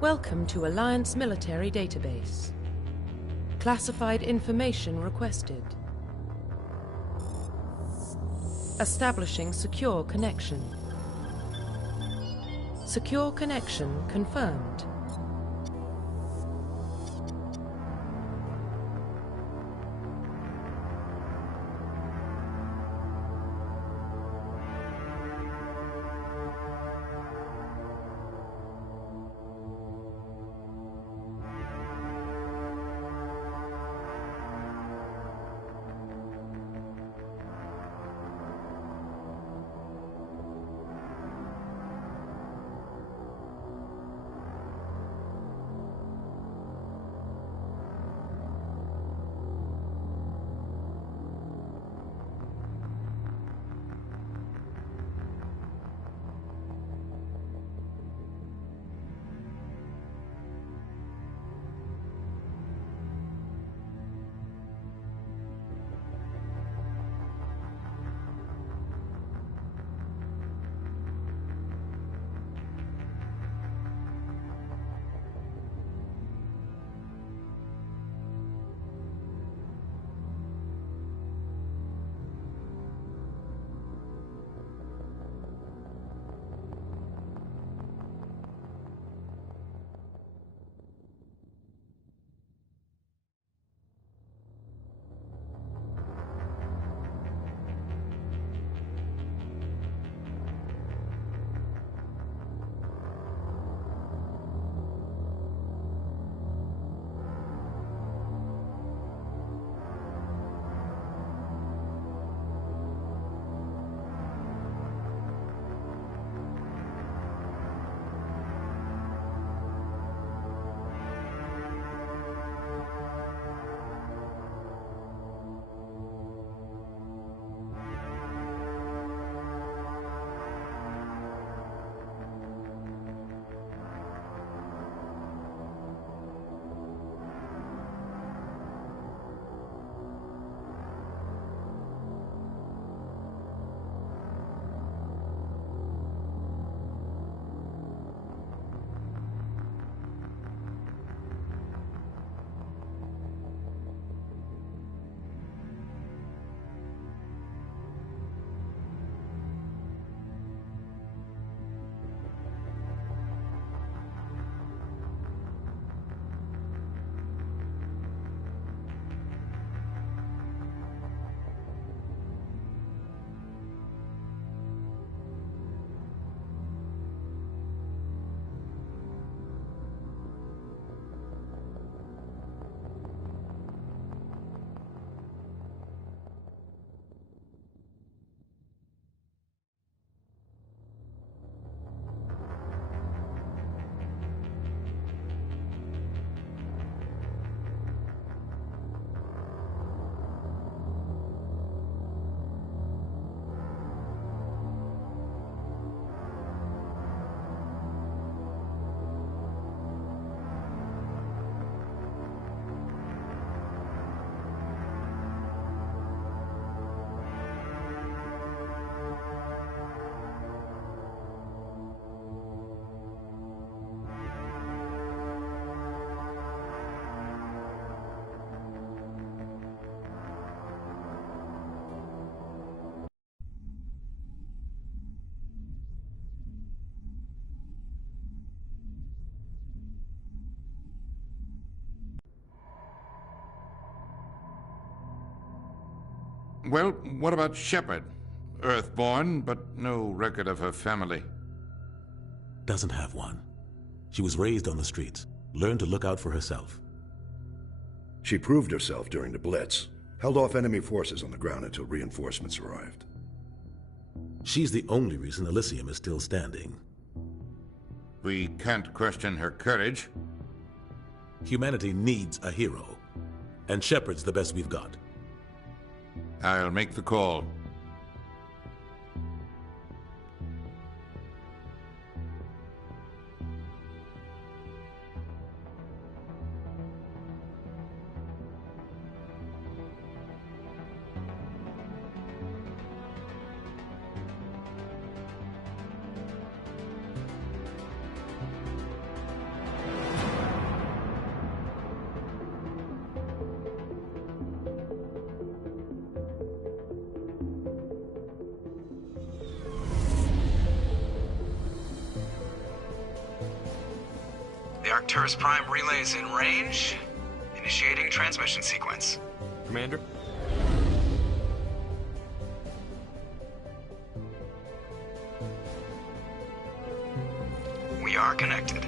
Welcome to Alliance Military Database. Classified information requested. Establishing secure connection. Secure connection confirmed. Well, what about Shepard? Earthborn, but no record of her family. Doesn't have one. She was raised on the streets, learned to look out for herself. She proved herself during the Blitz, held off enemy forces on the ground until reinforcements arrived. She's the only reason Elysium is still standing. We can't question her courage. Humanity needs a hero, and Shepard's the best we've got. I'll make the call. Arcturus Prime relays in range. Initiating transmission sequence. Commander? We are connected.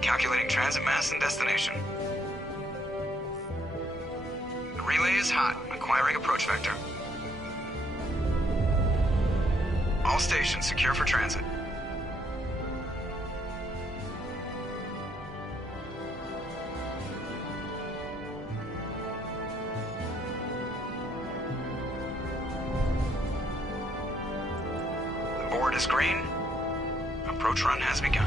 Calculating transit mass and destination. The relay is hot. Acquiring approach vector. All stations secure for transit. The board is green. Approach run has begun.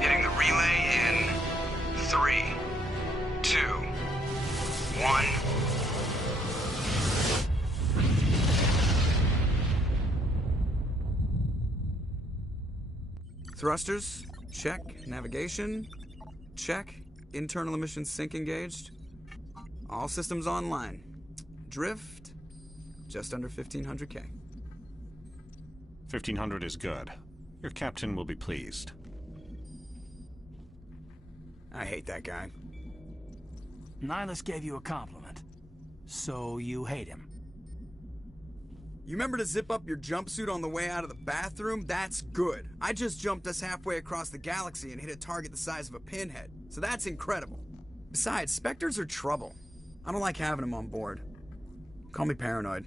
Hitting the relay in 3, 2, 1. Thrusters, check. Navigation, check. Internal emissions sync engaged. All systems online. Drift, just under 1500K. 1500 is good. Your captain will be pleased. I hate that guy. Nihilus gave you a compliment. So you hate him. You remember to zip up your jumpsuit on the way out of the bathroom? That's good. I just jumped us halfway across the galaxy and hit a target the size of a pinhead. So that's incredible. Besides, Spectres are trouble. I don't like having them on board. Call me paranoid.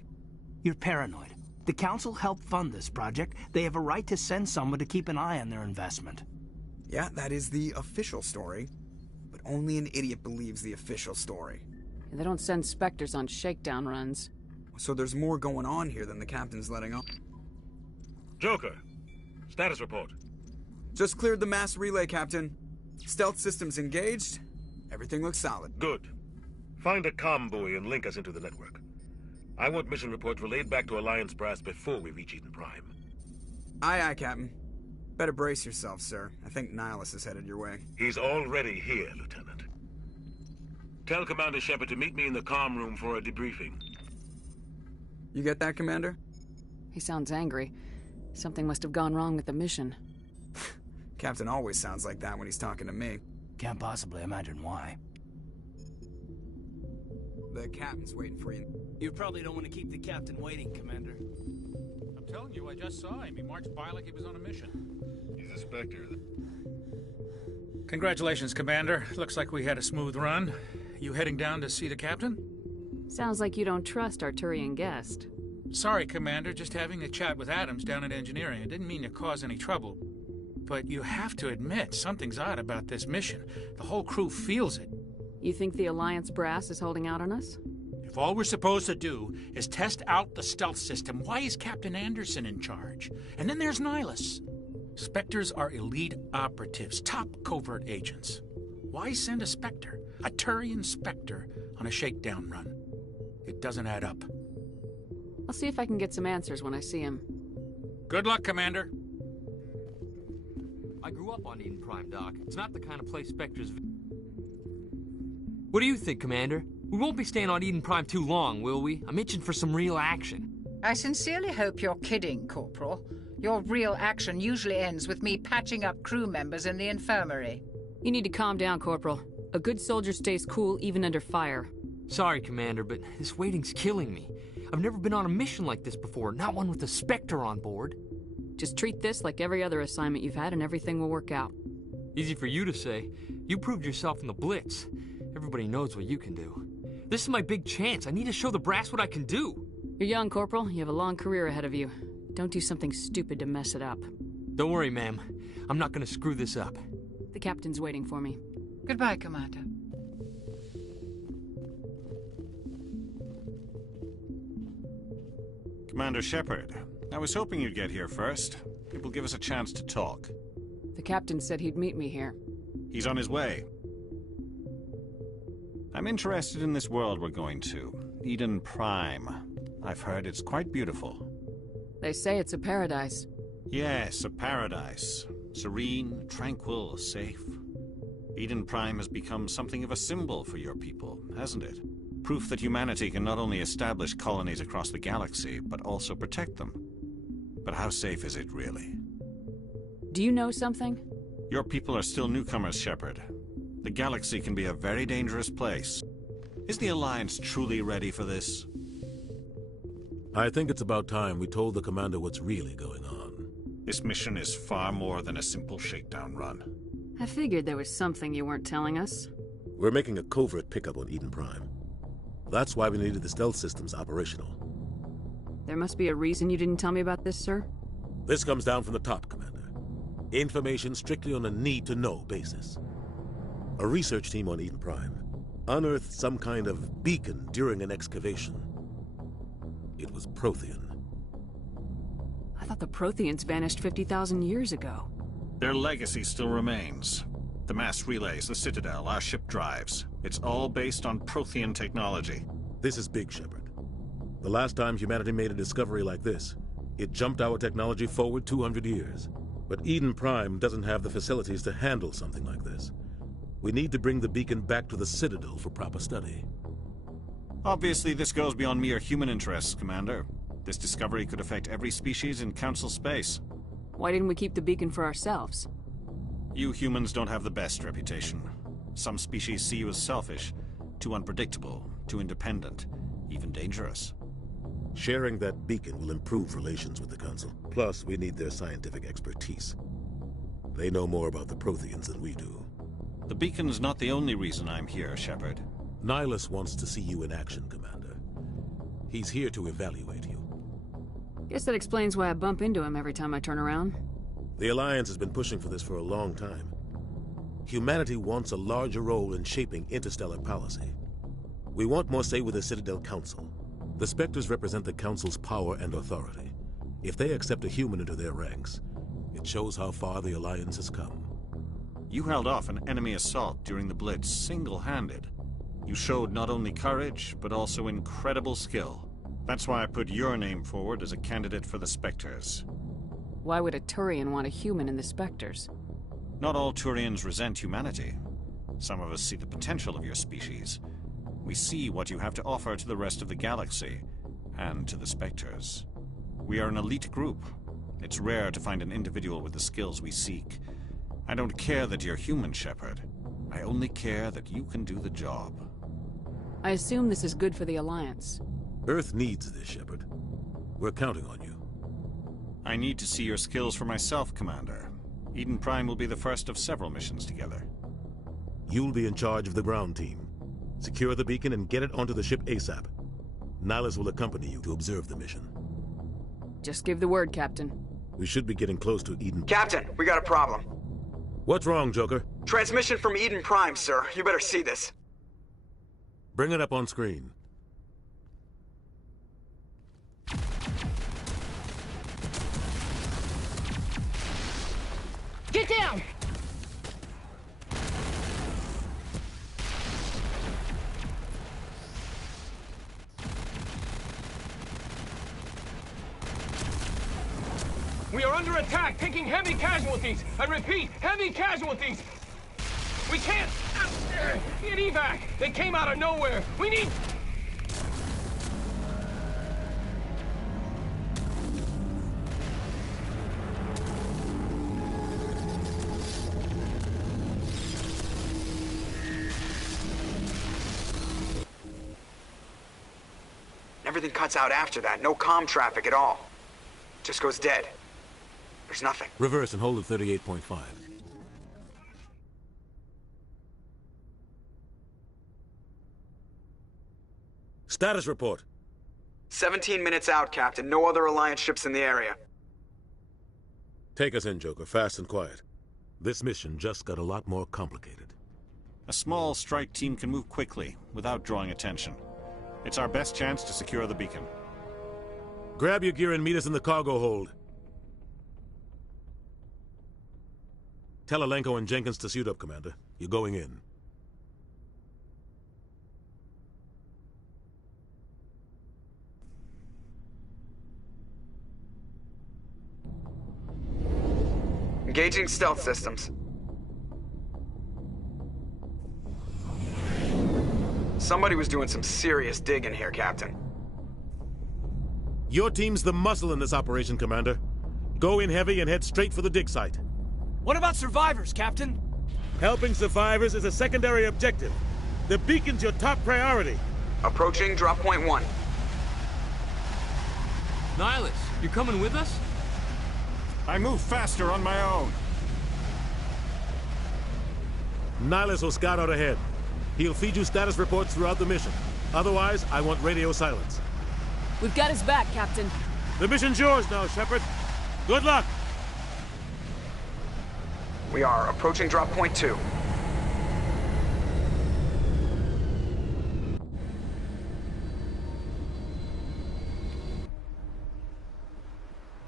You're paranoid. The Council helped fund this project. They have a right to send someone to keep an eye on their investment. Yeah, that is the official story. But only an idiot believes the official story. They don't send Spectres on shakedown runs. So there's more going on here than the captain's letting on. Joker, status report. Just cleared the mass relay, Captain. Stealth systems engaged. Everything looks solid. Good. Find a comm buoy and link us into the network. I want mission reports relayed back to Alliance Brass before we reach Eden Prime. Aye, aye, Captain. Better brace yourself, sir. I think Nihilus is headed your way. He's already here, Lieutenant. Tell Commander Shepard to meet me in the comm room for a debriefing. You get that, Commander? He sounds angry. Something must have gone wrong with the mission. Captain always sounds like that when he's talking to me. Can't possibly imagine why. The captain's waiting for you. You probably don't want to keep the captain waiting, Commander. I'm telling you, I just saw him. He marched by like he was on a mission. He's a Spectre. Congratulations, Commander. Looks like we had a smooth run. You heading down to see the captain? Sounds like you don't trust Arturian Guest. Sorry, Commander. Just having a chat with Adams down at engineering. I didn't mean to cause any trouble. But you have to admit, something's odd about this mission. The whole crew feels it. You think the Alliance brass is holding out on us? If all we're supposed to do is test out the stealth system, why is Captain Anderson in charge? And then there's Nihilus. Spectres are elite operatives, top covert agents. Why send a Spectre, a Turian Spectre, on a shakedown run? It doesn't add up. I'll see if I can get some answers when I see him. Good luck, Commander. I grew up on Eden Prime, Doc. It's not the kind of place Spectres... What do you think, Commander? We won't be staying on Eden Prime too long, will we? I'm itching for some real action. I sincerely hope you're kidding, Corporal. Your real action usually ends with me patching up crew members in the infirmary. You need to calm down, Corporal. A good soldier stays cool even under fire. Sorry, Commander, but this waiting's killing me. I've never been on a mission like this before, not one with a Spectre on board. Just treat this like every other assignment you've had and everything will work out. Easy for you to say. You proved yourself in the Blitz. Everybody knows what you can do. This is my big chance. I need to show the brass what I can do. You're young, Corporal. You have a long career ahead of you. Don't do something stupid to mess it up. Don't worry, ma'am. I'm not gonna screw this up. The captain's waiting for me. Goodbye, Commander. Commander Shepard, I was hoping you'd get here first. It will give us a chance to talk. The captain said he'd meet me here. He's on his way. I'm interested in this world we're going to, Eden Prime. I've heard it's quite beautiful. They say it's a paradise. Yes, a paradise. Serene, tranquil, safe. Eden Prime has become something of a symbol for your people, hasn't it? Proof that humanity can not only establish colonies across the galaxy, but also protect them. But how safe is it, really? Do you know something? Your people are still newcomers, Shepard. The galaxy can be a very dangerous place. Is the Alliance truly ready for this? I think it's about time we told the Commander what's really going on. This mission is far more than a simple shakedown run. I figured there was something you weren't telling us. We're making a covert pickup on Eden Prime. That's why we needed the stealth systems operational. There must be a reason you didn't tell me about this, sir? This comes down from the top, Commander. Information strictly on a need-to-know basis. A research team on Eden Prime unearthed some kind of beacon during an excavation. It was Prothean. I thought the Protheans vanished 50,000 years ago. Their legacy still remains. The mass relays, the Citadel, our ship drives. It's all based on Prothean technology. This is big, Shepard. The last time humanity made a discovery like this, it jumped our technology forward 200 years. But Eden Prime doesn't have the facilities to handle something like this. We need to bring the beacon back to the Citadel for proper study. Obviously, this goes beyond mere human interests, Commander. This discovery could affect every species in Council space. Why didn't we keep the beacon for ourselves? You humans don't have the best reputation. Some species see you as selfish, too unpredictable, too independent, even dangerous. Sharing that beacon will improve relations with the Council. Plus, we need their scientific expertise. They know more about the Protheans than we do. The beacon's not the only reason I'm here, Shepard. Nihilus wants to see you in action, Commander. He's here to evaluate you. Guess that explains why I bump into him every time I turn around. The Alliance has been pushing for this for a long time. Humanity wants a larger role in shaping interstellar policy. We want more say with the Citadel Council. The Spectres represent the Council's power and authority. If they accept a human into their ranks, it shows how far the Alliance has come. You held off an enemy assault during the Blitz single-handed. You showed not only courage, but also incredible skill. That's why I put your name forward as a candidate for the Spectres. Why would a Turian want a human in the Spectres? Not all Turians resent humanity. Some of us see the potential of your species. We see what you have to offer to the rest of the galaxy, and to the Spectres. We are an elite group. It's rare to find an individual with the skills we seek. I don't care that you're human, Shepard. I only care that you can do the job. I assume this is good for the Alliance. Earth needs this, Shepard. We're counting on you. I need to see your skills for myself, Commander. Eden Prime will be the first of several missions together. You'll be in charge of the ground team. Secure the beacon and get it onto the ship ASAP. Nihilus will accompany you to observe the mission. Just give the word, Captain. We should be getting close to Eden. Captain, we got a problem. What's wrong, Joker? Transmission from Eden Prime, sir. You better see this. Bring it up on screen. Get down! We are under attack, taking heavy casualties. I repeat, heavy casualties. We can't get evac. They came out of nowhere. We need... Everything cuts out after that. No comm traffic at all. Just goes dead. There's nothing. Reverse and hold at 38.5. Status report. 17 minutes out, Captain. No other Alliance ships in the area. Take us in, Joker. Fast and quiet. This mission just got a lot more complicated. A small strike team can move quickly, without drawing attention. It's our best chance to secure the beacon. Grab your gear and meet us in the cargo hold. Tell Alenko and Jenkins to suit up, Commander. You're going in. Engaging stealth systems. Somebody was doing some serious digging here, Captain. Your team's the muscle in this operation, Commander. Go in heavy and head straight for the dig site. What about survivors, Captain? Helping survivors is a secondary objective. The beacon's your top priority. Approaching drop point 1. Nihilus, you coming with us? I move faster on my own. Nihilus will scout out ahead. He'll feed you status reports throughout the mission. Otherwise, I want radio silence. We've got his back, Captain. The mission's yours now, Shepard. Good luck! We are approaching drop point 2.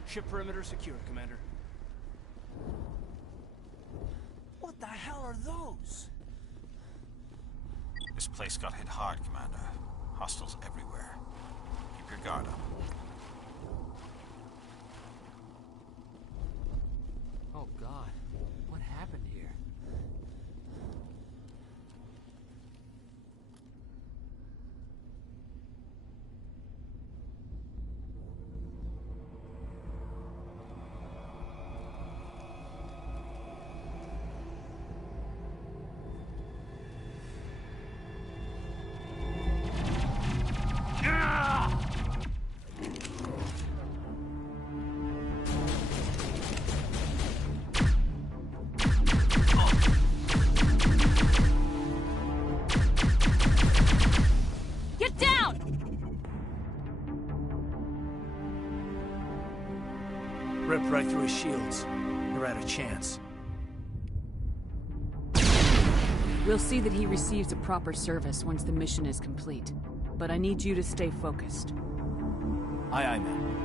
Ship perimeter secure, Commander. What the hell are those? This place got hit hard, Commander. Hostiles everywhere. Keep your guard up. Oh, God. What happened here? Ripped right through his shields. You're out of chance. We'll see that he receives a proper service once the mission is complete. But I need you to stay focused. Aye, aye, ma'am.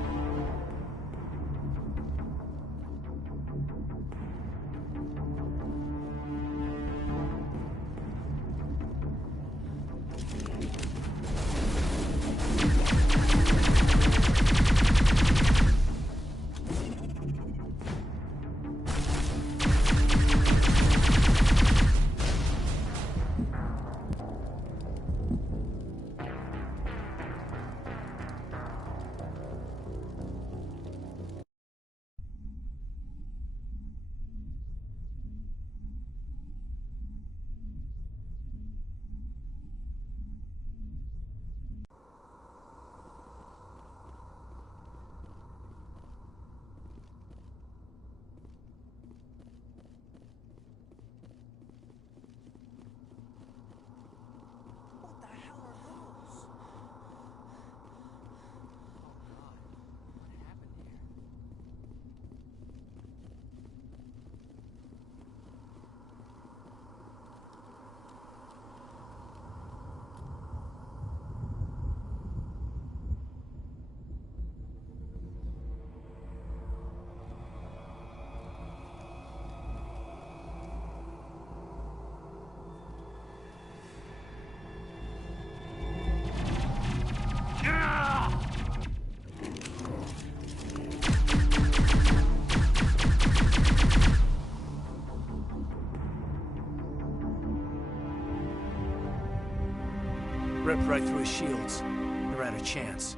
Ripped right through his shields. You're out of chance.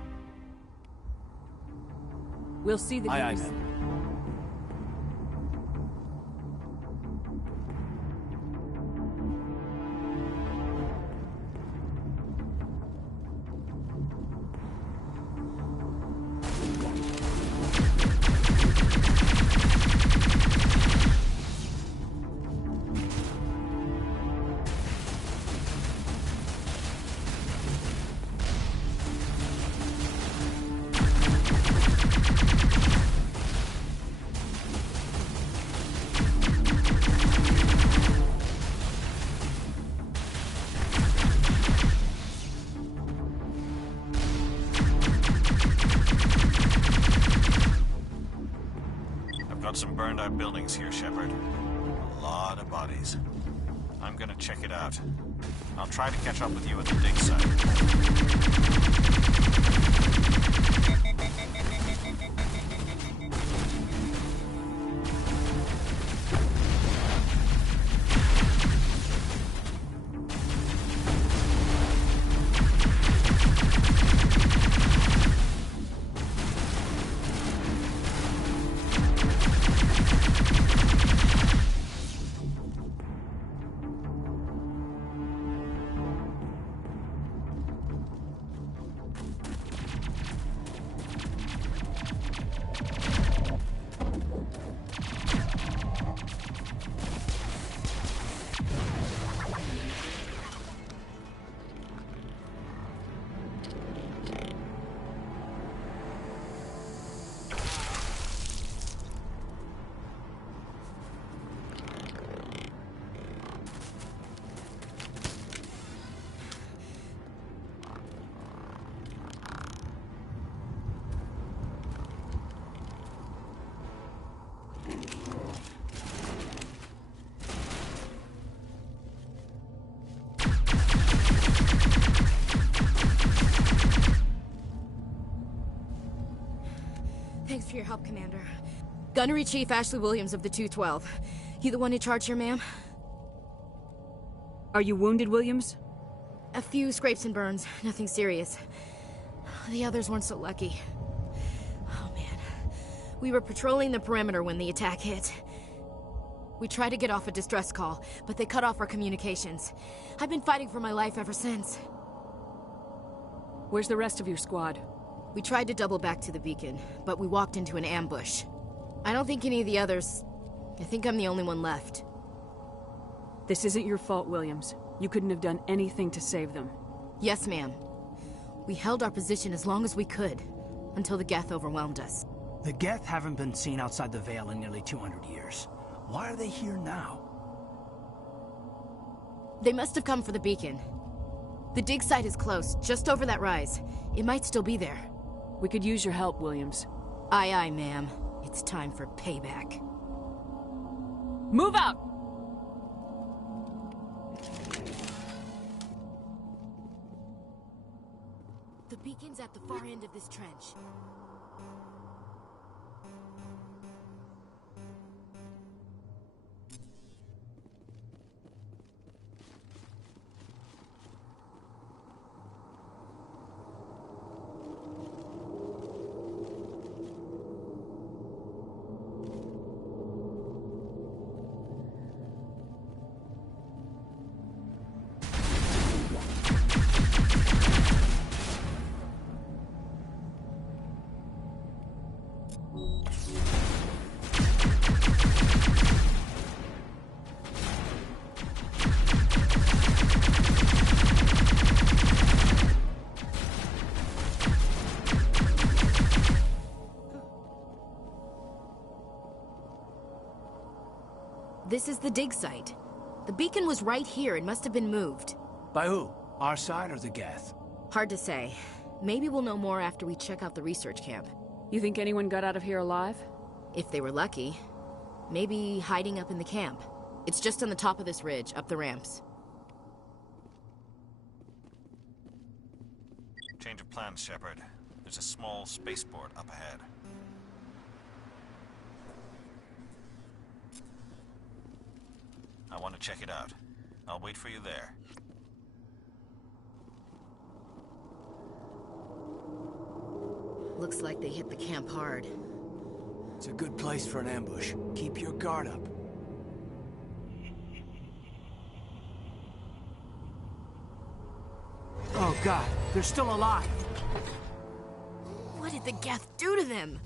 We'll see that Aye, he aye, receives... ma'am. Got some burned out buildings here, Shepard. A lot of bodies. I'm gonna check it out. I'll try to catch up with you at the dig site. Thanks for your help, Commander. Gunnery Chief Ashley Williams of the 212. You the one in charge here, ma'am? Are you wounded, Williams? A few scrapes and burns. Nothing serious. The others weren't so lucky. Oh, man. We were patrolling the perimeter when the attack hit. We tried to get off a distress call, but they cut off our communications. I've been fighting for my life ever since. Where's the rest of your squad? We tried to double back to the beacon, but we walked into an ambush. I don't think any of the others... I think I'm the only one left. This isn't your fault, Williams. You couldn't have done anything to save them. Yes, ma'am. We held our position as long as we could, until the Geth overwhelmed us. The Geth haven't been seen outside the Veil in nearly 200 years. Why are they here now? They must have come for the beacon. The dig site is close, just over that rise. It might still be there. We could use your help, Williams. Aye, aye, ma'am. It's time for payback. Move out! The beacon's at the far end of this trench. This is the dig site. The beacon was right here. It must have been moved. By who? Our side or the Geth? Hard to say. Maybe we'll know more after we check out the research camp. You think anyone got out of here alive? If they were lucky. Maybe hiding up in the camp. It's just on the top of this ridge, up the ramps. Change of plans, Shepard. There's a small spaceport up ahead. I want to check it out. I'll wait for you there. Looks like they hit the camp hard. It's a good place for an ambush. Keep your guard up. Oh God, they're still alive! What did the Geth do to them?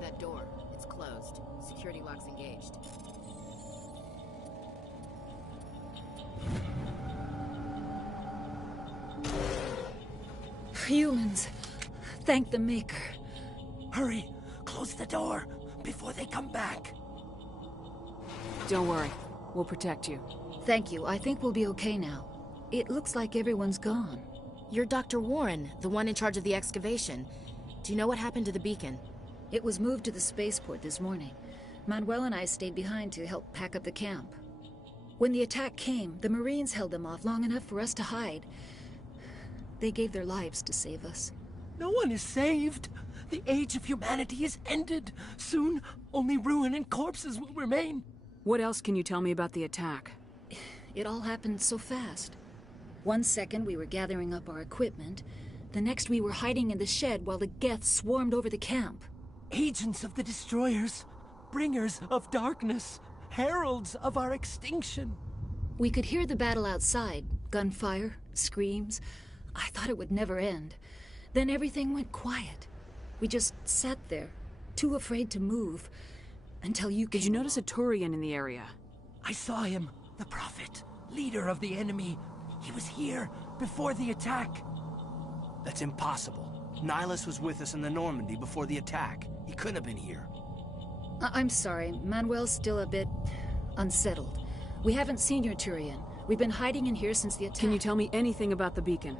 That door, it's closed. Security lock's engaged. Humans. Thank the Maker. Hurry! Close the door before they come back. Don't worry. We'll protect you. Thank you. I think we'll be okay now. It looks like everyone's gone. You're Dr. Warren, the one in charge of the excavation. Do you know what happened to the beacon? It was moved to the spaceport this morning. Manuel and I stayed behind to help pack up the camp. When the attack came, the Marines held them off long enough for us to hide. They gave their lives to save us. No one is saved. The age of humanity is ended. Soon, only ruin and corpses will remain. What else can you tell me about the attack? It all happened so fast. 1 second we were gathering up our equipment. The next we were hiding in the shed while the Geth swarmed over the camp. Agents of the Destroyers, bringers of darkness, heralds of our extinction. We could hear the battle outside. Gunfire, screams. I thought it would never end. Then everything went quiet. We just sat there, too afraid to move, until you came. Did you notice a Turian in the area? I saw him, The Prophet, leader of the enemy. He was here before the attack. That's impossible. Nihilus was with us in the Normandy before the attack. He couldn't have been here. I'm sorry. Manuel's still a bit unsettled. We haven't seen your Turian. We've been hiding in here since the attack. Can you tell me anything about the beacon?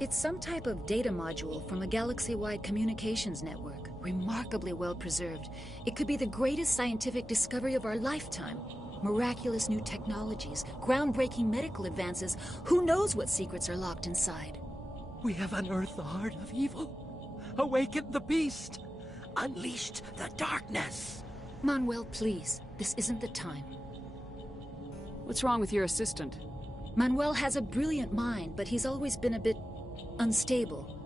It's some type of data module from a galaxy-wide communications network. Remarkably well preserved. It could be the greatest scientific discovery of our lifetime. Miraculous new technologies, groundbreaking medical advances. Who knows what secrets are locked inside? We have unearthed the heart of evil, awakened the beast, unleashed the darkness. Manuel, please. This isn't the time. What's wrong with your assistant? Manuel has a brilliant mind, but he's always been a bit unstable.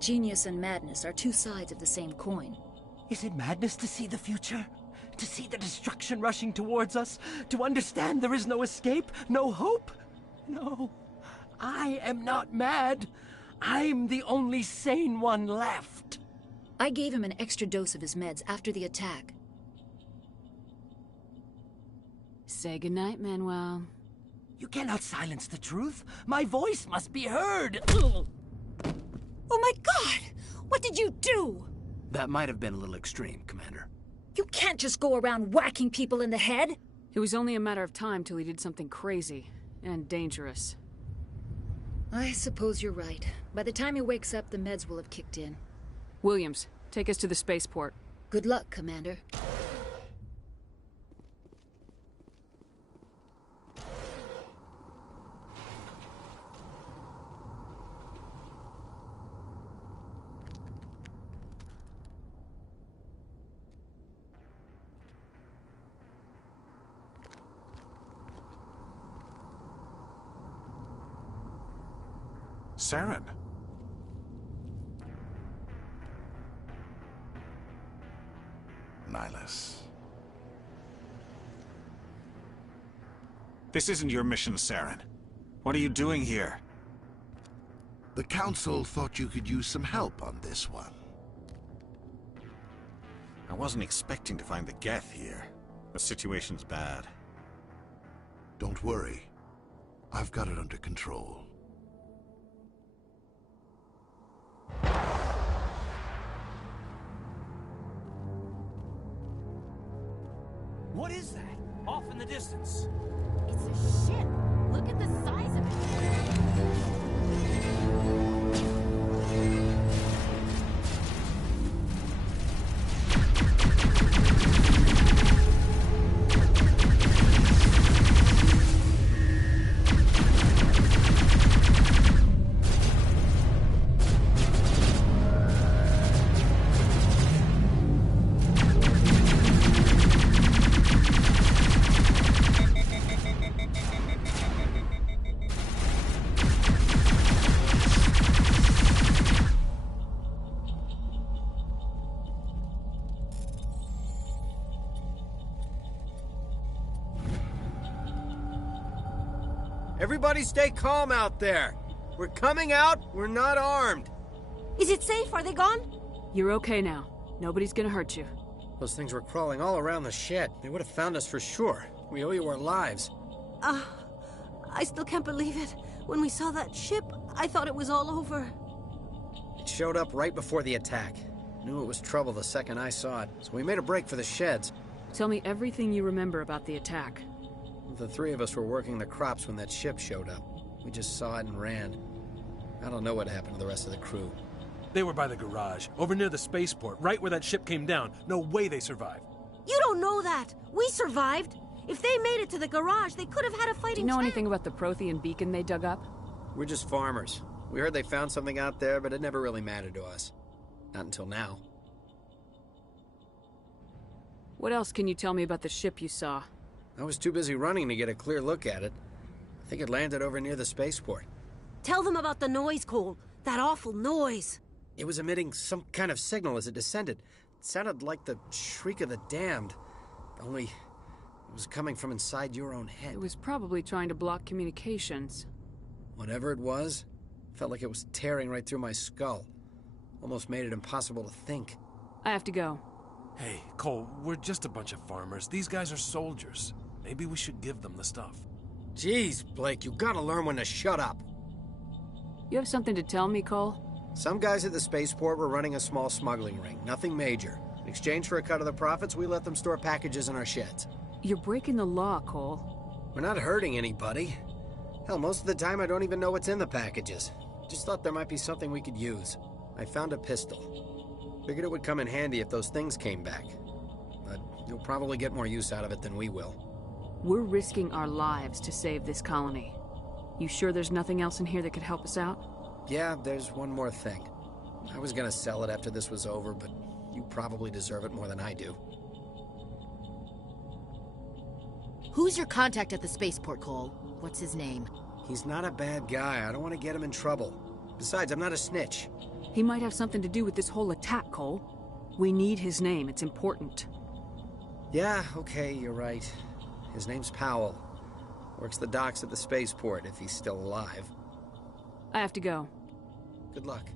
Genius and madness are two sides of the same coin. Is it madness to see the future? To see the destruction rushing towards us? To understand there is no escape? No hope? No. I am not mad. I'm the only sane one left. I gave him an extra dose of his meds after the attack. Say goodnight, Manuel. You cannot silence the truth. My voice must be heard. Oh my God! What did you do? That might have been a little extreme, Commander. You can't just go around whacking people in the head. It was only a matter of time till he did something crazy and dangerous. I suppose you're right. By the time he wakes up, the meds will have kicked in. Williams, take us to the spaceport. Good luck, Commander. Saren. Nihilus. This isn't your mission, Saren. What are you doing here? The Council thought you could use some help on this one. I wasn't expecting to find the Geth here. The situation's bad. Don't worry. I've got it under control. What is that? Off in the distance. It's a ship. Look at the size of it. Everybody stay calm out there. We're coming out, we're not armed. Is it safe? Are they gone? You're okay now. Nobody's gonna hurt you. Those things were crawling all around the shed. They would have found us for sure. We owe you our lives. I still can't believe it. When we saw that ship, I thought it was all over. It showed up right before the attack. Knew it was trouble the second I saw it, so we made a break for the sheds. Tell me everything you remember about the attack. The three of us were working the crops when that ship showed up. We just saw it and ran. I don't know what happened to the rest of the crew. They were by the garage, over near the spaceport, right where that ship came down. No way they survived. You don't know that. We survived. If they made it to the garage, they could have had a fighting Do you know chance. anything about the Prothean beacon they dug up? We're just farmers. We heard they found something out there, but it never really mattered to us. Not until now. What else can you tell me about the ship you saw? I was too busy running to get a clear look at it. I think it landed over near the spaceport. Tell them about the noise, Cole. That awful noise. It was emitting some kind of signal as it descended. It sounded like the shriek of the damned. Only it was coming from inside your own head. It was probably trying to block communications. Whatever it was, felt like it was tearing right through my skull. Almost made it impossible to think. I have to go. Hey, Cole, we're just a bunch of farmers. These guys are soldiers. Maybe we should give them the stuff. Jeez, Blake, you gotta learn when to shut up. You have something to tell me, Cole? Some guys at the spaceport were running a small smuggling ring, nothing major. In exchange for a cut of the profits, we let them store packages in our sheds. You're breaking the law, Cole. We're not hurting anybody. Hell, most of the time I don't even know what's in the packages. Just thought there might be something we could use. I found a pistol. Figured it would come in handy if those things came back. But you'll probably get more use out of it than we will. We're risking our lives to save this colony. You sure there's nothing else in here that could help us out? Yeah, there's one more thing. I was gonna sell it after this was over, but you probably deserve it more than I do. Who's your contact at the spaceport, Cole? What's his name? He's not a bad guy. I don't want to get him in trouble. Besides, I'm not a snitch. He might have something to do with this whole attack, Cole. We need his name. It's important. Yeah, okay, you're right. His name's Powell. Works the docks at the spaceport, if he's still alive. I have to go. Good luck.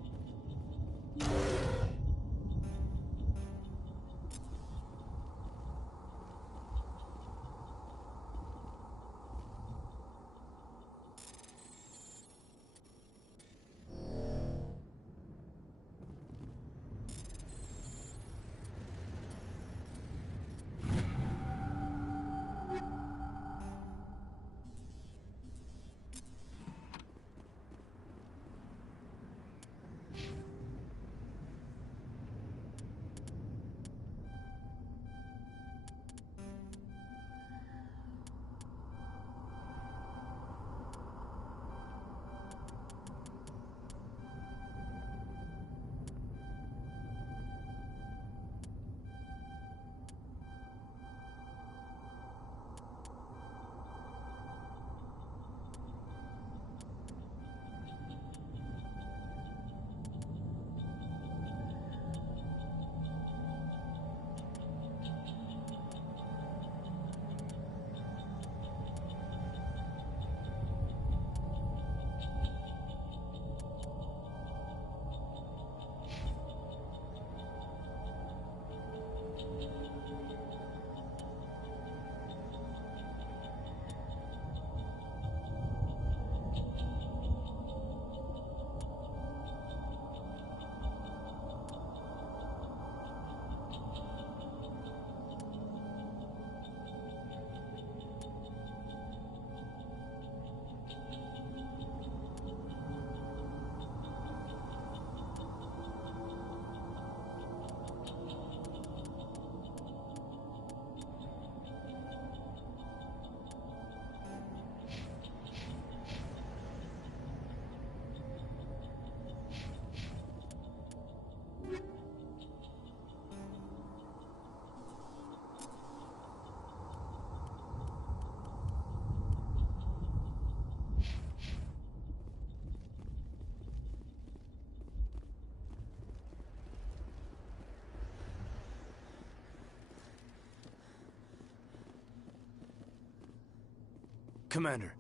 Commander,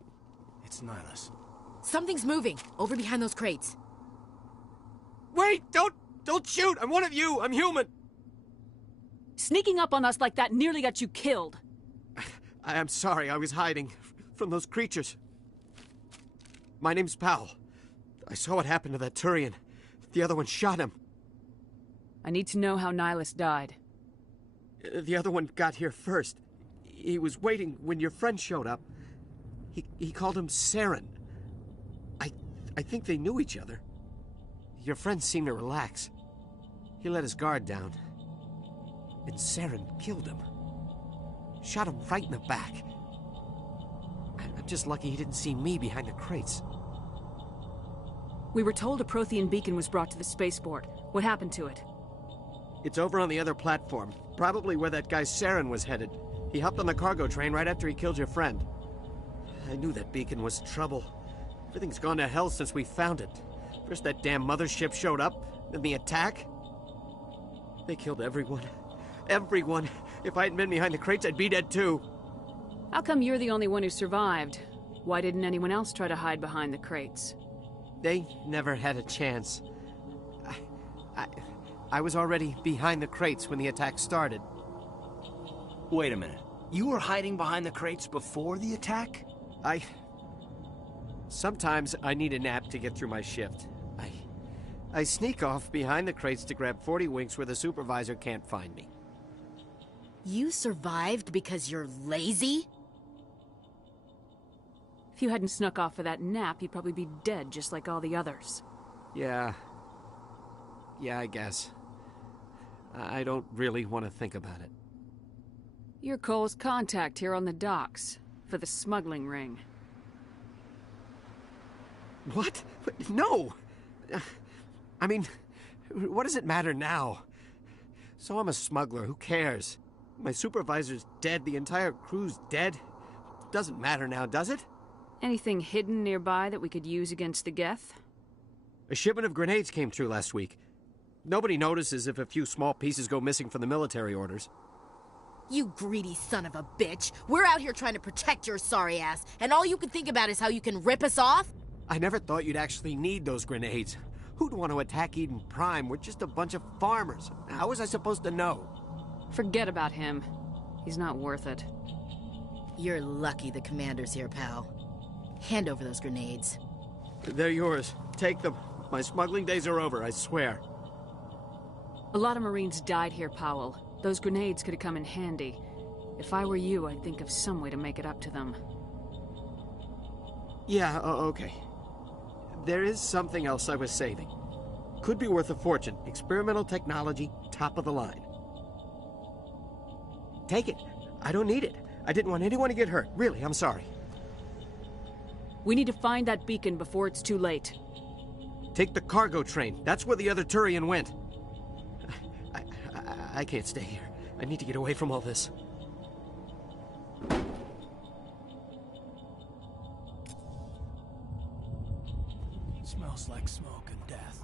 it's Nihilus. Something's moving, over behind those crates. Wait! Don't shoot! I'm one of you! I'm human! Sneaking up on us like that nearly got you killed. I'm sorry, I was hiding from those creatures. My name's Powell. I saw what happened to that Turian. The other one shot him. I need to know how Nihilus died. The other one got here first. He was waiting when your friend showed up. He called him Saren. I think they knew each other. Your friend seemed to relax. He let his guard down. And Saren killed him. Shot him right in the back. I'm just lucky he didn't see me behind the crates. We were told a Prothean beacon was brought to the spaceport. What happened to it? It's over on the other platform. Probably where that guy Saren was headed. He hopped on the cargo train right after he killed your friend. I knew that beacon was trouble. Everything's gone to hell since we found it. First that damn mothership showed up, then the attack. They killed everyone. Everyone. If I hadn't been behind the crates, I'd be dead too. How come you're the only one who survived? Why didn't anyone else try to hide behind the crates? They never had a chance. I was already behind the crates when the attack started. Wait a minute. You were hiding behind the crates before the attack? Sometimes I need a nap to get through my shift. I sneak off behind the crates to grab 40 winks where the supervisor can't find me. You survived because you're lazy? If you hadn't snuck off for that nap, you'd probably be dead just like all the others. Yeah, I guess. I don't really want to think about it. You're Cole's contact here on the docks, for the smuggling ring. What? No! I mean, what does it matter now? So I'm a smuggler, who cares? My supervisor's dead, the entire crew's dead. Doesn't matter now, does it? Anything hidden nearby that we could use against the Geth? A shipment of grenades came through last week. Nobody notices if a few small pieces go missing from the military orders. You greedy son of a bitch! We're out here trying to protect your sorry ass, and all you can think about is how you can rip us off? I never thought you'd actually need those grenades. Who'd want to attack Eden Prime? We're just a bunch of farmers. How was I supposed to know? Forget about him. He's not worth it. You're lucky the commander's here, pal. Hand over those grenades. They're yours. Take them. My smuggling days are over, I swear. A lot of Marines died here, Powell. Those grenades could have come in handy. If I were you, I'd think of some way to make it up to them. Yeah, okay. There is something else I was saving. Could be worth a fortune. Experimental technology, top of the line. Take it. I don't need it. I didn't want anyone to get hurt. Really, I'm sorry. We need to find that beacon before it's too late. Take the cargo train. That's where the other Turian went. I can't stay here. I need to get away from all this. Smells like smoke and death.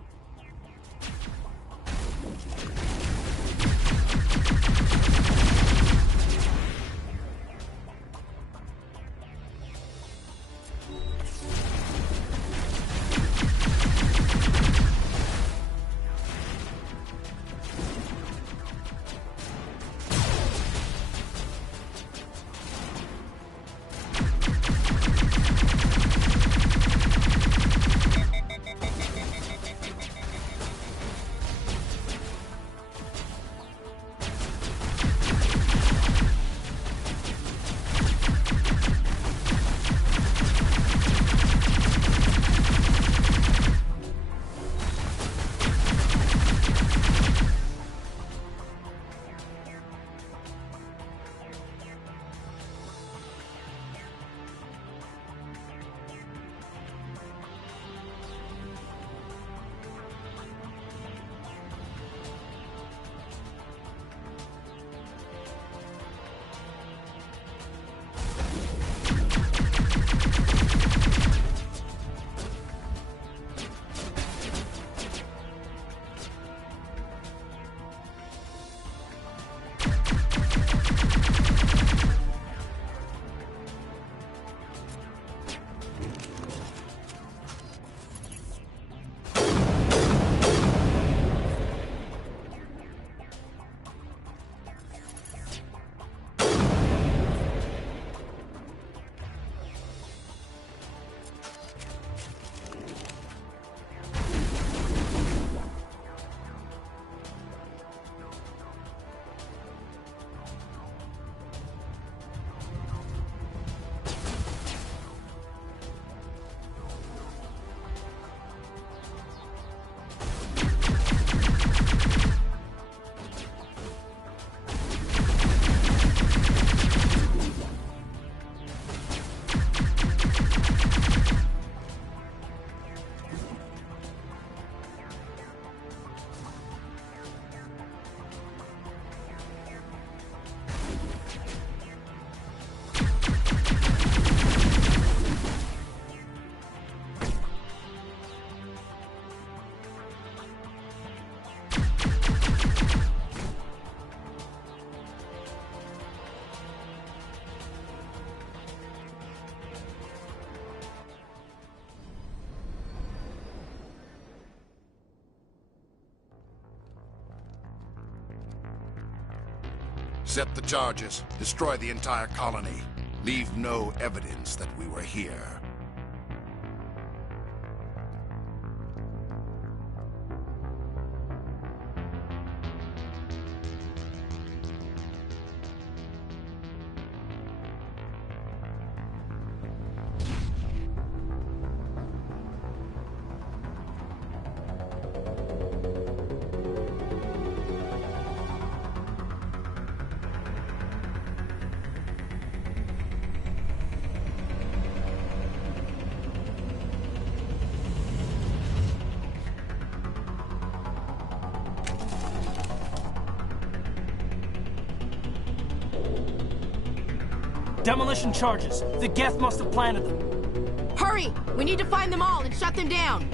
Set the charges. Destroy the entire colony. Leave no evidence that we were here. Demolition charges. The Geth must have planted them. Hurry! We need to find them all and shut them down!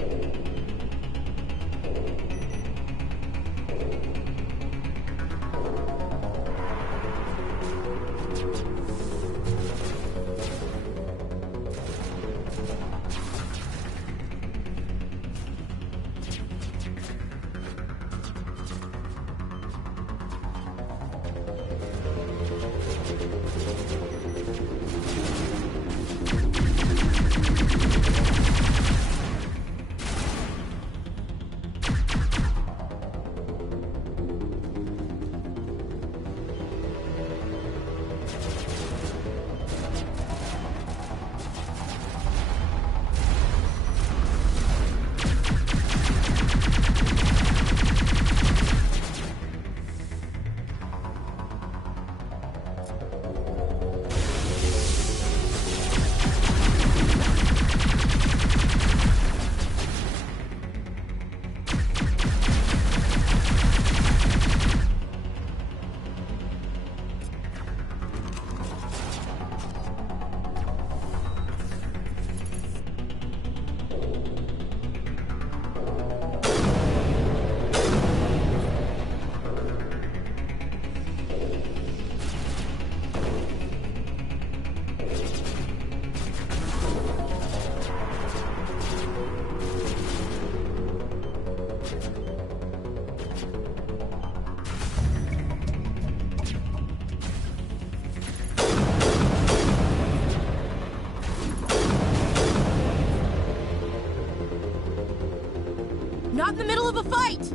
Not in the middle of a fight!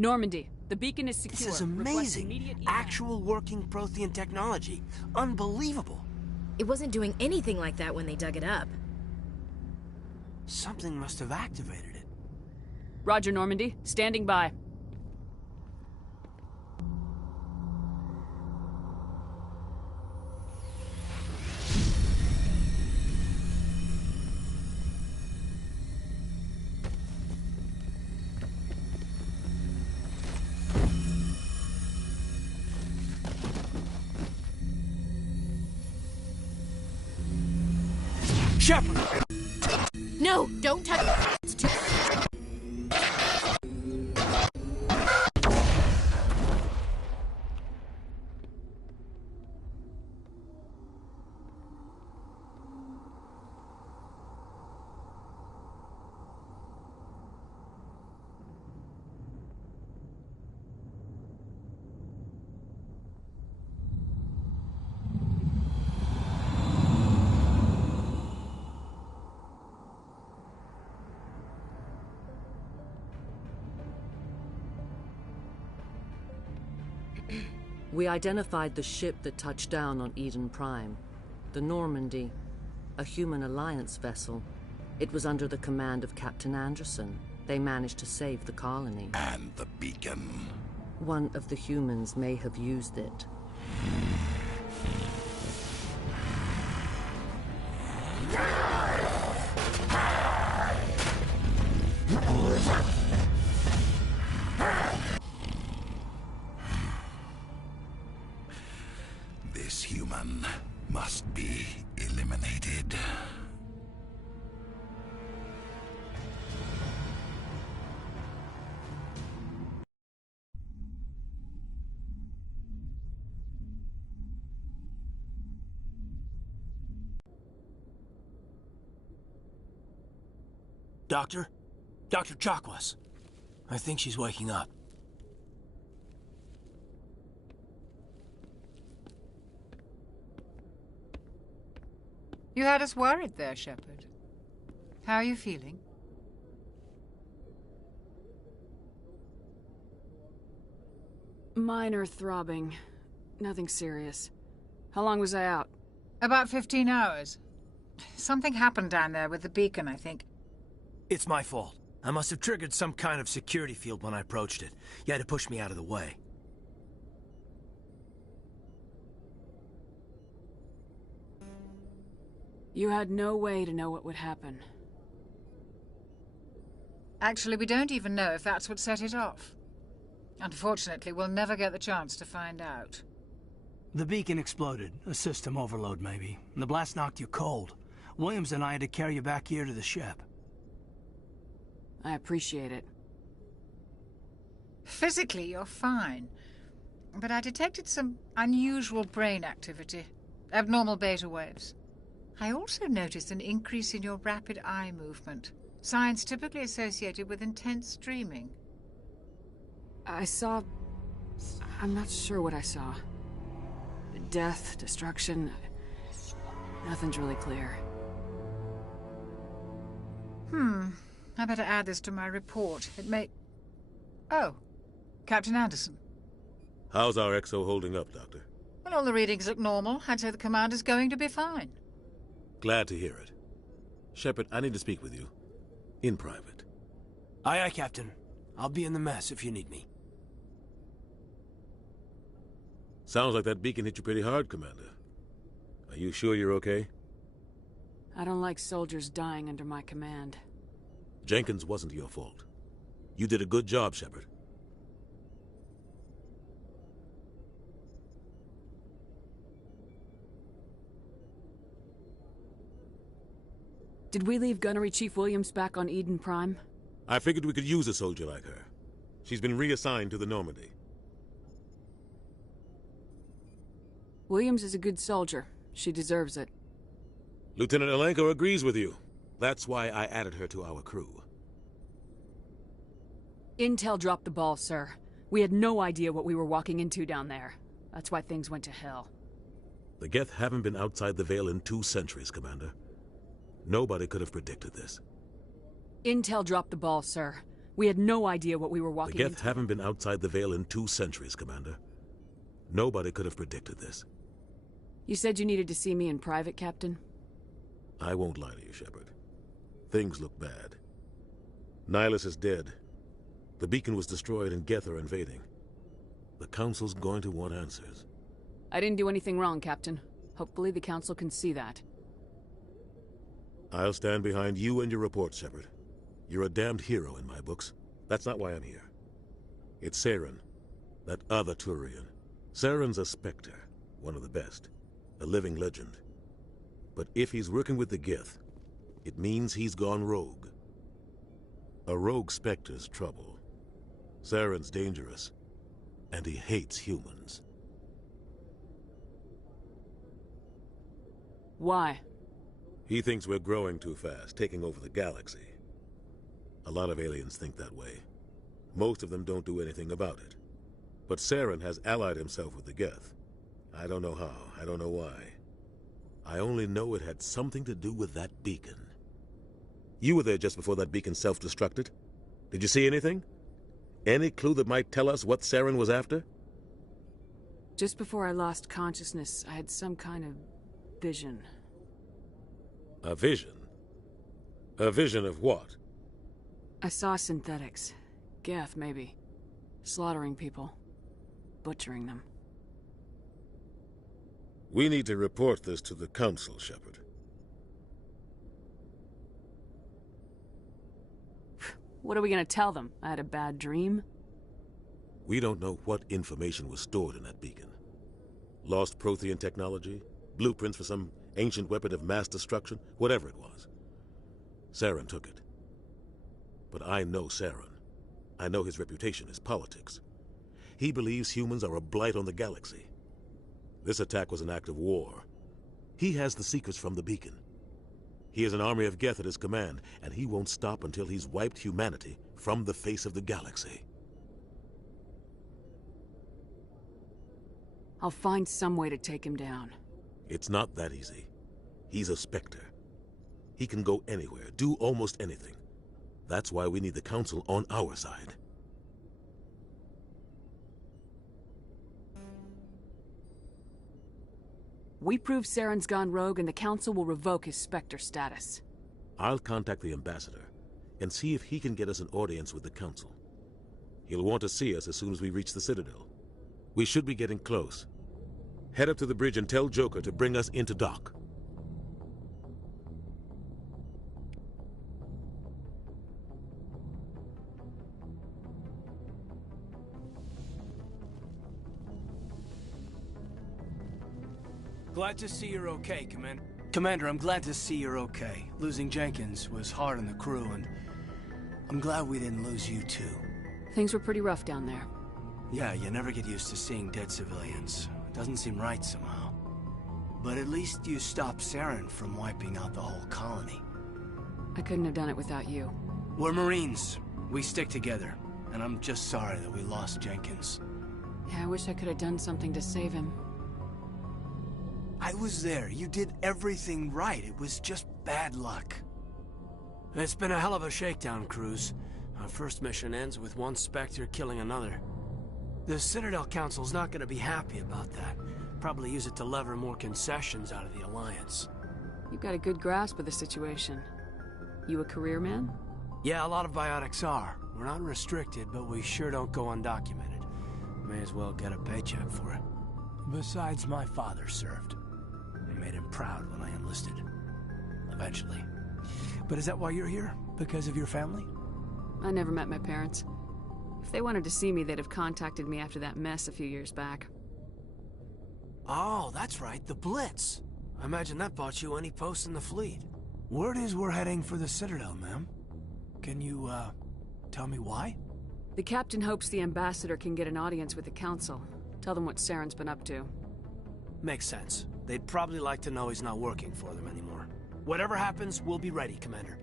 Normandy, the beacon is secure. This is amazing. Actual working Prothean technology. Unbelievable. It wasn't doing anything like that when they dug it up. Something must have activated it. Roger, Normandy. Standing by. Shepard! No, don't touch it. It's too... We identified the ship that touched down on Eden Prime. The Normandy, a human alliance vessel. It was under the command of Captain Anderson. They managed to save the colony. And the beacon. One of the humans may have used it. Doctor? Dr. Chakwas. I think she's waking up. You had us worried there, Shepard. How are you feeling? Minor throbbing. Nothing serious. How long was I out? About 15 hours. Something happened down there with the beacon, I think. It's my fault. I must have triggered some kind of security field when I approached it. You had to push me out of the way. You had no way to know what would happen. Actually, we don't even know if that's what set it off. Unfortunately, we'll never get the chance to find out. The beacon exploded. A system overload, maybe. The blast knocked you cold. Williams and I had to carry you back here to the ship. I appreciate it. Physically, you're fine. But I detected some unusual brain activity. Abnormal beta waves. I also noticed an increase in your rapid eye movement. Signs typically associated with intense dreaming. I saw... I'm not sure what I saw. Death, destruction... Nothing's really clear. I better add this to my report. It may... Oh, Captain Anderson. How's our XO holding up, Doctor? Well, all the readings look normal. I'd say the commander's going to be fine. Glad to hear it. Shepard, I need to speak with you. In private. Aye, aye, Captain. I'll be in the mess if you need me. Sounds like that beacon hit you pretty hard, Commander. Are you sure you're okay? I don't like soldiers dying under my command. Jenkins wasn't your fault. You did a good job, Shepard. Did we leave Gunnery Chief Williams back on Eden Prime? I figured we could use a soldier like her. She's been reassigned to the Normandy. Williams is a good soldier. She deserves it. Lieutenant Alenko agrees with you. That's why I added her to our crew. Intel dropped the ball, sir. We had no idea what we were walking into down there. That's why things went to hell. The Geth haven't been outside the Veil in 2 centuries, Commander. Nobody could have predicted this. Intel dropped the ball, sir. We had no idea what we were walking into. The Geth haven't been outside the Veil in 2 centuries, Commander. Nobody could have predicted this. You said you needed to see me in private, Captain? I won't lie to you, Shepard. Things look bad. Nihilus is dead. The beacon was destroyed and Geth are invading. The Council's going to want answers. I didn't do anything wrong, Captain. Hopefully the Council can see that. I'll stand behind you and your report, Shepard. You're a damned hero in my books. That's not why I'm here. It's Saren, that other Turian. Saren's a Spectre, one of the best. A living legend. But if he's working with the Geth, it means he's gone rogue. A rogue Spectre's trouble. Saren's dangerous, and he hates humans. Why? He thinks we're growing too fast, taking over the galaxy. A lot of aliens think that way. Most of them don't do anything about it. But Saren has allied himself with the Geth. I don't know how, I don't know why. I only know it had something to do with that beacon. You were there just before that beacon self-destructed. Did you see anything? Any clue that might tell us what Saren was after? Just before I lost consciousness, I had some kind of vision. A vision? A vision of what? I saw synthetics. Geth, maybe. Slaughtering people. Butchering them. We need to report this to the Council, Shepard. What are we gonna tell them? I had a bad dream? We don't know what information was stored in that beacon. Lost Prothean technology? Blueprints for some ancient weapon of mass destruction? Whatever it was. Saren took it. But I know Saren. I know his reputation is politics. He believes humans are a blight on the galaxy. This attack was an act of war. He has the secrets from the beacon. He has an army of Geth at his command, and he won't stop until he's wiped humanity from the face of the galaxy. I'll find some way to take him down. It's not that easy. He's a Spectre. He can go anywhere, do almost anything. That's why we need the Council on our side. We prove Saren's gone rogue and the Council will revoke his Spectre status. I'll contact the Ambassador and see if he can get us an audience with the Council. He'll want to see us as soon as we reach the Citadel. We should be getting close. Head up to the bridge and tell Joker to bring us into dock. Glad to see you're okay, Commander. Commander, I'm glad to see you're okay. Losing Jenkins was hard on the crew, and I'm glad we didn't lose you too. Things were pretty rough down there. Yeah, you never get used to seeing dead civilians. It doesn't seem right somehow. But at least you stopped Saren from wiping out the whole colony. I couldn't have done it without you. We're Marines. We stick together. And I'm just sorry that we lost Jenkins. Yeah, I wish I could have done something to save him. I was there. You did everything right. It was just bad luck. It's been a hell of a shakedown, Cruz. Our first mission ends with one Spectre killing another. The Citadel Council's not going to be happy about that. Probably use it to lever more concessions out of the Alliance. You've got a good grasp of the situation. You a career man? Yeah, a lot of biotics are. We're not restricted, but we sure don't go undocumented. May as well get a paycheck for it. Besides, my father served. I made him proud when I enlisted. Eventually. But is that why you're here? Because of your family? I never met my parents. If they wanted to see me, they'd have contacted me after that mess a few years back. Oh, that's right, the Blitz. I imagine that bought you any post in the fleet. Word is we're heading for the Citadel, ma'am. Can you, tell me why? The captain hopes the Ambassador can get an audience with the Council. Tell them what Saren's been up to. Makes sense. They'd probably like to know he's not working for them anymore. Whatever happens, we'll be ready, Commander.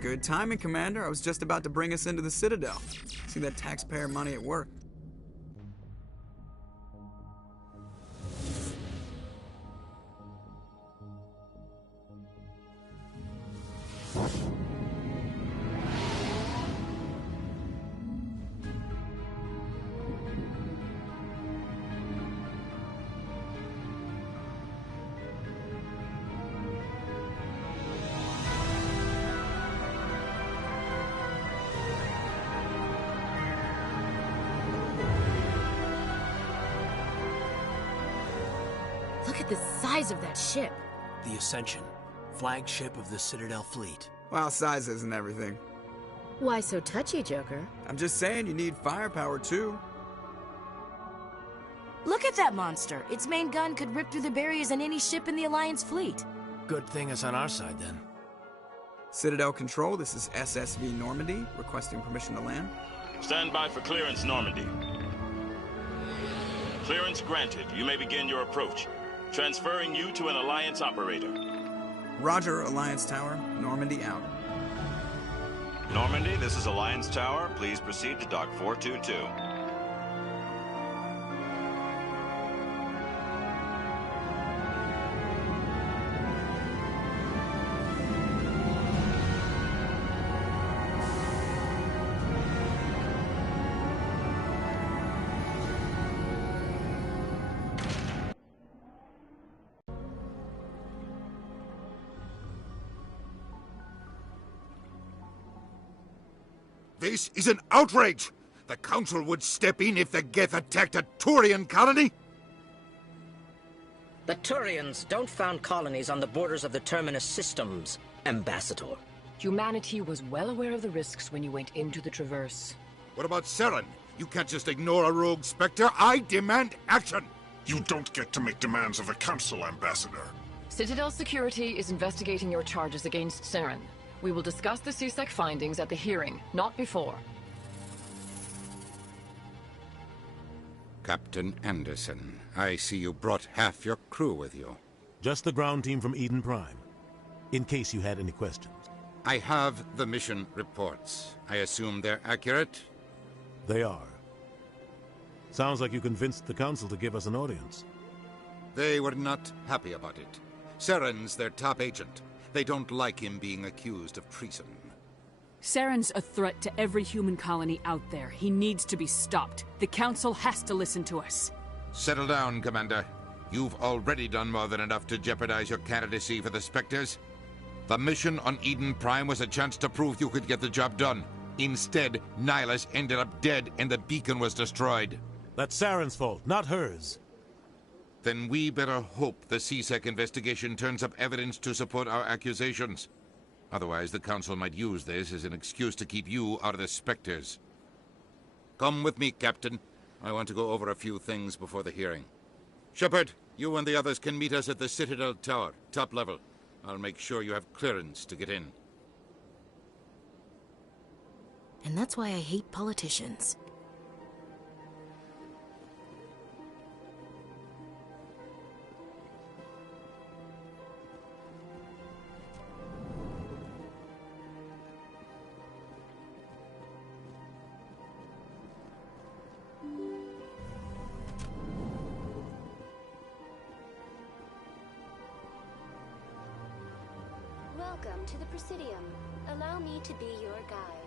Good timing, Commander. I was just about to bring us into the Citadel. See that taxpayer money at work. Look at the size of that ship. The Ascension, flagship of the Citadel fleet. Well, size isn't everything. Why so touchy, Joker? I'm just saying you need firepower, too. Look at that monster. Its main gun could rip through the barriers in any ship in the Alliance fleet. Good thing it's on our side, then. Citadel Control, this is SSV Normandy, requesting permission to land. Stand by for clearance, Normandy. Clearance granted. You may begin your approach. Transferring you to an Alliance operator. Roger, Alliance Tower. Normandy out. Normandy, this is Alliance Tower. Please proceed to Dock 422. This is an outrage! The Council would step in if the Geth attacked a Turian colony? The Turians don't found colonies on the borders of the Terminus systems, Ambassador. Humanity was well aware of the risks when you went into the Traverse. What about Saren? You can't just ignore a rogue Spectre. I demand action! You don't get to make demands of the Council, Ambassador. Citadel Security is investigating your charges against Saren. We will discuss the CSEC findings at the hearing, not before. Captain Anderson, I see you brought half your crew with you. Just the ground team from Eden Prime, in case you had any questions. I have the mission reports. I assume they're accurate? They are. Sounds like you convinced the Council to give us an audience. They were not happy about it. Saren's their top agent. They don't like him being accused of treason. Saren's a threat to every human colony out there. He needs to be stopped. The Council has to listen to us. Settle down, Commander. You've already done more than enough to jeopardize your candidacy for the Spectres. The mission on Eden Prime was a chance to prove you could get the job done. Instead, Nihilus ended up dead and the beacon was destroyed. That's Saren's fault, not hers. Then we better hope the CSEC investigation turns up evidence to support our accusations. Otherwise, the Council might use this as an excuse to keep you out of the Spectres. Come with me, Captain. I want to go over a few things before the hearing. Shepard, you and the others can meet us at the Citadel Tower, top level. I'll make sure you have clearance to get in. And that's why I hate politicians. Welcome to the Presidium. Allow me to be your guide.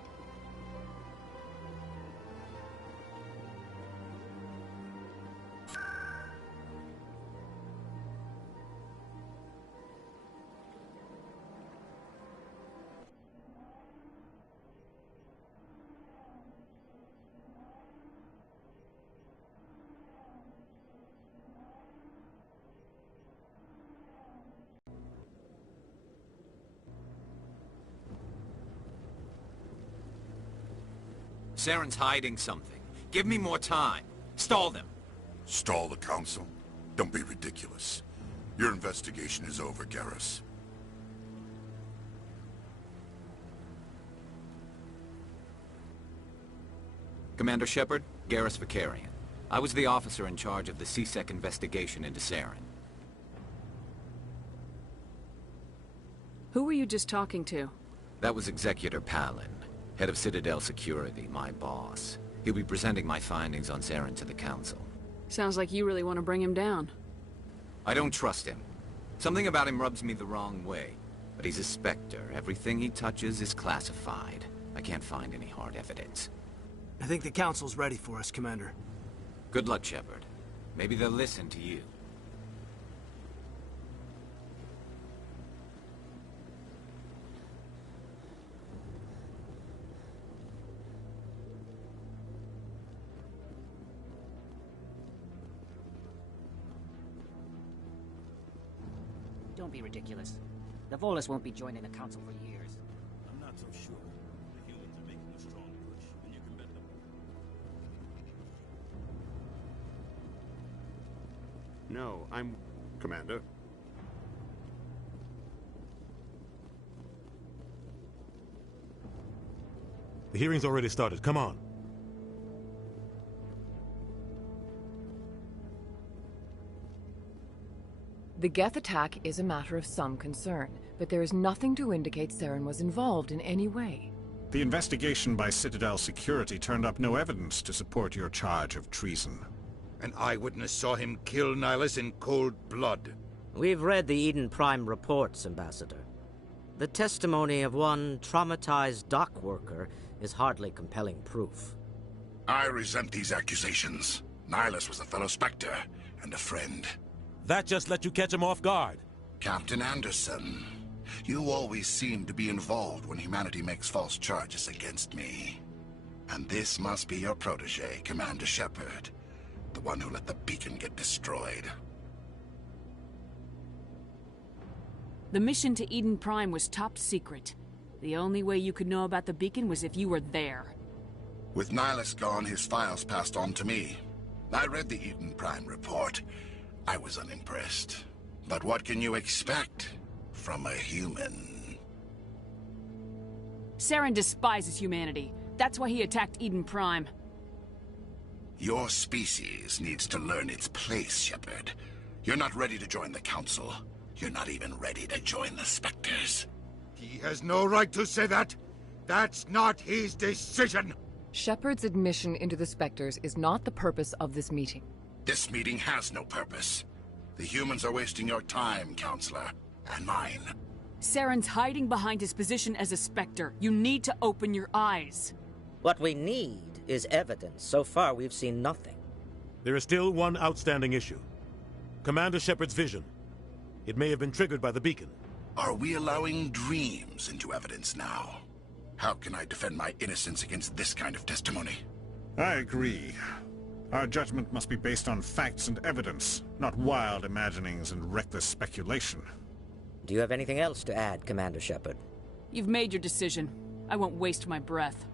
Saren's hiding something. Give me more time. Stall them. Stall the Council? Don't be ridiculous. Your investigation is over, Garrus. Commander Shepard, Garrus Vakarian. I was the officer in charge of the CSEC investigation into Saren. Who were you just talking to? That was Executor Palin, head of Citadel Security, my boss. He'll be presenting my findings on Saren to the Council. Sounds like you really want to bring him down. I don't trust him. Something about him rubs me the wrong way. But he's a Spectre. Everything he touches is classified. I can't find any hard evidence. I think the Council's ready for us, Commander. Good luck, Shepard. Maybe they'll listen to you. Don't be ridiculous. The Volus won't be joining the Council for years. I'm not so sure. The humans are making a strong push, and you can bet them. No, I'm... Commander. The hearing's already started. Come on. The Geth attack is a matter of some concern, but there is nothing to indicate Saren was involved in any way. The investigation by Citadel Security turned up no evidence to support your charge of treason. An eyewitness saw him kill Nihilus in cold blood. We've read the Eden Prime reports, Ambassador. The testimony of one traumatized dock worker is hardly compelling proof. I resent these accusations. Nihilus was a fellow Spectre and a friend. That just let you catch him off guard. Captain Anderson, you always seem to be involved when humanity makes false charges against me. And this must be your protege, Commander Shepard. The one who let the beacon get destroyed. The mission to Eden Prime was top secret. The only way you could know about the beacon was if you were there. With Nihilus gone, his files passed on to me. I read the Eden Prime report. I was unimpressed. But what can you expect from a human? Saren despises humanity. That's why he attacked Eden Prime. Your species needs to learn its place, Shepard. You're not ready to join the Council. You're not even ready to join the Spectres. He has no right to say that. That's not his decision. Shepard's admission into the Spectres is not the purpose of this meeting. This meeting has no purpose. The humans are wasting your time, Counselor, and mine. Saren's hiding behind his position as a Spectre. You need to open your eyes. What we need is evidence. So far, we've seen nothing. There is still one outstanding issue. Commander Shepard's vision. It may have been triggered by the beacon. Are we allowing dreams into evidence now? How can I defend my innocence against this kind of testimony? I agree. Our judgment must be based on facts and evidence, not wild imaginings and reckless speculation. Do you have anything else to add, Commander Shepard? You've made your decision. I won't waste my breath.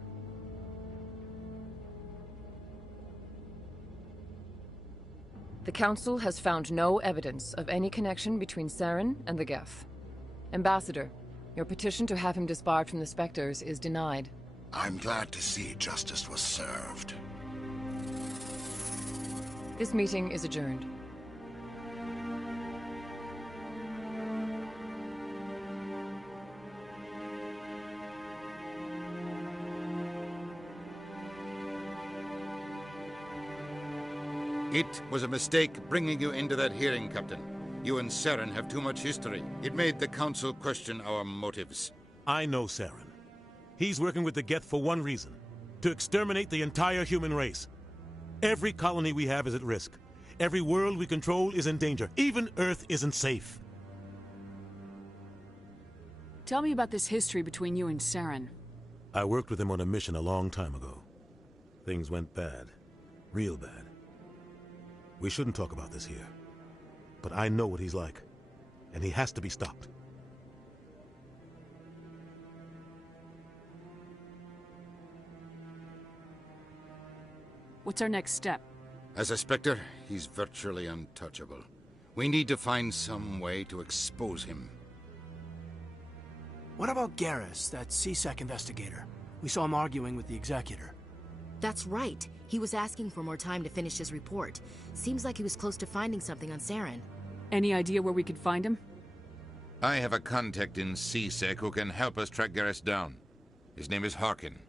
The Council has found no evidence of any connection between Saren and the Geth. Ambassador, your petition to have him disbarred from the Spectres is denied. I'm glad to see justice was served. This meeting is adjourned. It was a mistake bringing you into that hearing, Captain. You and Saren have too much history. It made the Council question our motives. I know Saren. He's working with the Geth for one reason. To exterminate the entire human race. Every colony we have is at risk. Every world we control is in danger. Even Earth isn't safe. Tell me about this history between you and Saren. I worked with him on a mission a long time ago. Things went bad. Real bad. We shouldn't talk about this here. But I know what he's like. And he has to be stopped. What's our next step? As a Spectre, he's virtually untouchable. We need to find some way to expose him. What about Garrus, that C-Sec investigator? We saw him arguing with the Executor. That's right. He was asking for more time to finish his report. Seems like he was close to finding something on Saren. Any idea where we could find him? I have a contact in C-Sec who can help us track Garrus down. His name is Harkin.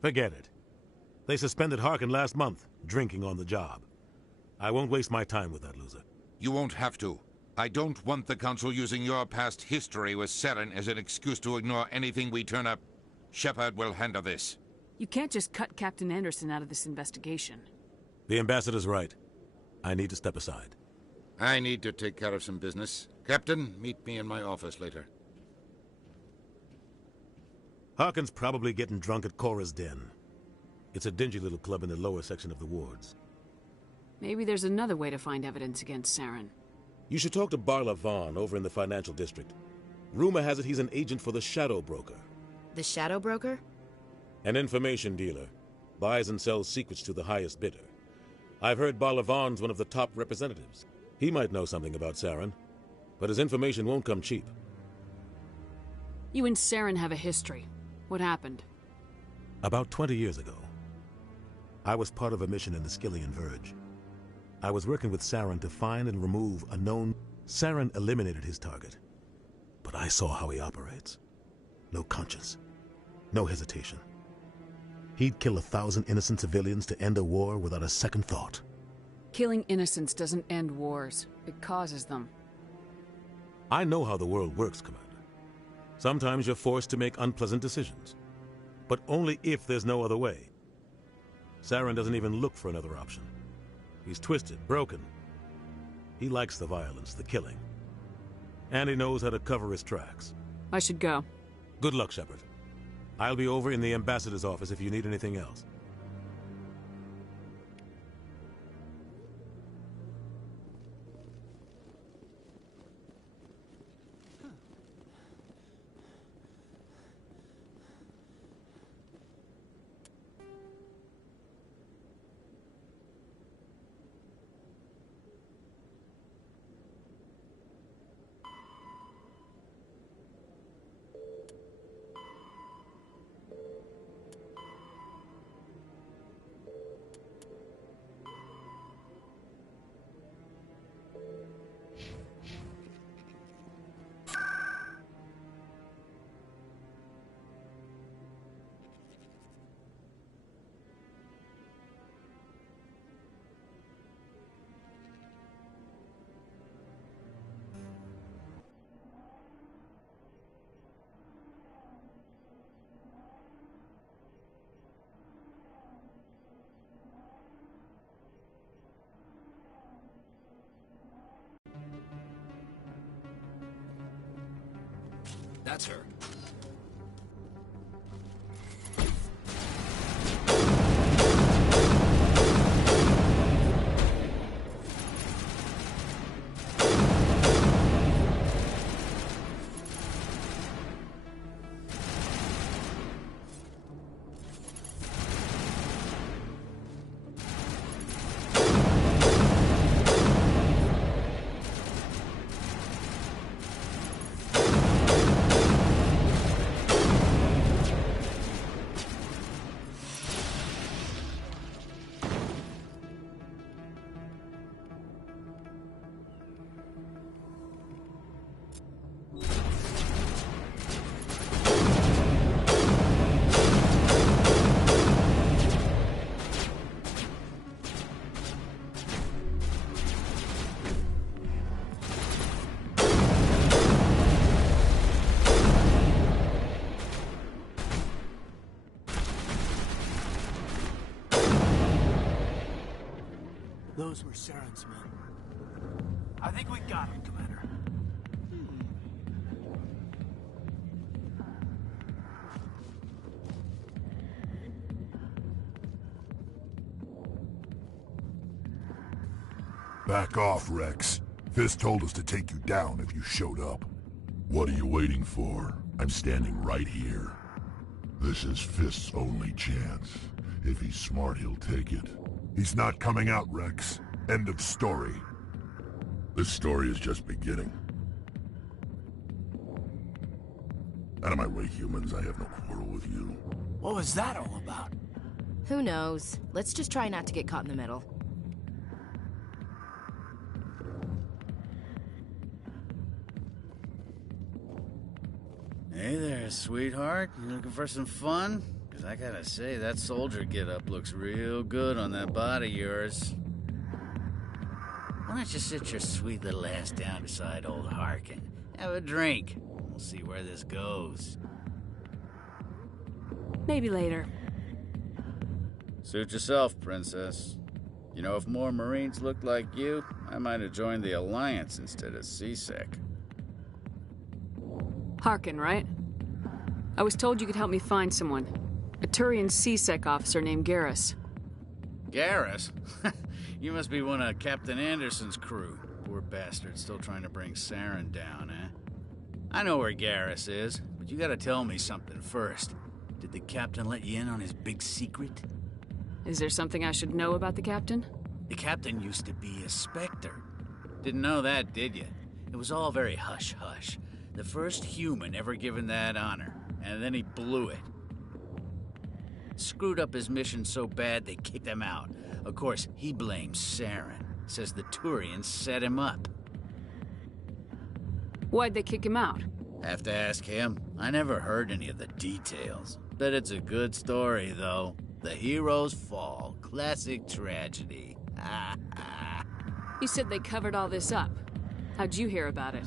Forget it. They suspended Harkin last month, drinking on the job. I won't waste my time with that loser. You won't have to. I don't want the Council using your past history with Saren as an excuse to ignore anything we turn up. Shepard will handle this. You can't just cut Captain Anderson out of this investigation. The Ambassador's right. I need to step aside. I need to take care of some business. Captain, meet me in my office later. Harkin's probably getting drunk at Cora's Den. It's a dingy little club in the lower section of the wards. Maybe there's another way to find evidence against Saren. You should talk to Barla Vaughn over in the financial district. Rumor has it he's an agent for the Shadow Broker. The Shadow Broker? An information dealer. Buys and sells secrets to the highest bidder. I've heard Barla Vaughn's one of the top representatives. He might know something about Saren, but his information won't come cheap. You and Saren have a history. What happened? About 20 years ago, I was part of a mission in the Skillian Verge. I was working with Saren to find and remove a known... Saren eliminated his target, but I saw how he operates. No conscience, no hesitation. He'd kill 1,000 innocent civilians to end a war without a second thought. Killing innocents doesn't end wars. It causes them. I know how the world works, Commander. Sometimes you're forced to make unpleasant decisions, but only if there's no other way. Saren doesn't even look for another option. He's twisted, broken. He likes the violence, the killing. And he knows how to cover his tracks. I should go. Good luck, Shepard. I'll be over in the ambassador's office if you need anything else. That's her. Those were Saren's men. I think we got him, Commander. Back off, Rex. Fist told us to take you down if you showed up. What are you waiting for? I'm standing right here. This is Fist's only chance. If he's smart, he'll take it. He's not coming out, Rex. End of story. This story is just beginning. Out of my way, humans. I have no quarrel with you. What was that all about? Who knows? Let's just try not to get caught in the middle. Hey there, sweetheart. You looking for some fun? Because I gotta say, that soldier get-up looks real good on that body of yours. Why don't you sit your sweet little ass down beside old Harkin? Have a drink. We'll see where this goes. Maybe later. Suit yourself, Princess. You know, if more Marines looked like you, I might have joined the Alliance instead of C-Sec. Harkin, right? I was told you could help me find someone. A Turian C-Sec officer named Garrus. Garrus? You must be one of Captain Anderson's crew. Poor bastard, still trying to bring Saren down, eh? I know where Garrus is, but you gotta tell me something first. Did the captain let you in on his big secret? Is there something I should know about the captain? The captain used to be a Spectre. Didn't know that, did you? It was all very hush-hush. The first human ever given that honor, and then he blew it. Screwed up his mission so bad they kicked him out. Of course, he blames Saren. Says the Turians set him up. Why'd they kick him out? Have to ask him. I never heard any of the details. Bet it's a good story, though. The hero's fall. Classic tragedy. You said they covered all this up. How'd you hear about it?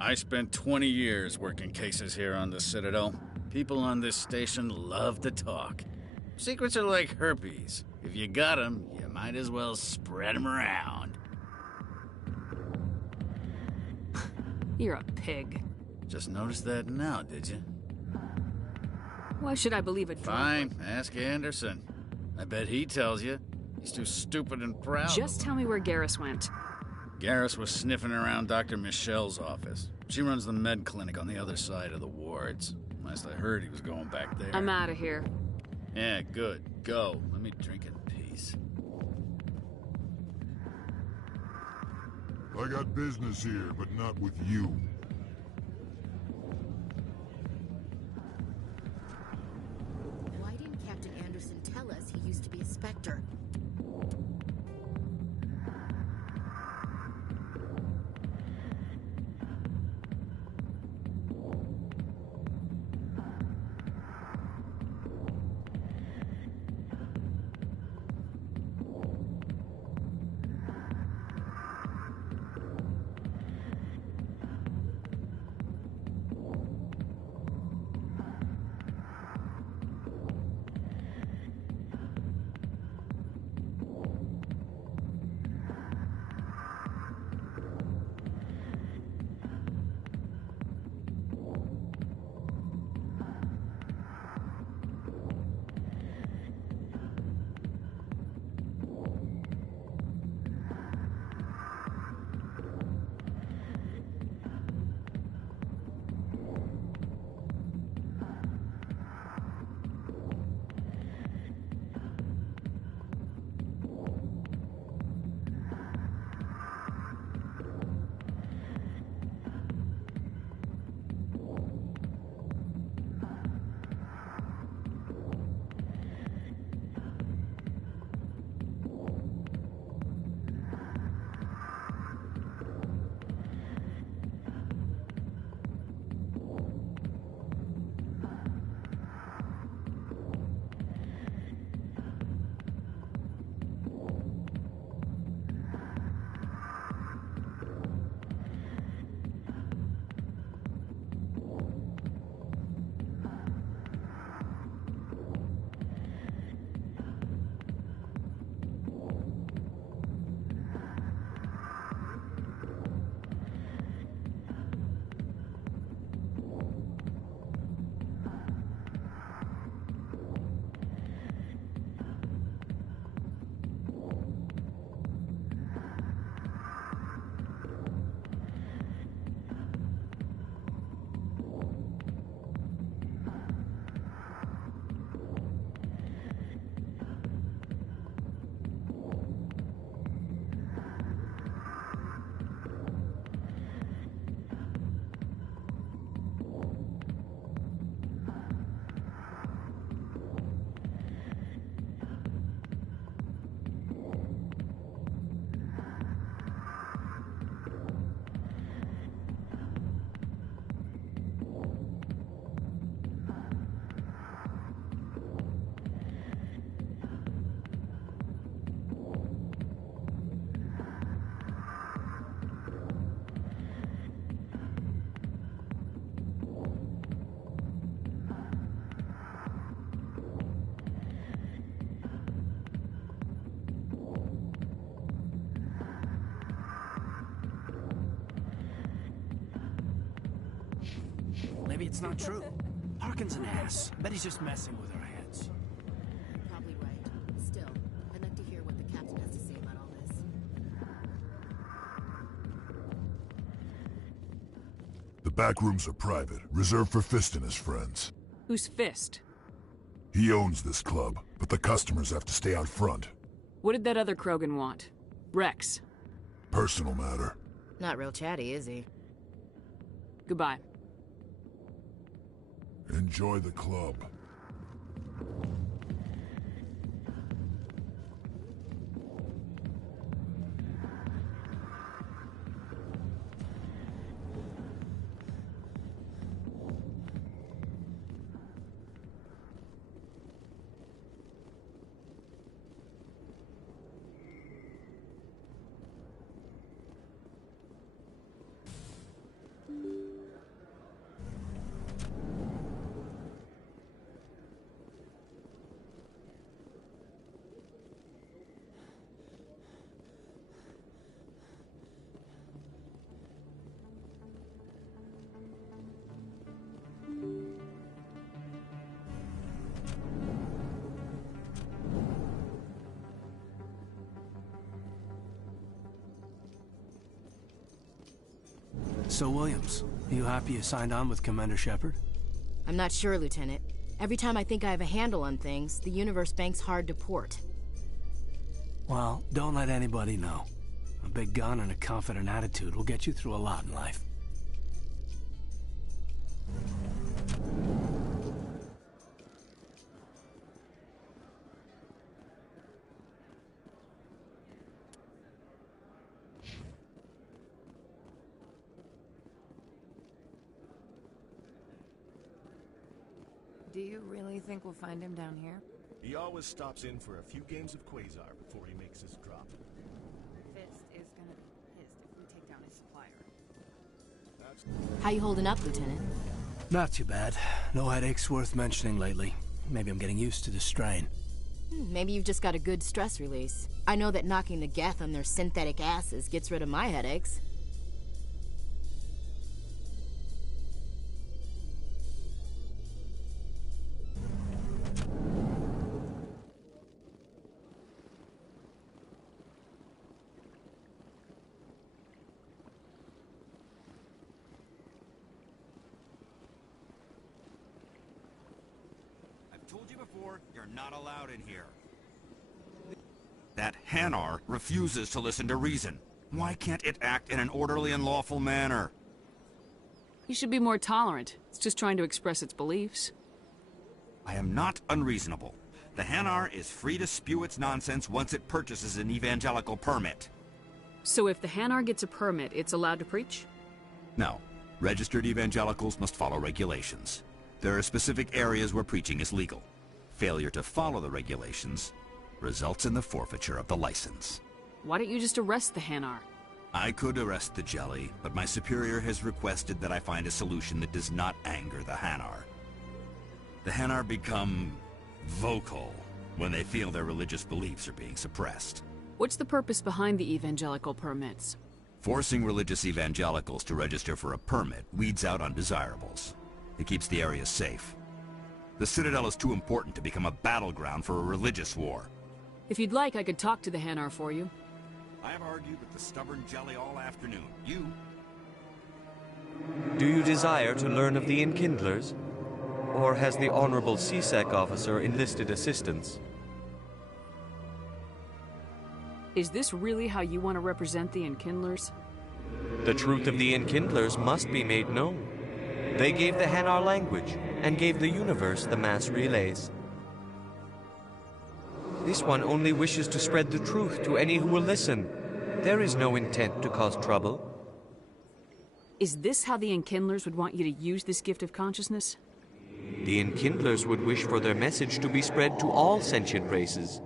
I spent 20 years working cases here on the Citadel. People on this station love to talk. Secrets are like herpes. If you got them, you might as well spread them around. You're a pig. Just noticed that now, did you? Why should I believe it? Fine, ask Anderson. I bet he tells you. He's too stupid and proud. Just tell me where Garrus went. Garrus was sniffing around Dr. Michelle's office. She runs the med clinic on the other side of the wards. Last I heard, he was going back there. I'm out of here. Yeah, good. Go. Let me drink in peace. I got business here, but not with you. Why didn't Captain Anderson tell us he used to be a Spectre? Maybe it's not true. Harkin's an ass. Bet he's just messing with our heads. You're probably right. Still, I'd like to hear what the captain has to say about all this. The back rooms are private, reserved for Fist and his friends. Who's Fist? He owns this club, but the customers have to stay out front. What did that other Krogan want? Rex. Personal matter. Not real chatty, is he? Goodbye. Enjoy the club. So, Williams, you happy you signed on with Commander Shepard? I'm not sure, Lieutenant. Every time I think I have a handle on things, the Universe Bank's hard to port. Well, don't let anybody know. A big gun and a confident attitude will get you through a lot in life. Do you really think we'll find him down here? He always stops in for a few games of Quasar before he makes his drop. Fist is gonna be pissed if we take down his supplier. How you holding up, Lieutenant? Not too bad. No headaches worth mentioning lately. Maybe I'm getting used to the strain. Maybe you've just got a good stress release. I know that knocking the Geth on their synthetic asses gets rid of my headaches. Told you before, you're not allowed in here. That Hanar refuses to listen to reason. Why can't it act in an orderly and lawful manner? You should be more tolerant. It's just trying to express its beliefs. I am not unreasonable. The Hanar is free to spew its nonsense once it purchases an evangelical permit. So if the Hanar gets a permit, it's allowed to preach? No. Registered evangelicals must follow regulations. There are specific areas where preaching is legal. Failure to follow the regulations results in the forfeiture of the license. Why don't you just arrest the Hanar? I could arrest the jelly, but my superior has requested that I find a solution that does not anger the Hanar. The Hanar become vocal when they feel their religious beliefs are being suppressed. What's the purpose behind the evangelical permits? Forcing religious evangelicals to register for a permit weeds out undesirables. It keeps the area safe. The Citadel is too important to become a battleground for a religious war. If you'd like, I could talk to the Hanar for you. I have argued with the stubborn jelly all afternoon. You? Do you desire to learn of the Enkindlers? Or has the Honorable CSEC officer enlisted assistance? Is this really how you want to represent the Enkindlers? The truth of the Enkindlers must be made known. They gave the Hanar language, and gave the universe the mass relays. This one only wishes to spread the truth to any who will listen. There is no intent to cause trouble. Is this how the Enkindlers would want you to use this gift of consciousness? The Enkindlers would wish for their message to be spread to all sentient races.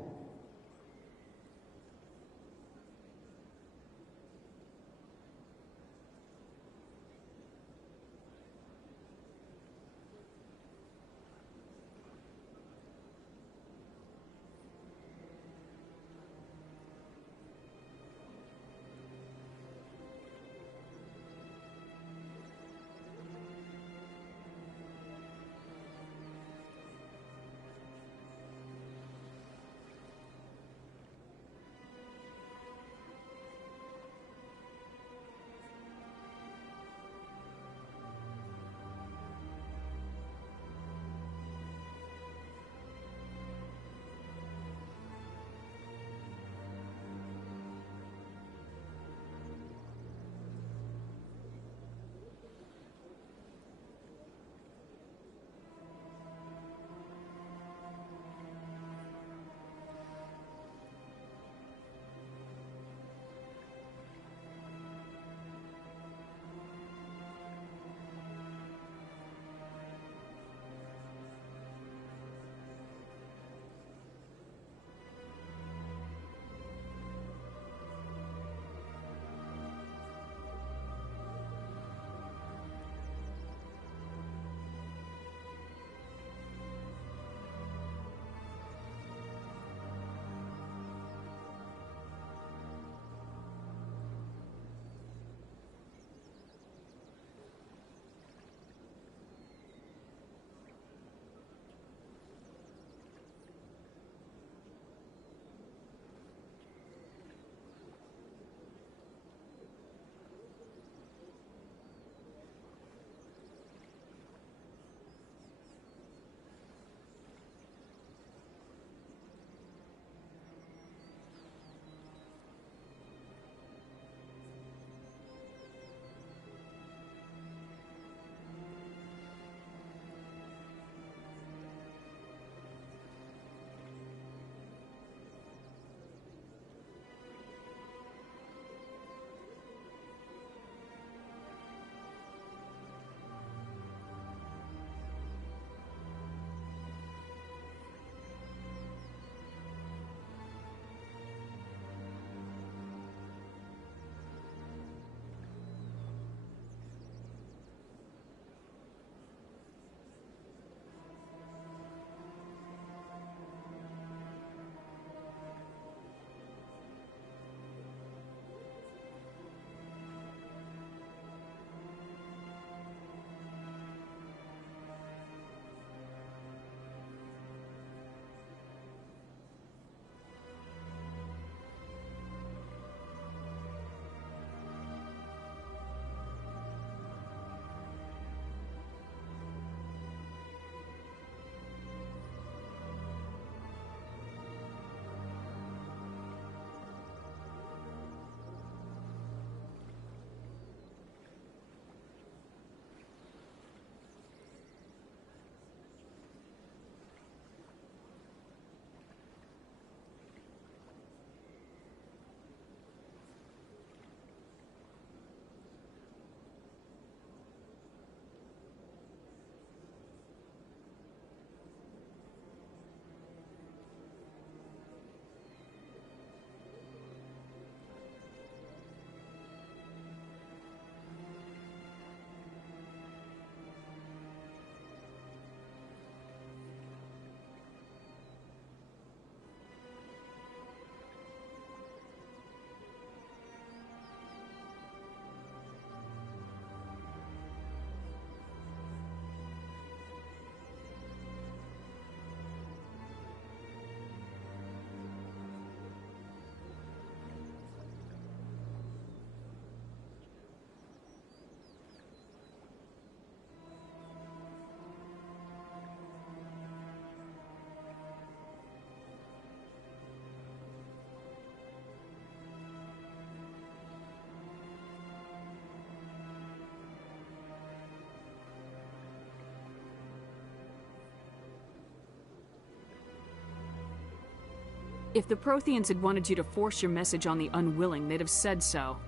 If the Protheans had wanted you to force your message on the unwilling, they'd have said so.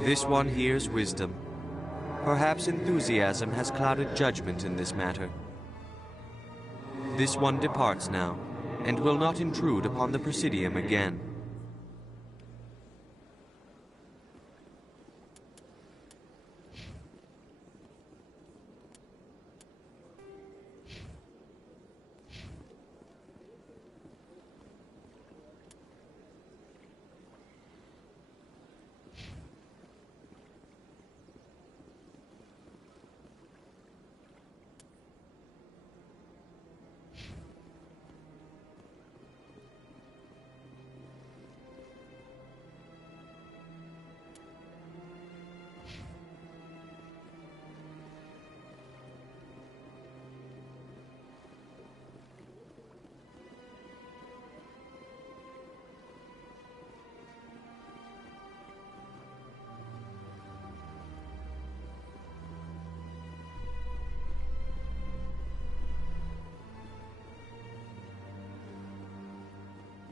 This one hears wisdom. Perhaps enthusiasm has clouded judgment in this matter. This one departs now, and will not intrude upon the Presidium again.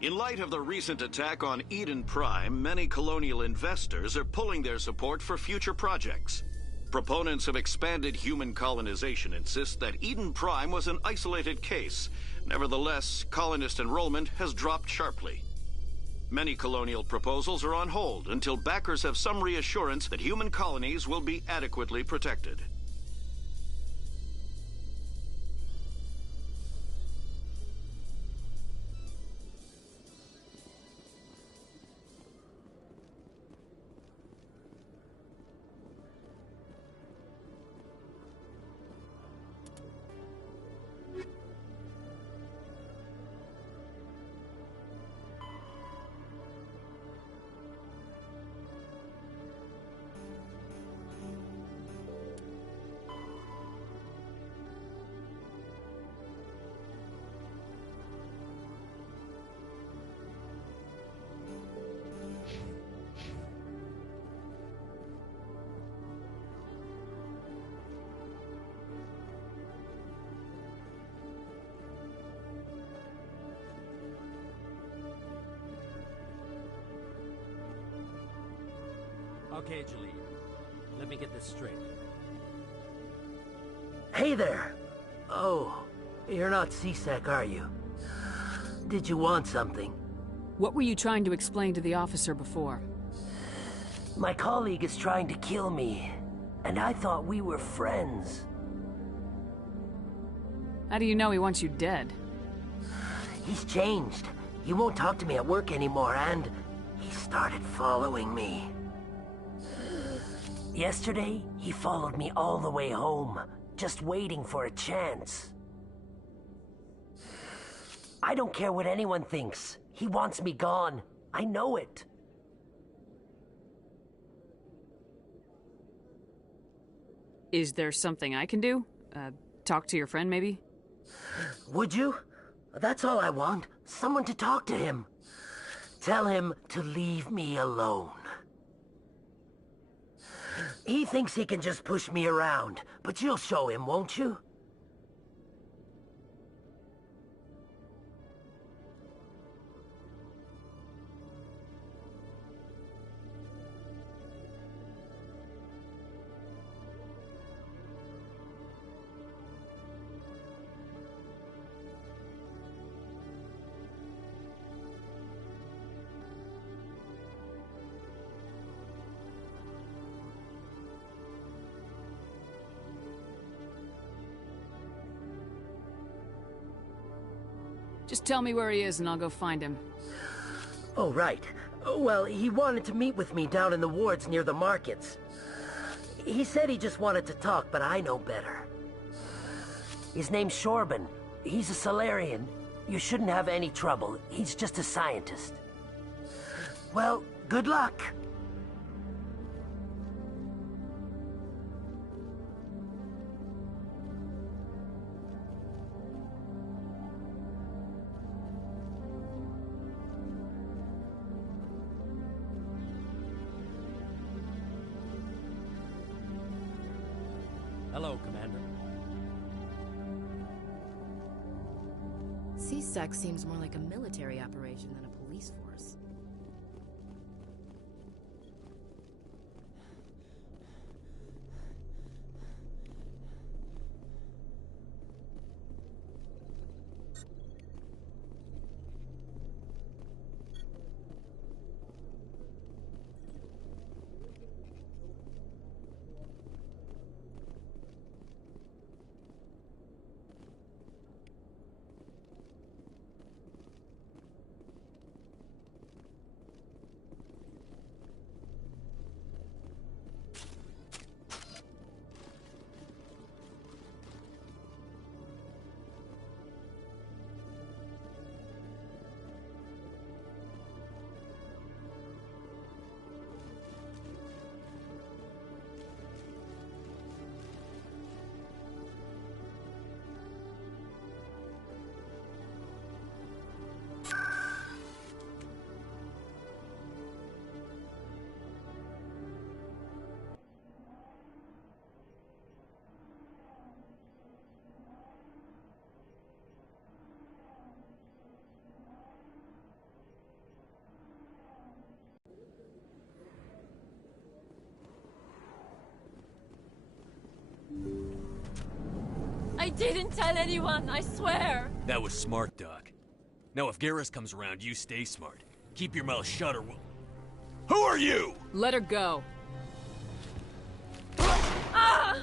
In light of the recent attack on Eden Prime, many colonial investors are pulling their support for future projects. Proponents of expanded human colonization insist that Eden Prime was an isolated case. Nevertheless, colonist enrollment has dropped sharply. Many colonial proposals are on hold until backers have some reassurance that human colonies will be adequately protected. Okay, Jalil. Let me get this straight. Hey there! Oh, you're not C-Sec, are you? Did you want something? What were you trying to explain to the officer before? My colleague is trying to kill me, and I thought we were friends. How do you know he wants you dead? He's changed. He won't talk to me at work anymore, and he started following me. Yesterday, he followed me all the way home, just waiting for a chance. I don't care what anyone thinks. He wants me gone. I know it. Is there something I can do? Talk to your friend, maybe? Would you? That's all I want. Someone to talk to him. Tell him to leave me alone. He thinks he can just push me around, but you'll show him, won't you? Just tell me where he is and I'll go find him. Oh, right. Well, he wanted to meet with me down in the wards near the markets. He said he just wanted to talk, but I know better. His name's Shorban. He's a Salarian. You shouldn't have any trouble. He's just a scientist. Well, good luck. Hello, Commander. CSEC seems more like a military operation than a police force. I didn't tell anyone, I swear! That was smart, Doc. Now if Garrus comes around, you stay smart. Keep your mouth shut or we'll... Who are you? Let her go. Ah!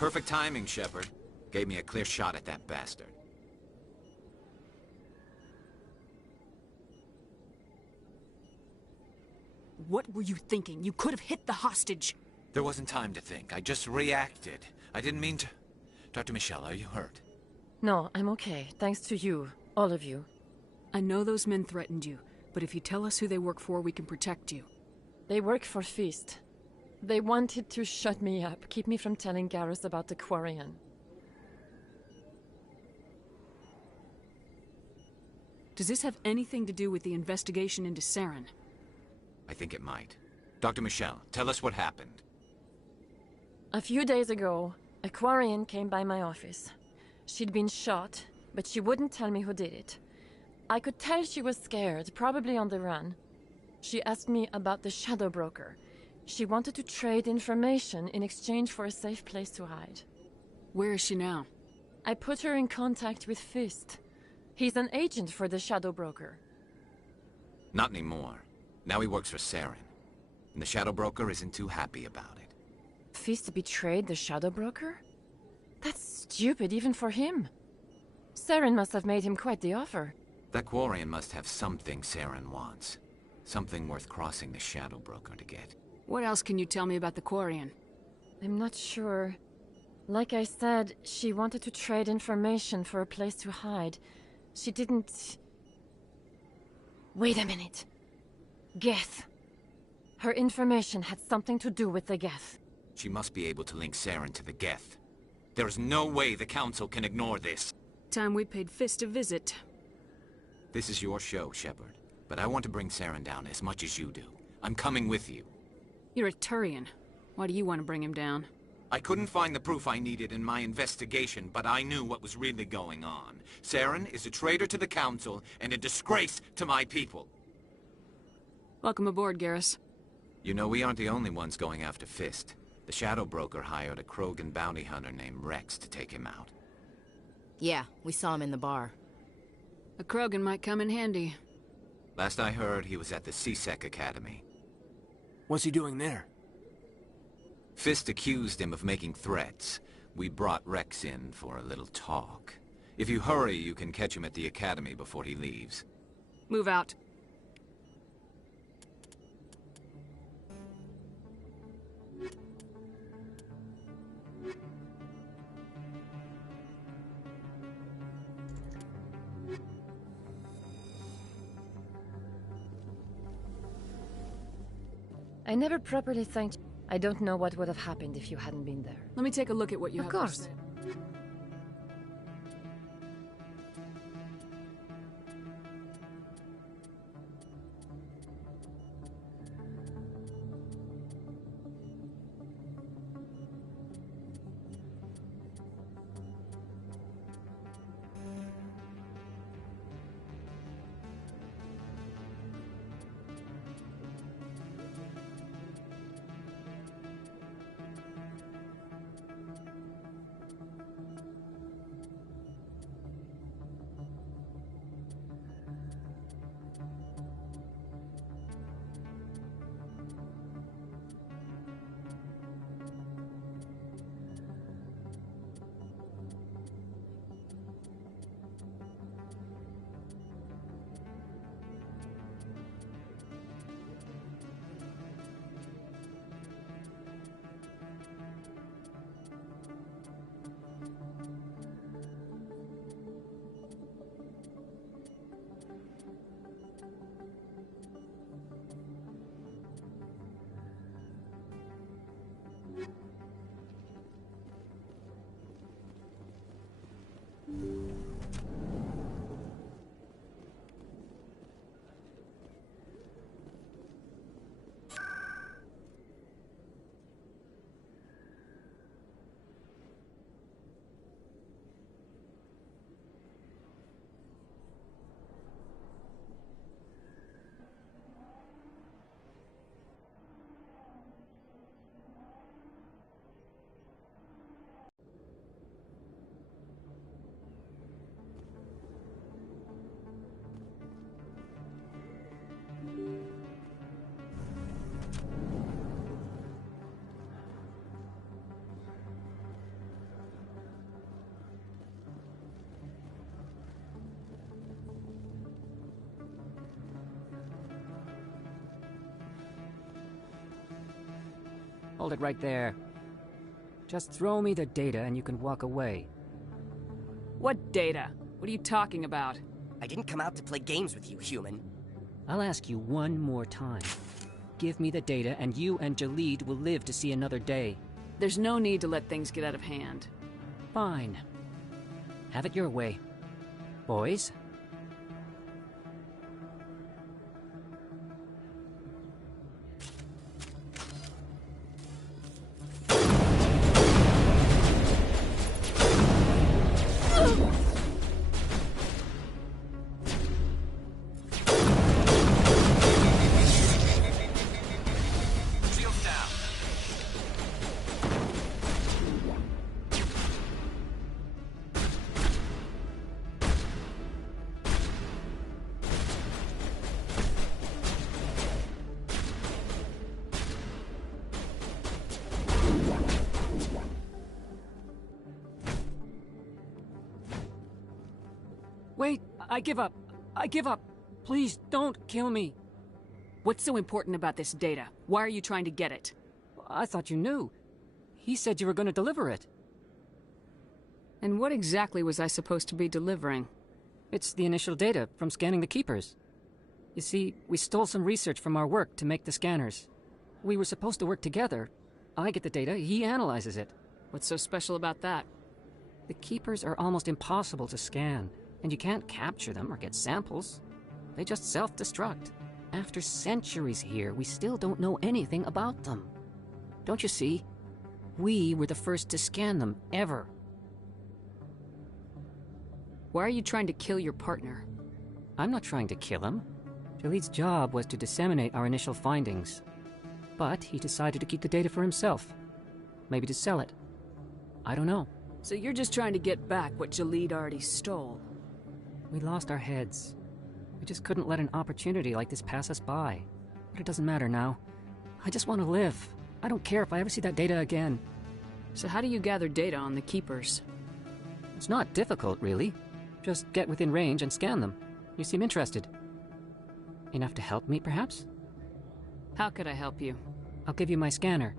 Perfect timing, Shepard. Gave me a clear shot at that bastard. What were you thinking? You could have hit the hostage. There wasn't time to think. I just reacted. I didn't mean to... Dr. Michelle, are you hurt? No, I'm okay. Thanks to you. All of you. I know those men threatened you, but if you tell us who they work for, we can protect you. They work for Feast. They wanted to shut me up, keep me from telling Garrus about the Quarian. Does this have anything to do with the investigation into Saren? I think it might. Dr. Michelle, tell us what happened. A few days ago, a Quarian came by my office. She'd been shot, but she wouldn't tell me who did it. I could tell she was scared, probably on the run. She asked me about the Shadow Broker. She wanted to trade information in exchange for a safe place to hide. Where is she now? I put her in contact with Fist. He's an agent for the Shadow Broker. Not anymore. Now he works for Saren. And the Shadow Broker isn't too happy about it. Fist betrayed the Shadow Broker? That's stupid even for him. Saren must have made him quite the offer. That Quarian must have something Saren wants. Something worth crossing the Shadow Broker to get. What else can you tell me about the Quarian? I'm not sure. Like I said, she wanted to trade information for a place to hide. She didn't... Wait a minute. Geth. Her information had something to do with the Geth. She must be able to link Saren to the Geth. There is no way the Council can ignore this. Time we paid Fist a visit. This is your show, Shepard. But I want to bring Saren down as much as you do. I'm coming with you. You're a Turian. Why do you want to bring him down? I couldn't find the proof I needed in my investigation, but I knew what was really going on. Saren is a traitor to the Council and a disgrace to my people. Welcome aboard, Garrus. You know, we aren't the only ones going after Fist. The Shadow Broker hired a Krogan bounty hunter named Rex to take him out. Yeah, we saw him in the bar. A Krogan might come in handy. Last I heard, he was at the CSEC Academy. What's he doing there? Fist accused him of making threats. We brought Rex in for a little talk. If you hurry, you can catch him at the Academy before he leaves. Move out. I never properly thanked you. I don't know what would have happened if you hadn't been there. Let me take a look at what you Of have course. for sale. Hold it right there. Just throw me the data and you can walk away. What data? What are you talking about? I didn't come out to play games with you, human. I'll ask you one more time. Give me the data and you and Jalid will live to see another day. There's no need to let things get out of hand. Fine. Have it your way. Boys? Wait, I give up. I give up. Please, don't kill me. What's so important about this data? Why are you trying to get it? I thought you knew. He said you were going to deliver it. And what exactly was I supposed to be delivering? It's the initial data from scanning the Keepers. You see, we stole some research from our work to make the scanners. We were supposed to work together. I get the data, he analyzes it. What's so special about that? The Keepers are almost impossible to scan, and you can't capture them or get samples. They just self-destruct. After centuries here, we still don't know anything about them. Don't you see? We were the first to scan them, ever. Why are you trying to kill your partner? I'm not trying to kill him. Jalid's job was to disseminate our initial findings. But he decided to keep the data for himself. Maybe to sell it. I don't know. So you're just trying to get back what Jalid already stole? We lost our heads. We just couldn't let an opportunity like this pass us by. But it doesn't matter now. I just want to live. I don't care if I ever see that data again. So how do you gather data on the Keepers? It's not difficult, really. Just get within range and scan them. You seem interested. Enough to help me, perhaps? How could I help you? I'll give you my scanner.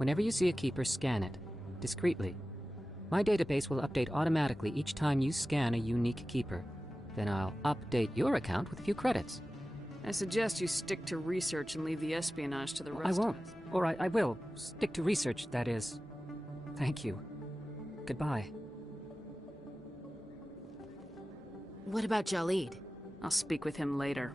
Whenever you see a Keeper, scan it. Discreetly. My database will update automatically each time you scan a unique keeper. Then I'll update your account with a few credits. I suggest you stick to research and leave the espionage to the rest I won't. of us. Or I will. Stick to research, that is. Thank you. Goodbye. What about Jalid? I'll speak with him later.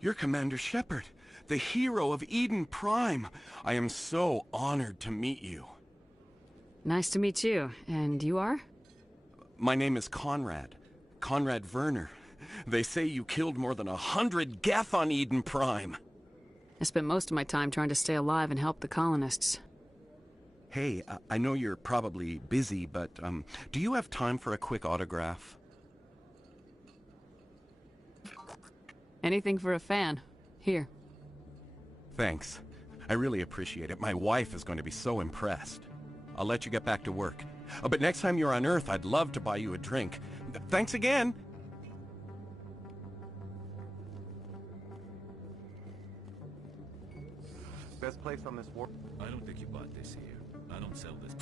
You're Commander Shepard, the hero of Eden Prime. I am so honored to meet you. Nice to meet you. And you are? My name is Conrad. Conrad Werner. They say you killed more than 100 Geth on Eden Prime. I spent most of my time trying to stay alive and help the colonists. Hey, I know you're probably busy, but do you have time for a quick autograph? Anything for a fan. Here. Thanks. I really appreciate it. My wife is going to be so impressed. I'll let you get back to work. But next time you're on Earth, I'd love to buy you a drink. Thanks again! Best place on this war. I don't think you bought this here. I don't sell this.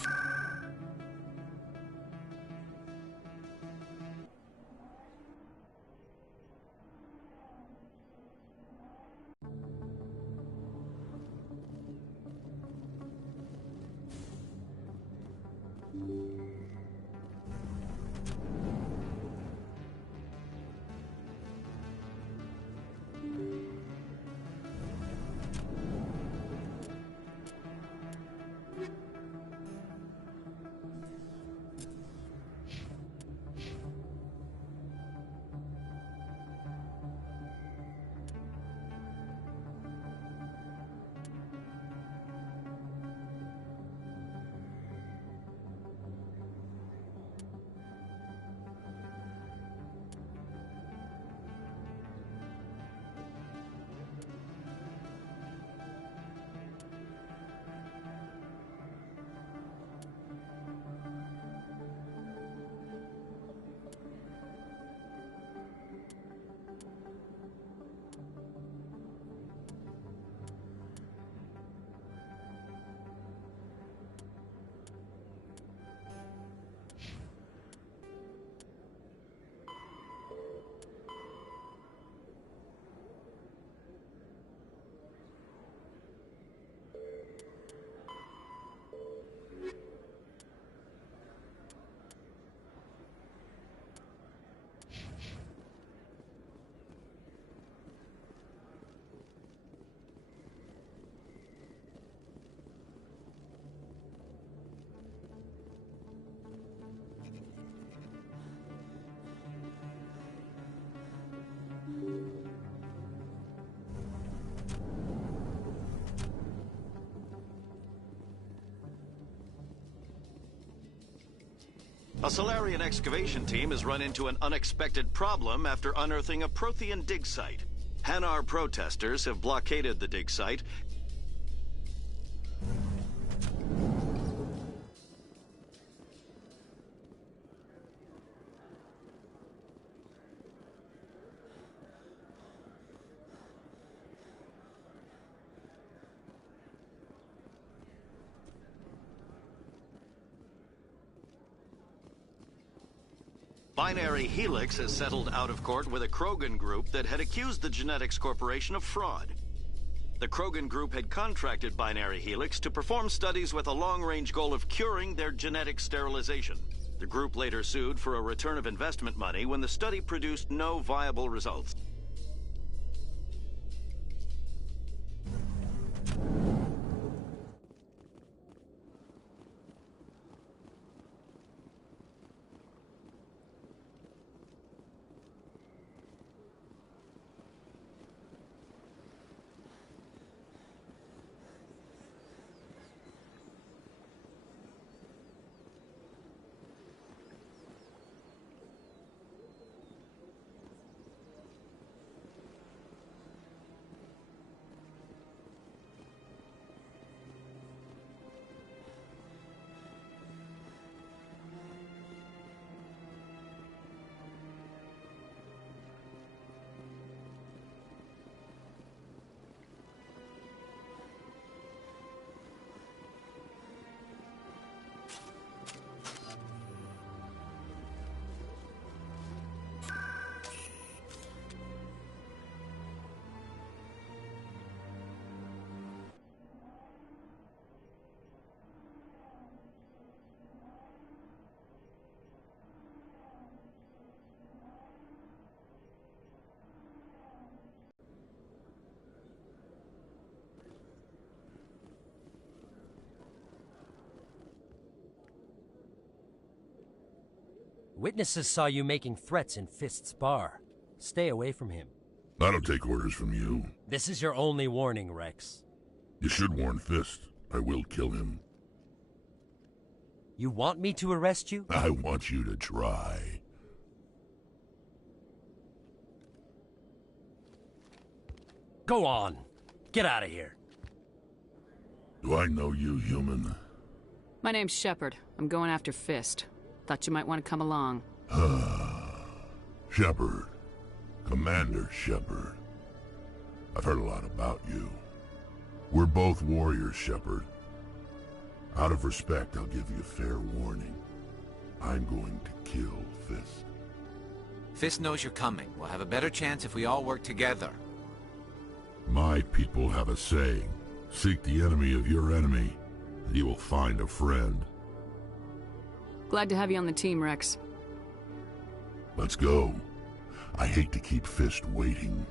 A Salarian excavation team has run into an unexpected problem after unearthing a Prothean dig site. Hanar protesters have blockaded the dig site. Binary Helix has settled out of court with a Krogan group that had accused the Genetics Corporation of fraud. The Krogan group had contracted Binary Helix to perform studies with a long-range goal of curing their genetic sterilization. The group later sued for a return of investment money when the study produced no viable results. Witnesses saw you making threats in Fist's bar. Stay away from him. I don't take orders from you. This is your only warning, Rex. You should warn Fist. I will kill him. You want me to arrest you? I want you to try. Go on. Get out of here. Do I know you, human? My name's Shepard. I'm going after Fist. Thought you might want to come along. Shepard. Commander Shepard. I've heard a lot about you. We're both warriors, Shepard. Out of respect, I'll give you a fair warning. I'm going to kill Fist. Fist knows you're coming. We'll have a better chance if we all work together. My people have a saying. Seek the enemy of your enemy, and you will find a friend. Glad to have you on the team, Rex. Let's go. I hate to keep Fist waiting.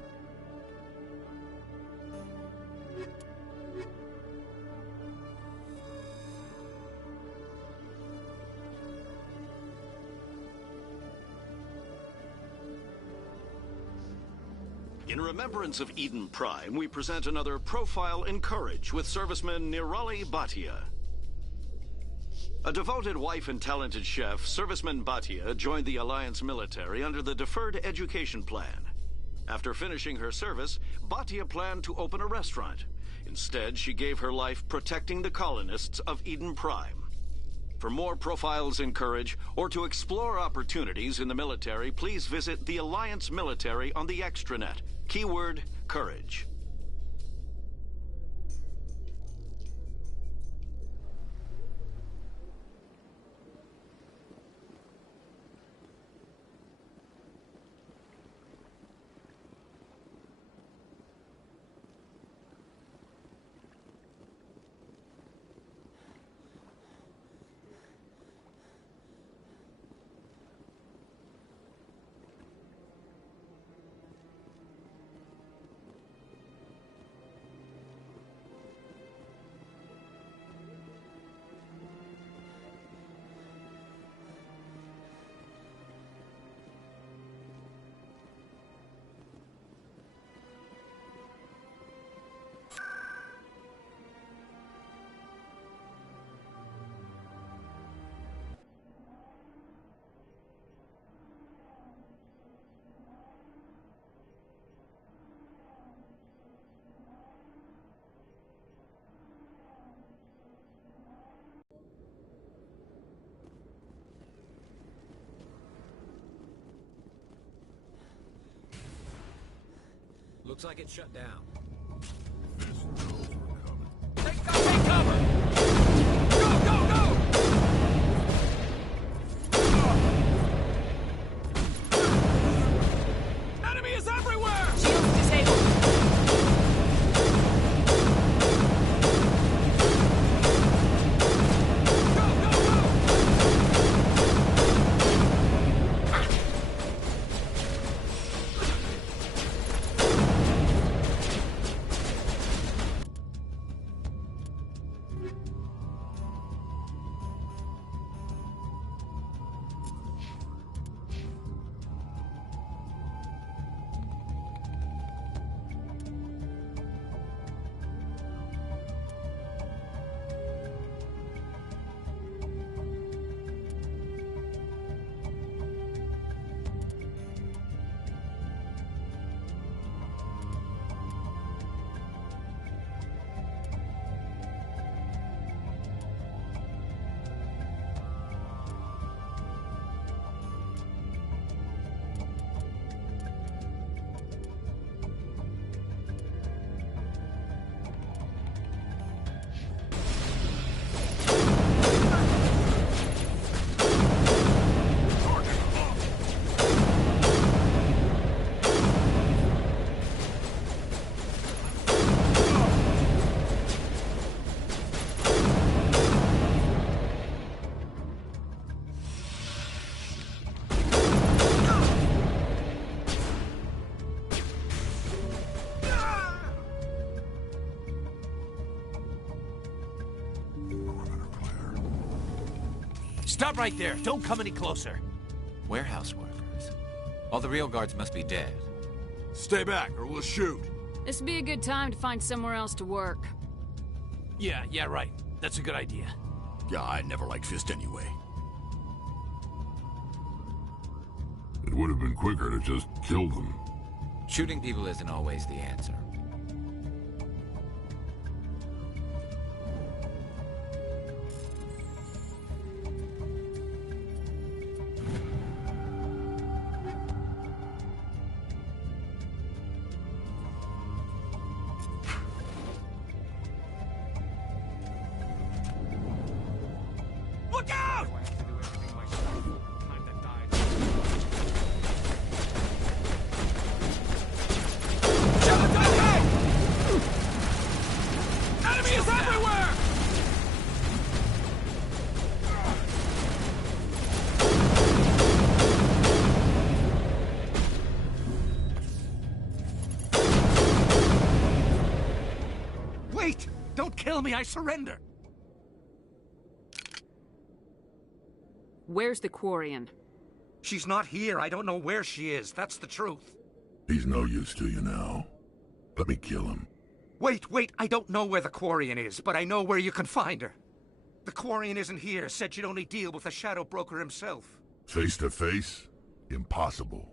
In remembrance of Eden Prime, we present another Profile in Courage with serviceman Nirali Bhatia. A devoted wife and talented chef, Serviceman Bhatia joined the Alliance military under the Deferred Education Plan. After finishing her service, Bhatia planned to open a restaurant. Instead, she gave her life protecting the colonists of Eden Prime. For more Profiles in Courage, or to explore opportunities in the military, please visit the Alliance Military on the extranet. Keyword, Courage. Looks like it's shut down. Take cover! Go, go, go! Enemy is everywhere! Shields disabled. Stop right there. Don't come any closer. Warehouse workers. All the real guards must be dead. Stay back, or we'll shoot. This'd be a good time to find somewhere else to work. Yeah, right. That's a good idea. Yeah, I never liked Fist anyway. It would have been quicker to just kill them. Shooting people isn't always the answer. Look out! Enemies everywhere! Wait! Don't kill me, I surrender! Where's the Quarian? She's not here. I don't know where she is. That's the truth. He's no use to you now. Let me kill him. Wait. I don't know where the Quarian is, but I know where you can find her. The Quarian isn't here. Said she'd only deal with the Shadow Broker himself. Face to face? Impossible.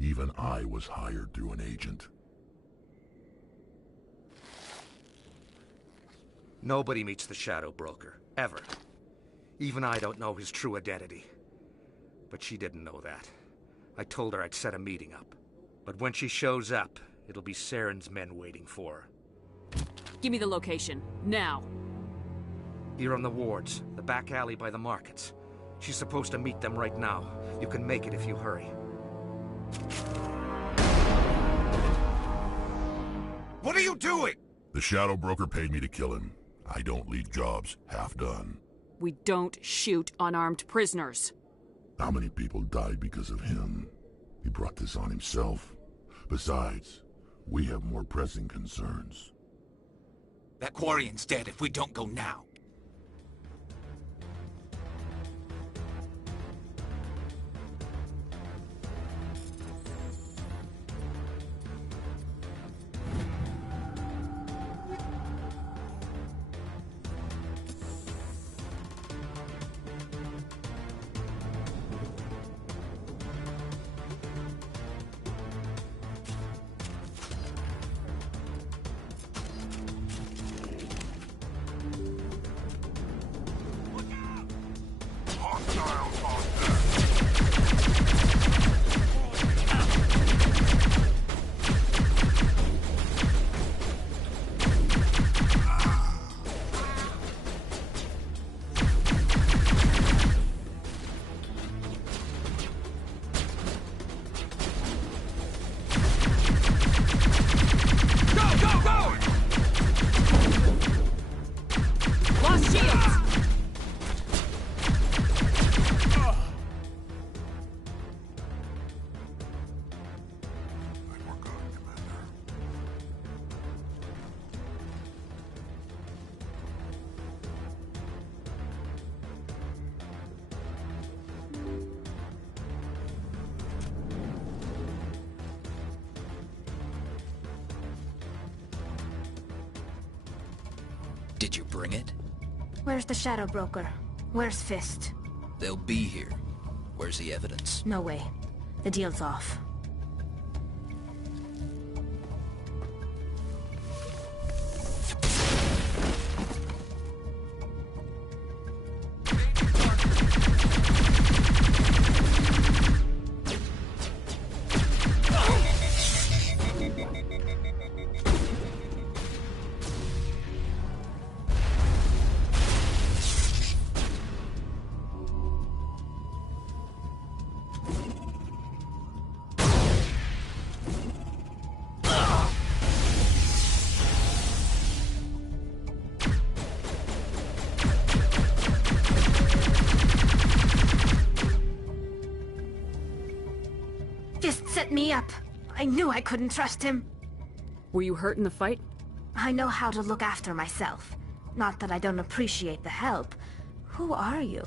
Even I was hired through an agent. Nobody meets the Shadow Broker. Ever. Even I don't know his true identity. But she didn't know that. I told her I'd set a meeting up. But when she shows up, it'll be Saren's men waiting for her. Give me the location. Now. Here on the wards, the back alley by the markets. She's supposed to meet them right now. You can make it if you hurry. What are you doing? The Shadow Broker paid me to kill him. I don't leave jobs half done. We don't shoot unarmed prisoners. How many people died because of him? He brought this on himself. Besides, we have more pressing concerns. That Quarian's dead if we don't go now. Did you bring it? Where's the Shadow Broker? Where's Fist? They'll be here. Where's the evidence? No way. The deal's off. Fist set me up. I knew I couldn't trust him. Were you hurt in the fight? I know how to look after myself. Not that I don't appreciate the help. Who are you?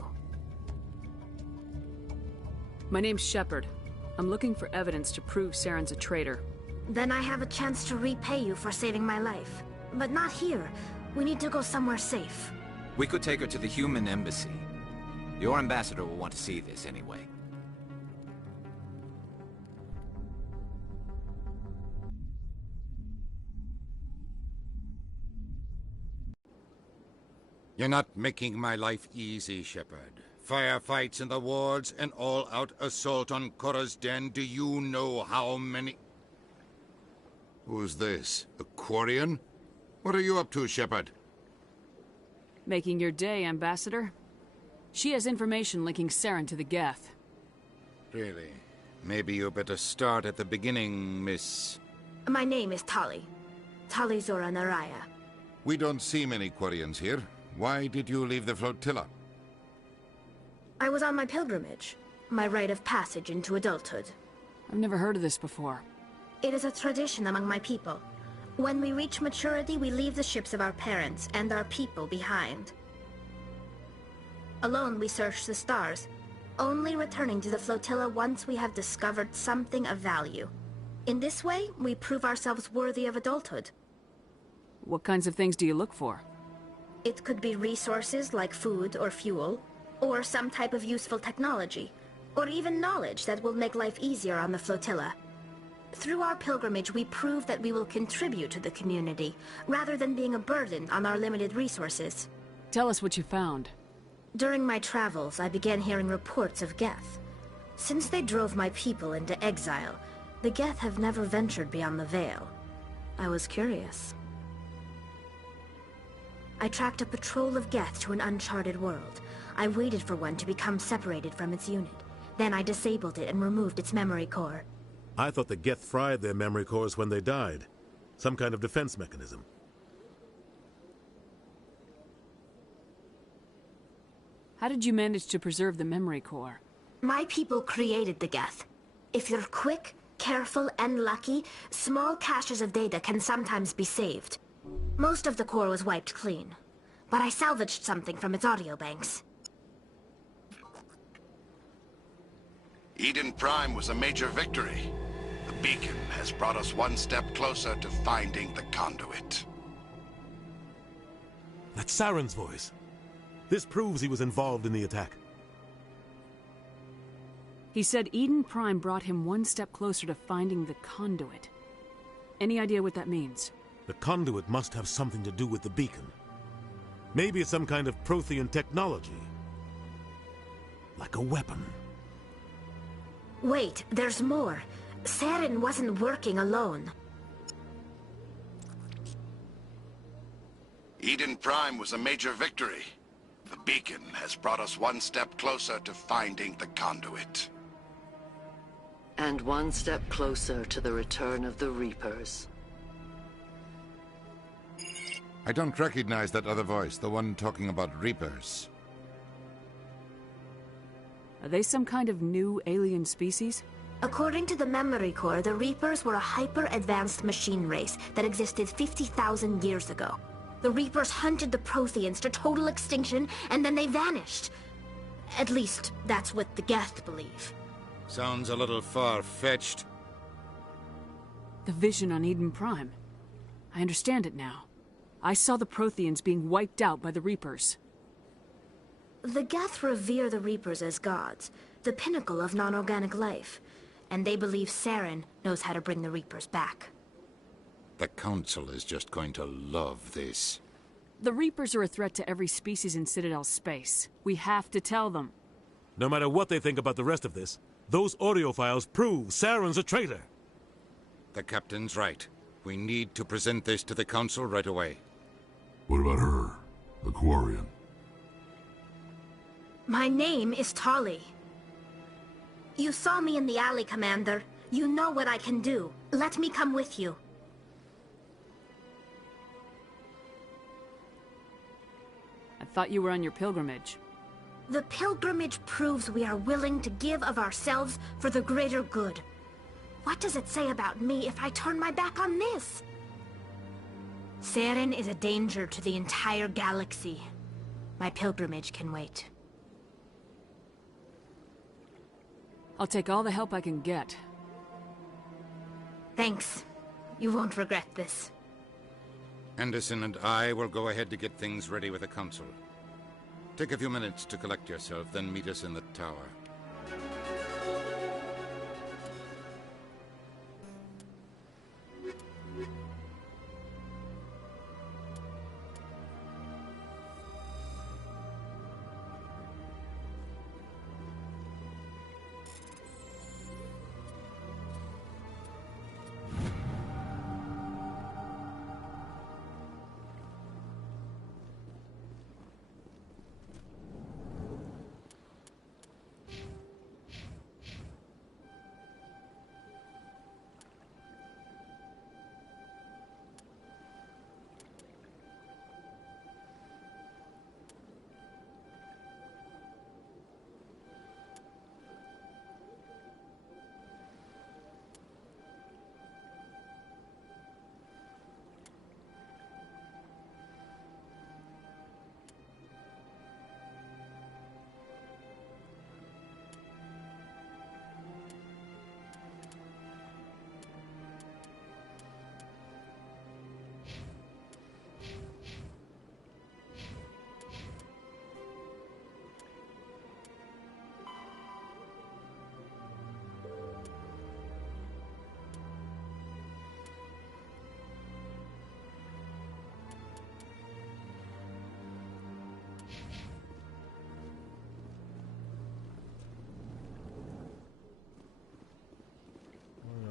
My name's Shepard. I'm looking for evidence to prove Saren's a traitor. Then I have a chance to repay you for saving my life. But not here. We need to go somewhere safe. We could take her to the human embassy. Your ambassador will want to see this anyway. You're not making my life easy, Shepard. Firefights in the wards, an all-out assault on Korra's den. Do you know how many... Who's this? A Quarian? What are you up to, Shepard? Making your day, Ambassador. She has information linking Saren to the Geth. Really? Maybe you better start at the beginning, Miss... My name is Tali. Tali Zora Naraya. We don't see many Quarians here. Why did you leave the flotilla? I was on my pilgrimage. My rite of passage into adulthood. I've never heard of this before. It is a tradition among my people. When we reach maturity, we leave the ships of our parents and our people behind. Alone, we search the stars, only returning to the flotilla once we have discovered something of value. In this way, we prove ourselves worthy of adulthood. What kinds of things do you look for? It could be resources like food or fuel, or some type of useful technology, or even knowledge that will make life easier on the flotilla. Through our pilgrimage, we prove that we will contribute to the community, rather than being a burden on our limited resources. Tell us what you found. During my travels, I began hearing reports of Geth. Since they drove my people into exile, the Geth have never ventured beyond the Veil. I was curious. I tracked a patrol of Geth to an uncharted world. I waited for one to become separated from its unit. Then I disabled it and removed its memory core. I thought the Geth fried their memory cores when they died. Some kind of defense mechanism. How did you manage to preserve the memory core? My people created the Geth. If you're quick, careful, and lucky, small caches of data can sometimes be saved. Most of the core was wiped clean, but I salvaged something from its audio banks. Eden Prime was a major victory. The beacon has brought us one step closer to finding the conduit. That's Saren's voice. This proves he was involved in the attack. He said Eden Prime brought him one step closer to finding the conduit. Any idea what that means? The conduit must have something to do with the beacon. Maybe it's some kind of Prothean technology. Like a weapon. Wait, there's more. Saren wasn't working alone. Eden Prime was a major victory. The beacon has brought us one step closer to finding the conduit. And one step closer to the return of the Reapers. I don't recognize that other voice, the one talking about Reapers. Are they some kind of new alien species? According to the memory core, the Reapers were a hyper-advanced machine race that existed 50,000 years ago. The Reapers hunted the Protheans to total extinction, and then they vanished. At least, that's what the Geth believe. Sounds a little far-fetched. The vision on Eden Prime. I understand it now. I saw the Protheans being wiped out by the Reapers. The Geth revere the Reapers as gods, the pinnacle of non-organic life, and they believe Saren knows how to bring the Reapers back. The Council is just going to love this. The Reapers are a threat to every species in Citadel space. We have to tell them. No matter what they think about the rest of this, those audio files prove Saren's a traitor. The Captain's right. We need to present this to the Council right away. What about her? The Quarian? My name is Tali. You saw me in the alley, Commander. You know what I can do. Let me come with you. I thought you were on your pilgrimage. The pilgrimage proves we are willing to give of ourselves for the greater good. What does it say about me if I turn my back on this? Saren is a danger to the entire galaxy. My pilgrimage can wait. I'll take all the help I can get. Thanks. You won't regret this. Anderson and I will go ahead to get things ready with the Council. Take a few minutes to collect yourself, then meet us in the tower.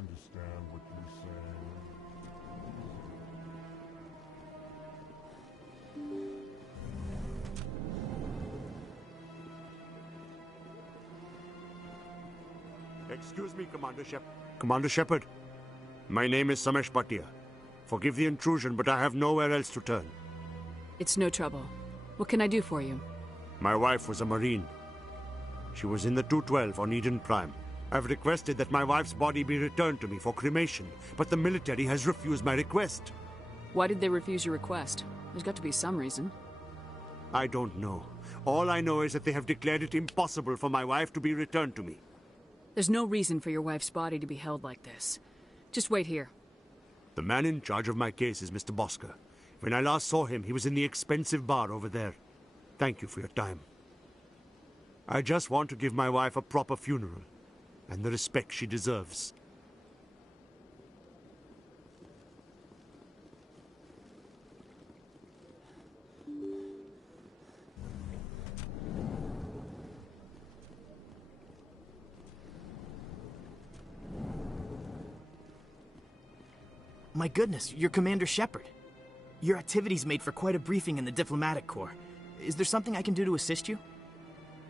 understand what you're saying. Excuse me, Commander Shepard. My name is Samesh Bhatia. Forgive the intrusion, but I have nowhere else to turn. It's no trouble. What can I do for you? My wife was a Marine. She was in the 212 on Eden Prime. I've requested that my wife's body be returned to me for cremation, but the military has refused my request. Why did they refuse your request? There's got to be some reason. I don't know. All I know is that they have declared it impossible for my wife to be returned to me. There's no reason for your wife's body to be held like this. Just wait here. The man in charge of my case is Mr. Bosker. When I last saw him, he was in the expensive bar over there. Thank you for your time. I just want to give my wife a proper funeral, and the respect she deserves. My goodness, you're Commander Shepard. Your activities made for quite a briefing in the Diplomatic Corps. Is there something I can do to assist you?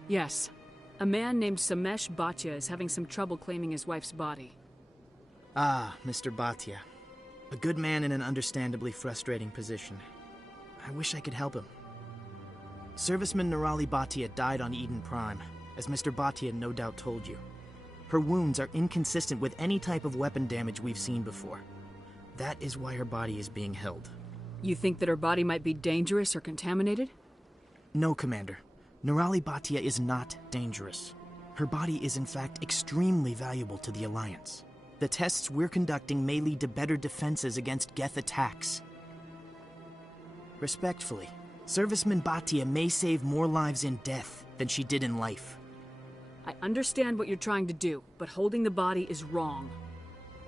Yes. A man named Samesh Bhatia is having some trouble claiming his wife's body. Ah, Mr. Bhatia. A good man in an understandably frustrating position. I wish I could help him. Serviceman Nirali Bhatia died on Eden Prime, as Mr. Bhatia no doubt told you. Her wounds are inconsistent with any type of weapon damage we've seen before. That is why her body is being held. You think that her body might be dangerous or contaminated? No, Commander. Nirali Bhatia is not dangerous. Her body is in fact extremely valuable to the Alliance. The tests we're conducting may lead to better defenses against Geth attacks. Respectfully, Serviceman Bhatia may save more lives in death than she did in life. I understand what you're trying to do, but holding the body is wrong.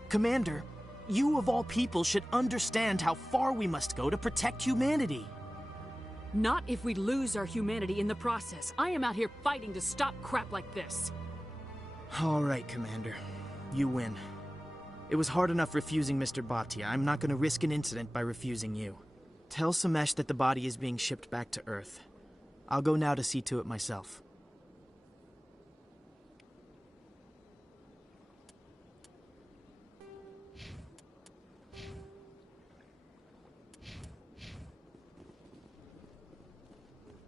Commander, you of all people should understand how far we must go to protect humanity. Not if we lose our humanity in the process. I am out here fighting to stop crap like this. All right, Commander. You win. It was hard enough refusing Mr. Bhatia. I'm not going to risk an incident by refusing you. Tell Samesh that the body is being shipped back to Earth. I'll go now to see to it myself.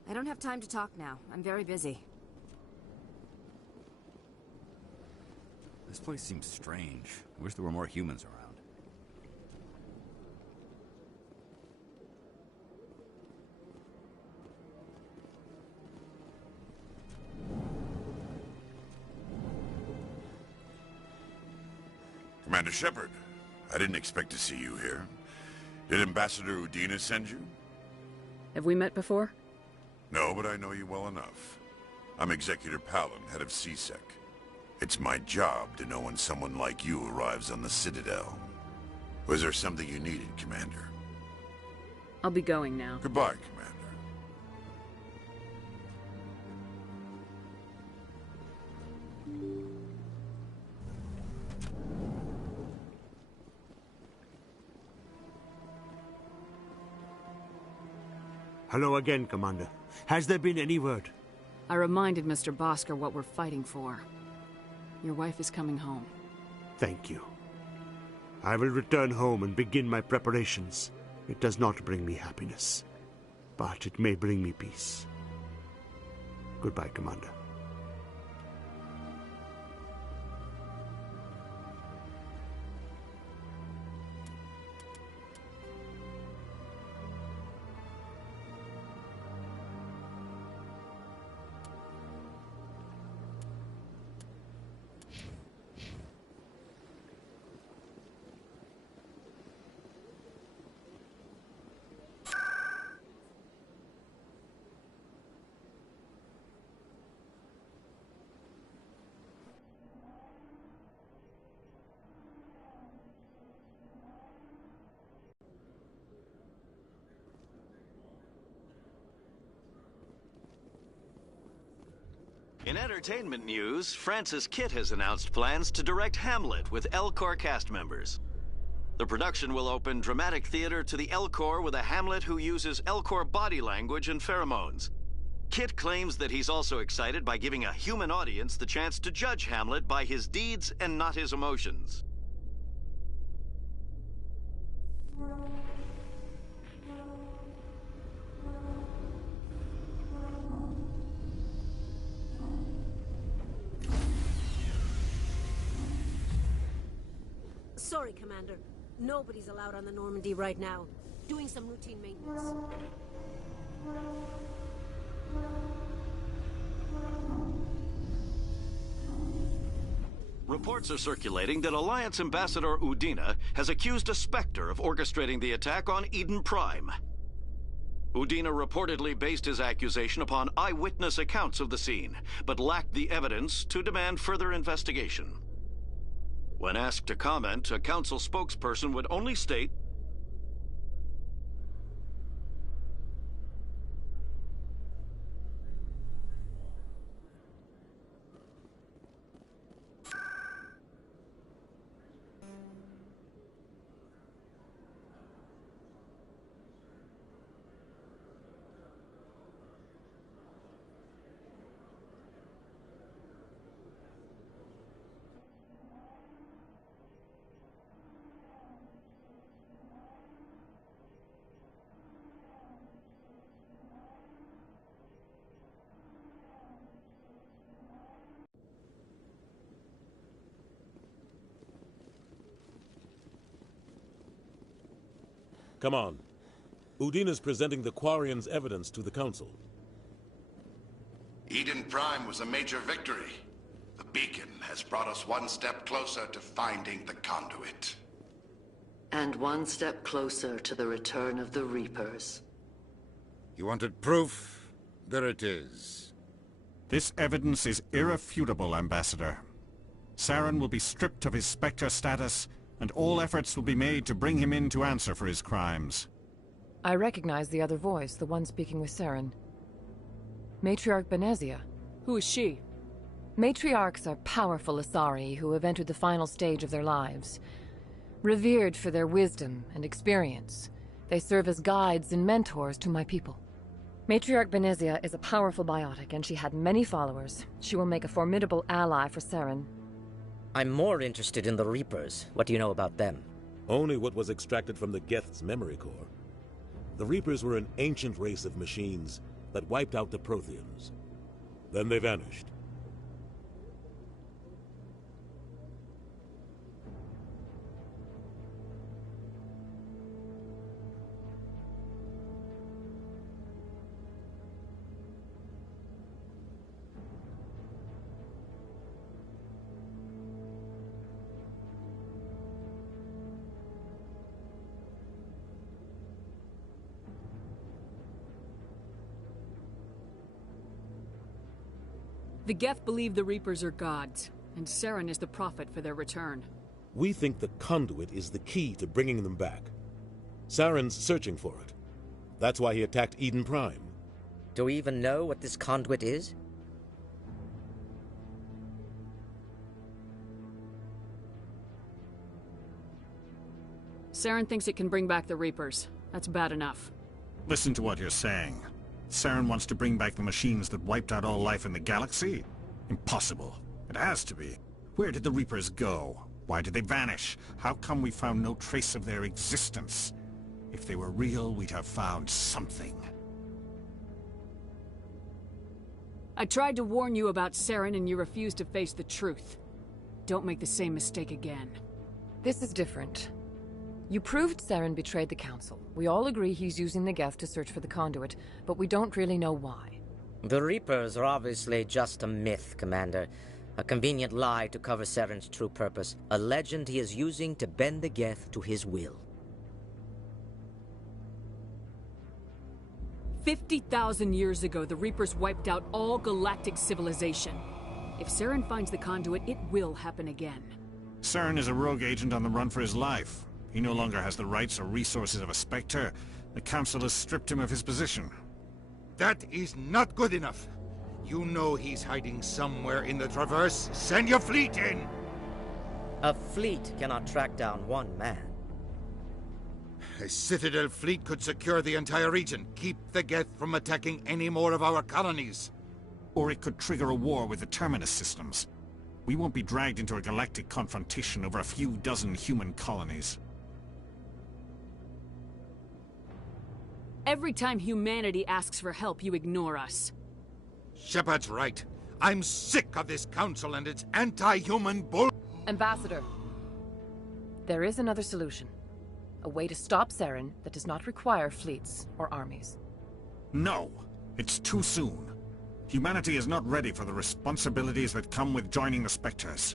I don't have time to talk now. I'm very busy. This place seems strange. I wish there were more humans around. Commander Shepard, I didn't expect to see you here. Did Ambassador Udina send you? Have we met before? No, but I know you well enough. I'm Executor Palin, head of CSEC. It's my job to know when someone like you arrives on the Citadel. Was there something you needed, Commander? I'll be going now. Goodbye, Commander. Hello again, Commander. Has there been any word? I reminded Mr. Bosker what we're fighting for. Your wife is coming home. Thank you. I will return home and begin my preparations. It does not bring me happiness, but it may bring me peace. Goodbye, Commander. In entertainment news, Francis Kitt has announced plans to direct Hamlet with Elcor cast members. The production will open dramatic theater to the Elcor with a Hamlet who uses Elcor body language and pheromones. Kitt claims that he's also excited by giving a human audience the chance to judge Hamlet by his deeds and not his emotions. Sorry, Commander. Nobody's allowed on the Normandy right now. Doing some routine maintenance. Reports are circulating that Alliance Ambassador Udina has accused a Spectre of orchestrating the attack on Eden Prime. Udina reportedly based his accusation upon eyewitness accounts of the scene, but lacked the evidence to demand further investigation. When asked to comment, a council spokesperson would only state, Come on. Udina's presenting the Quarians' evidence to the Council. Eden Prime was a major victory. The beacon has brought us one step closer to finding the conduit. And one step closer to the return of the Reapers. You wanted proof? There it is. This evidence is irrefutable, Ambassador. Saren will be stripped of his Spectre status, and all efforts will be made to bring him in to answer for his crimes. I recognize the other voice, the one speaking with Saren. Matriarch Benezia. Who is she? Matriarchs are powerful Asari who have entered the final stage of their lives. Revered for their wisdom and experience, they serve as guides and mentors to my people. Matriarch Benezia is a powerful biotic, and she had many followers. She will make a formidable ally for Saren. I'm more interested in the Reapers. What do you know about them? Only what was extracted from the Geth's memory core. The Reapers were an ancient race of machines that wiped out the Protheans. Then they vanished. The Geth believe the Reapers are gods, and Saren is the prophet for their return. We think the conduit is the key to bringing them back. Saren's searching for it. That's why he attacked Eden Prime. Do we even know what this conduit is? Saren thinks it can bring back the Reapers. That's bad enough. Listen to what you're saying. Saren wants to bring back the machines that wiped out all life in the galaxy? Impossible. It has to be. Where did the Reapers go? Why did they vanish? How come we found no trace of their existence? If they were real, we'd have found something. I tried to warn you about Saren and you refused to face the truth. Don't make the same mistake again. This is different. You proved Saren betrayed the Council. We all agree he's using the Geth to search for the conduit, but we don't really know why. The Reapers are obviously just a myth, Commander. A convenient lie to cover Saren's true purpose. A legend he is using to bend the Geth to his will. 50,000 years ago, the Reapers wiped out all galactic civilization. If Saren finds the conduit, it will happen again. Saren is a rogue agent on the run for his life. He no longer has the rights or resources of a Spectre. The Council has stripped him of his position. That is not good enough. You know he's hiding somewhere in the Traverse. Send your fleet in! A fleet cannot track down one man. A Citadel fleet could secure the entire region, keep the Geth from attacking any more of our colonies. Or it could trigger a war with the Terminus systems. We won't be dragged into a galactic confrontation over a few dozen human colonies. Every time humanity asks for help, you ignore us. Shepard's right. I'm sick of this council and its anti-human bull— Ambassador, there is another solution. A way to stop Saren that does not require fleets or armies. No, it's too soon. Humanity is not ready for the responsibilities that come with joining the Spectres.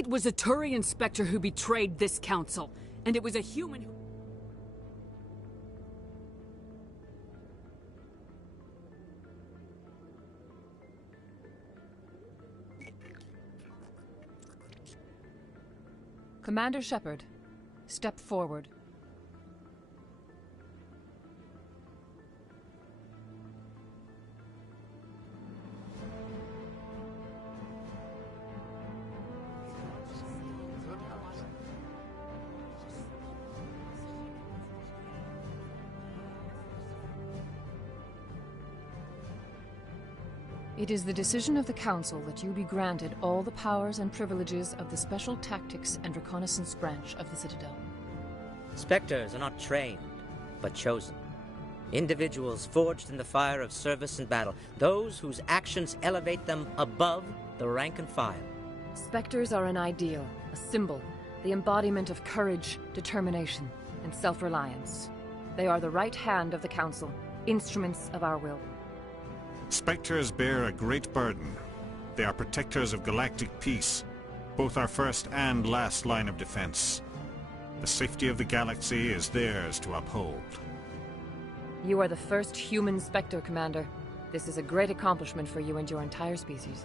It was a Turian Spectre who betrayed this council, and it was a human who— Commander Shepard, step forward. It is the decision of the Council that you be granted all the powers and privileges of the Special Tactics and Reconnaissance Branch of the Citadel. Spectres are not trained. but chosen. Individuals forged in the fire of service and battle, those whose actions elevate them above the rank and file. Spectres are an ideal, a symbol, the embodiment of courage, determination, and self-reliance. They are the right hand of the Council, instruments of our will. Spectres bear a great burden. They are protectors of galactic peace, both our first and last line of defense. The safety of the galaxy is theirs to uphold. You are the first human Spectre, Commander. This is a great accomplishment for you and your entire species.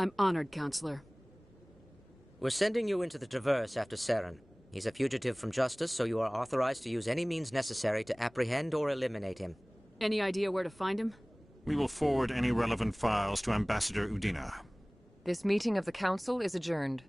I'm honored, Counselor. We're sending you into the Traverse after Saren. He's a fugitive from justice, so you are authorized to use any means necessary to apprehend or eliminate him. Any idea where to find him? We will forward any relevant files to Ambassador Udina. This meeting of the Council is adjourned.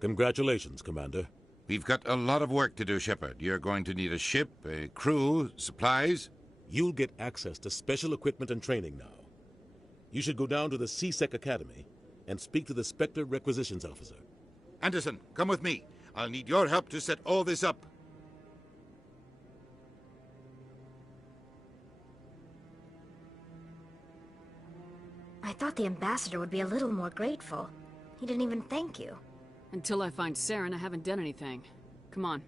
Congratulations, Commander. We've got a lot of work to do, Shepard. You're going to need a ship, a crew, supplies. You'll get access to special equipment and training now. You should go down to the C-Sec Academy and speak to the Spectre Requisitions Officer. Anderson, come with me. I'll need your help to set all this up. I thought the ambassador would be a little more grateful. He didn't even thank you. Until I find Saren, I haven't done anything. Come on.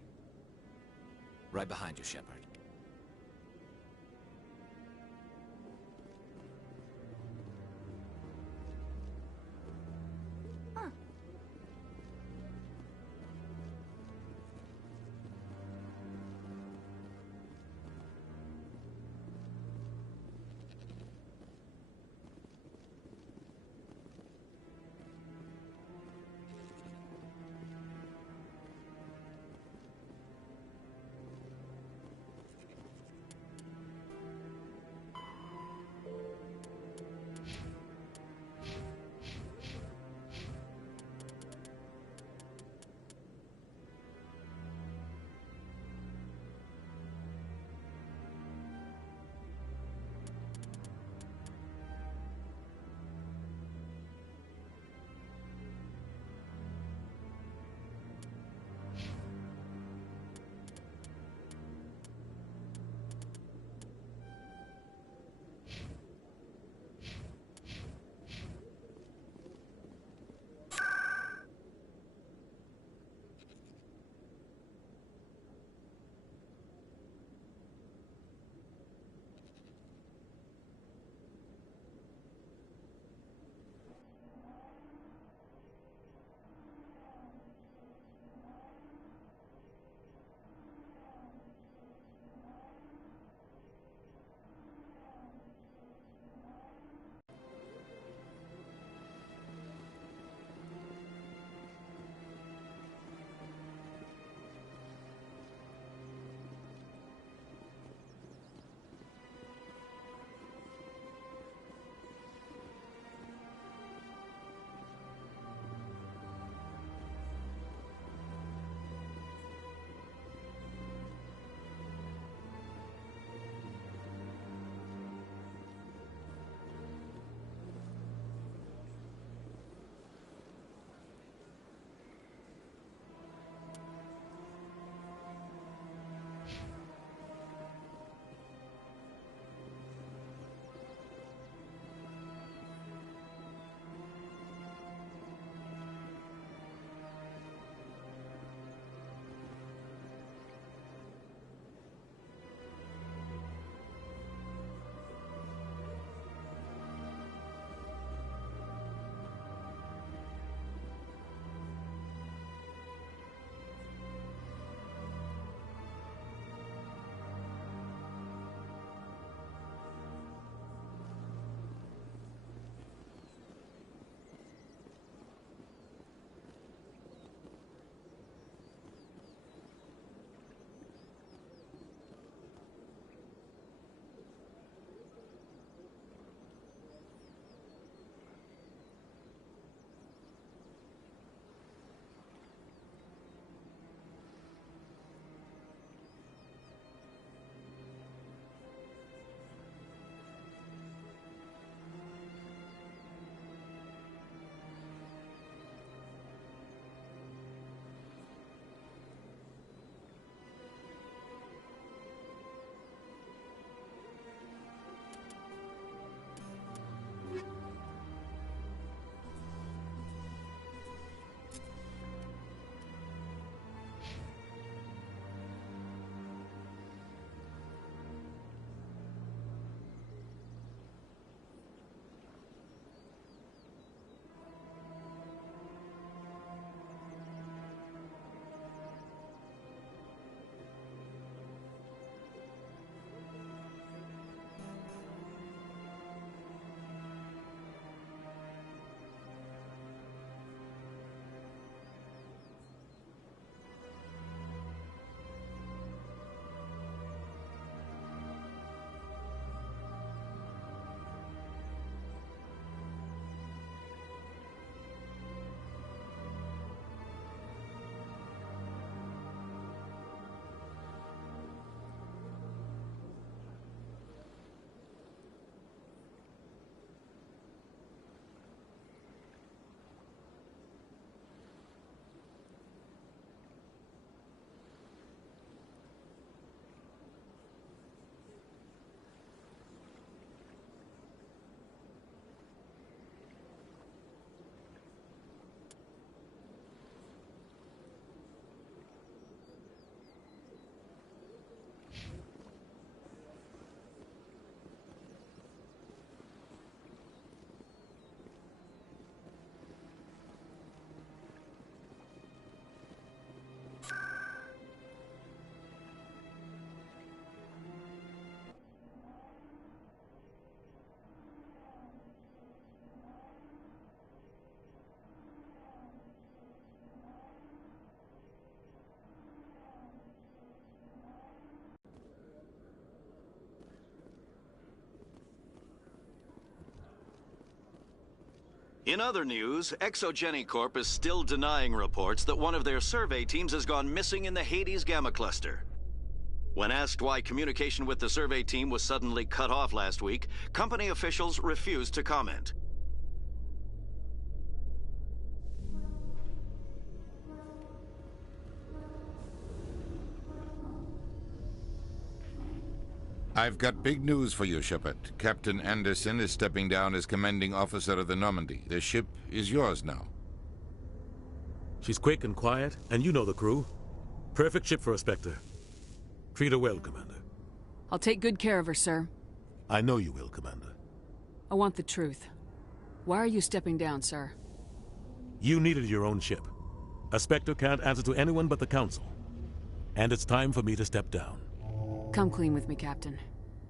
Right behind you, Shepard. In other news, Exogeny Corp is still denying reports that one of their survey teams has gone missing in the Hades Gamma Cluster. When asked why communication with the survey team was suddenly cut off last week, company officials refused to comment. I've got big news for you, Shepard. Captain Anderson is stepping down as commanding officer of the Normandy. The ship is yours now. She's quick and quiet, and you know the crew. Perfect ship for a Spectre. Treat her well, Commander. I'll take good care of her, sir. I know you will, Commander. I want the truth. Why are you stepping down, sir? You needed your own ship. A Spectre can't answer to anyone but the Council. And it's time for me to step down. Come clean with me, Captain.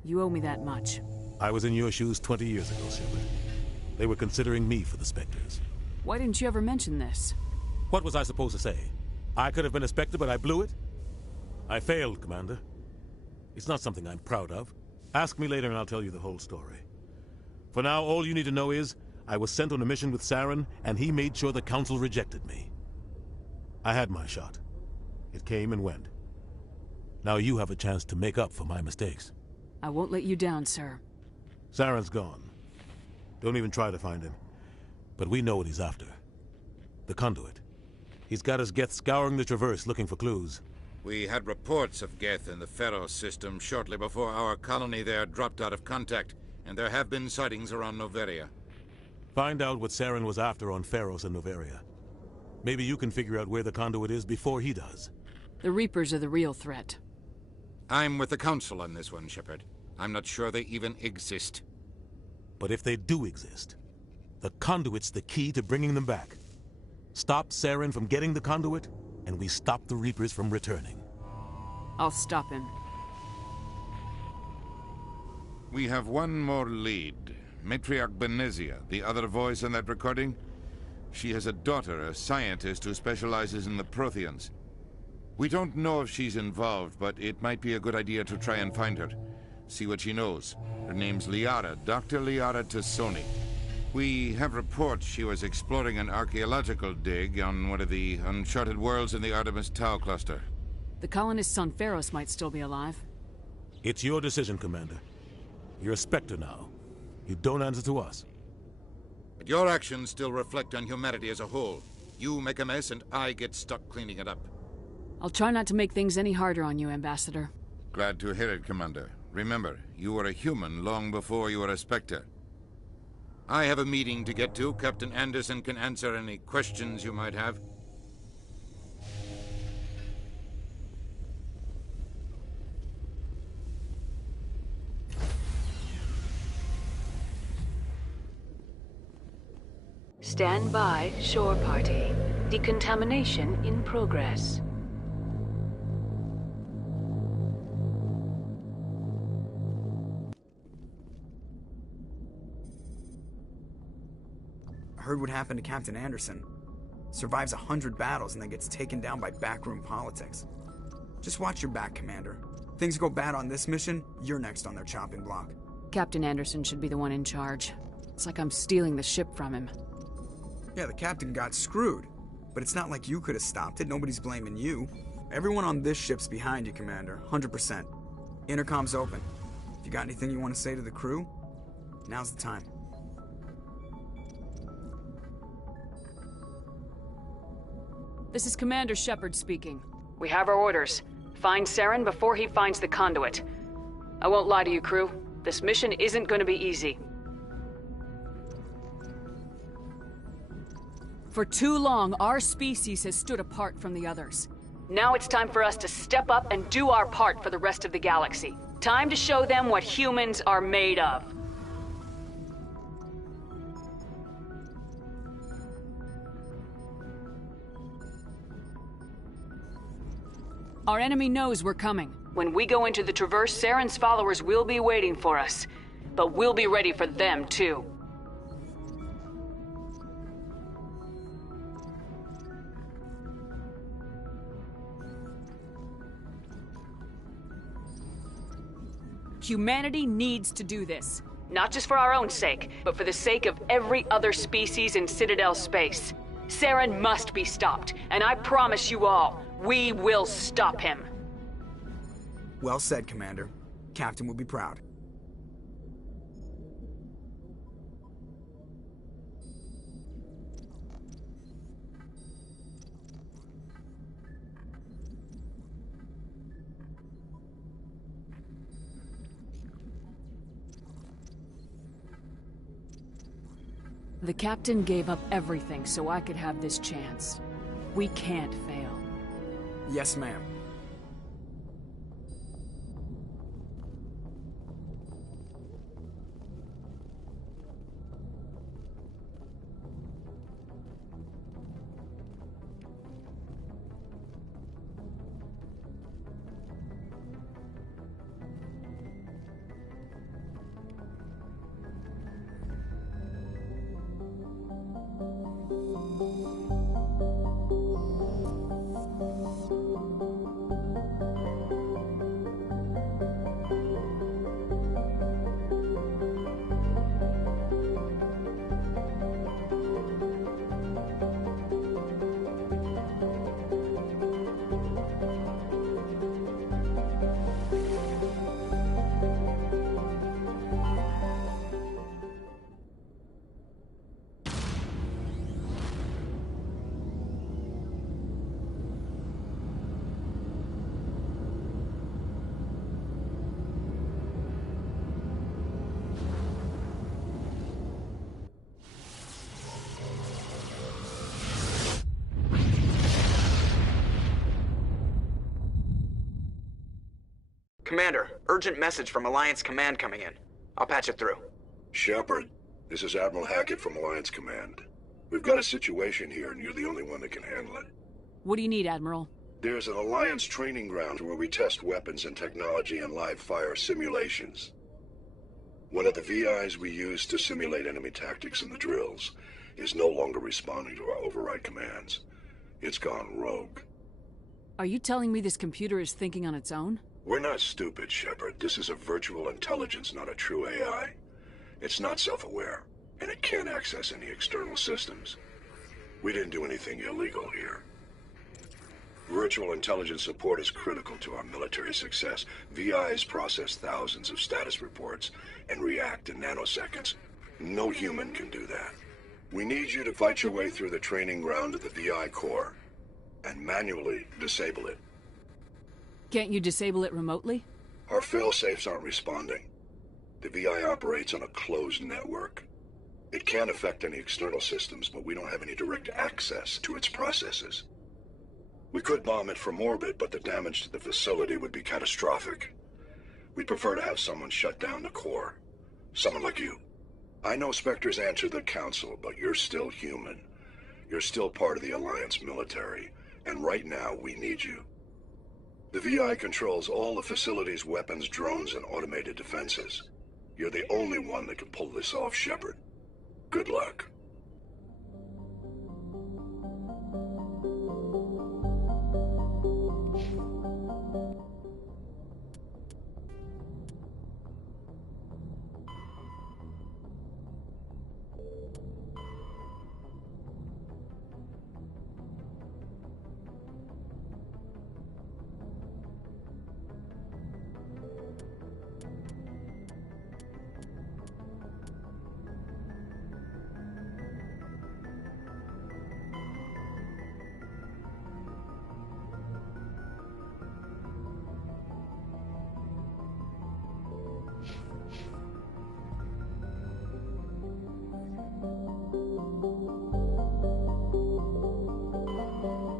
You owe me that much. I was in your shoes 20 years ago, Shepard. They were considering me for the Spectres. Why didn't you ever mention this? What was I supposed to say? I could have been a Spectre, but I blew it? I failed, Commander. It's not something I'm proud of. Ask me later and I'll tell you the whole story. For now, all you need to know is, I was sent on a mission with Saren, and he made sure the Council rejected me. I had my shot. It came and went. Now you have a chance to make up for my mistakes. I won't let you down, sir. Saren's gone. Don't even try to find him. But we know what he's after. The Conduit. He's got his Geth scouring the Traverse looking for clues. We had reports of Geth in the Pharos system shortly before our colony there dropped out of contact, and there have been sightings around Noveria. Find out what Saren was after on Pharos and Noveria. Maybe you can figure out where the Conduit is before he does. The Reapers are the real threat. I'm with the Council on this one, Shepard. I'm not sure they even exist. But if they do exist, the Conduit's the key to bringing them back. Stop Saren from getting the Conduit, and we stop the Reapers from returning. I'll stop him. We have one more lead. Matriarch Benezia, the other voice in that recording. She has a daughter, a scientist who specializes in the Protheans. We don't know if she's involved, but it might be a good idea to try and find her. See what she knows. Her name's Liara, Dr. Liara Tassoni. We have reports she was exploring an archaeological dig on one of the uncharted worlds in the Artemis Tau cluster. The colonists on Pharos might still be alive. It's your decision, Commander. You're a Spectre now. You don't answer to us. But your actions still reflect on humanity as a whole. You make a mess and I get stuck cleaning it up. I'll try not to make things any harder on you, Ambassador. Glad to hear it, Commander. Remember, you were a human long before you were a Spectre. I have a meeting to get to. Captain Anderson can answer any questions you might have. Stand by, shore party. Decontamination in progress. Heard what happened to Captain Anderson. Survives 100 battles and then gets taken down by backroom politics. Just watch your back, Commander. Things go bad on this mission, you're next on their chopping block. Captain Anderson should be the one in charge. It's like I'm stealing the ship from him. Yeah, the captain got screwed. But it's not like you could have stopped it. Nobody's blaming you. Everyone on this ship's behind you, Commander. 100%. Intercom's open. If you got anything you want to say to the crew, now's the time. This is Commander Shepard speaking. We have our orders. Find Saren before he finds the Conduit. I won't lie to you, crew. This mission isn't going to be easy. For too long, our species has stood apart from the others. Now it's time for us to step up and do our part for the rest of the galaxy. Time to show them what humans are made of. Our enemy knows we're coming. When we go into the Traverse, Saren's followers will be waiting for us. But we'll be ready for them, too. Humanity needs to do this. Not just for our own sake, but for the sake of every other species in Citadel space. Saren must be stopped, and I promise you all, we will stop him. Well said, Commander. Captain will be proud. The captain gave up everything so I could have this chance. We can't fail. Yes, ma'am. Commander, urgent message from Alliance Command coming in. I'll patch it through. Shepard, this is Admiral Hackett from Alliance Command. We've got a situation here, and you're the only one that can handle it. What do you need, Admiral? There's an Alliance training ground where we test weapons and technology in live fire simulations. One of the VIs we use to simulate enemy tactics in the drills is no longer responding to our override commands. It's gone rogue. Are you telling me this computer is thinking on its own? We're not stupid, Shepard. This is a virtual intelligence, not a true AI. It's not self-aware, and it can't access any external systems. We didn't do anything illegal here. Virtual intelligence support is critical to our military success. VIs process thousands of status reports and react in nanoseconds. No human can do that. We need you to fight your way through the training ground of the VI core and manually disable it. Can't you disable it remotely? Our fail-safes aren't responding. The VI operates on a closed network. It can't affect any external systems, but we don't have any direct access to its processes. We could bomb it from orbit, but the damage to the facility would be catastrophic. We'd prefer to have someone shut down the core. Someone like you. I know Spectres answer the Council, but you're still human. You're still part of the Alliance military, and right now we need you. The VI controls all the facility's weapons, drones, and automated defenses. You're the only one that can pull this off, Shepard. Good luck.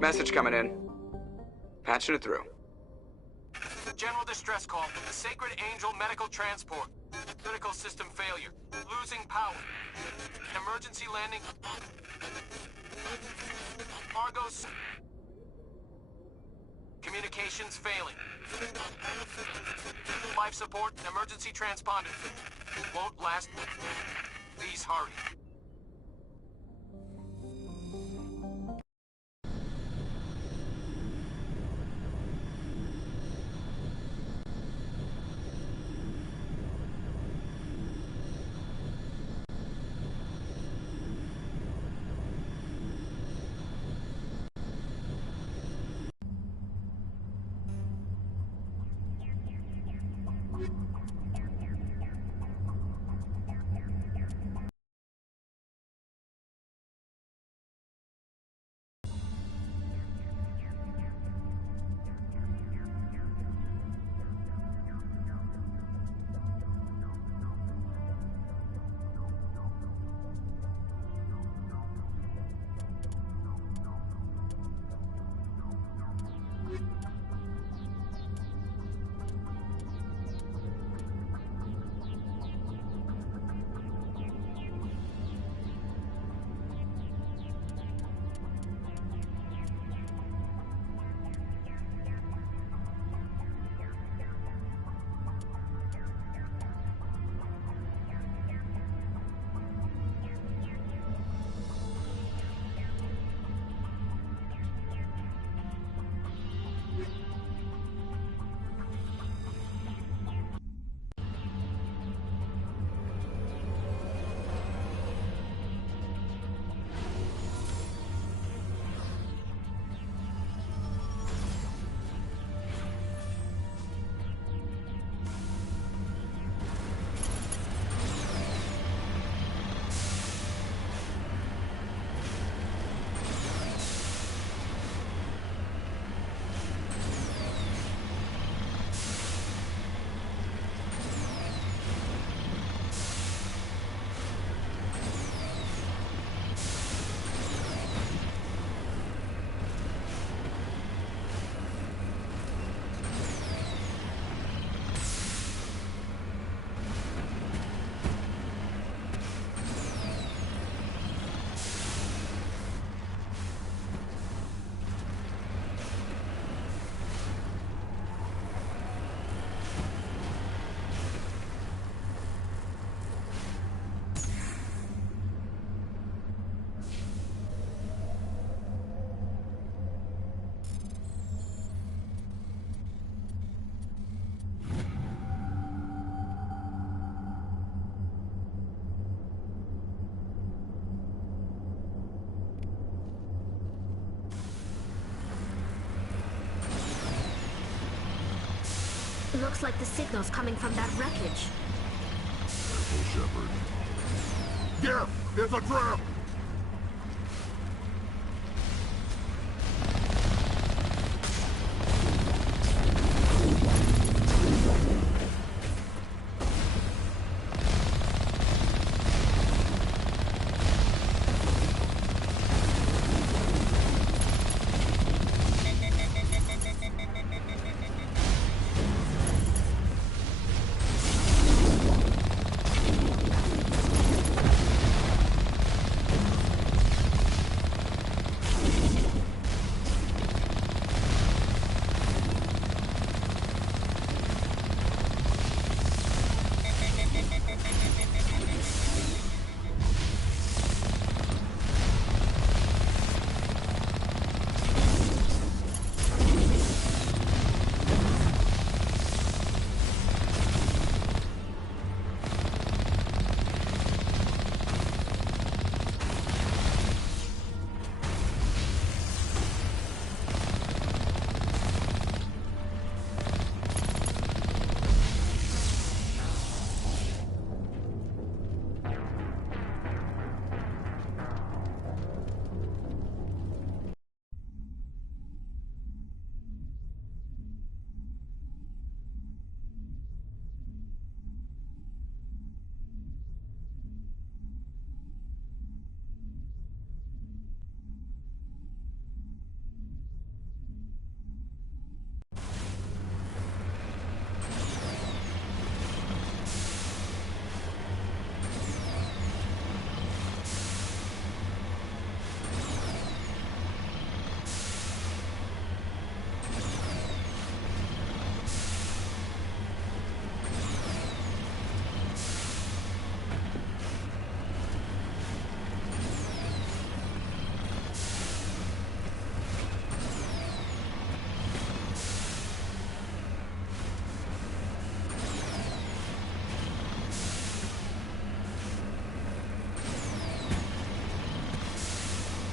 Message coming in. Patching it through. General distress call from the Sacred Angel Medical Transport. Critical system failure. Losing power. Emergency landing. Argos. Communications failing. Life support and emergency transponder. Won't last. Please hurry. Looks like the signal's coming from that wreckage. Careful, Shepard. Gif! It's a trap!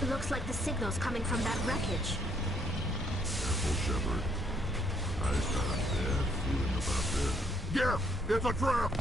Looks like the signal's coming from that wreckage. Careful, Shepard. I've got a bad feeling about this. Geth, it's a trap!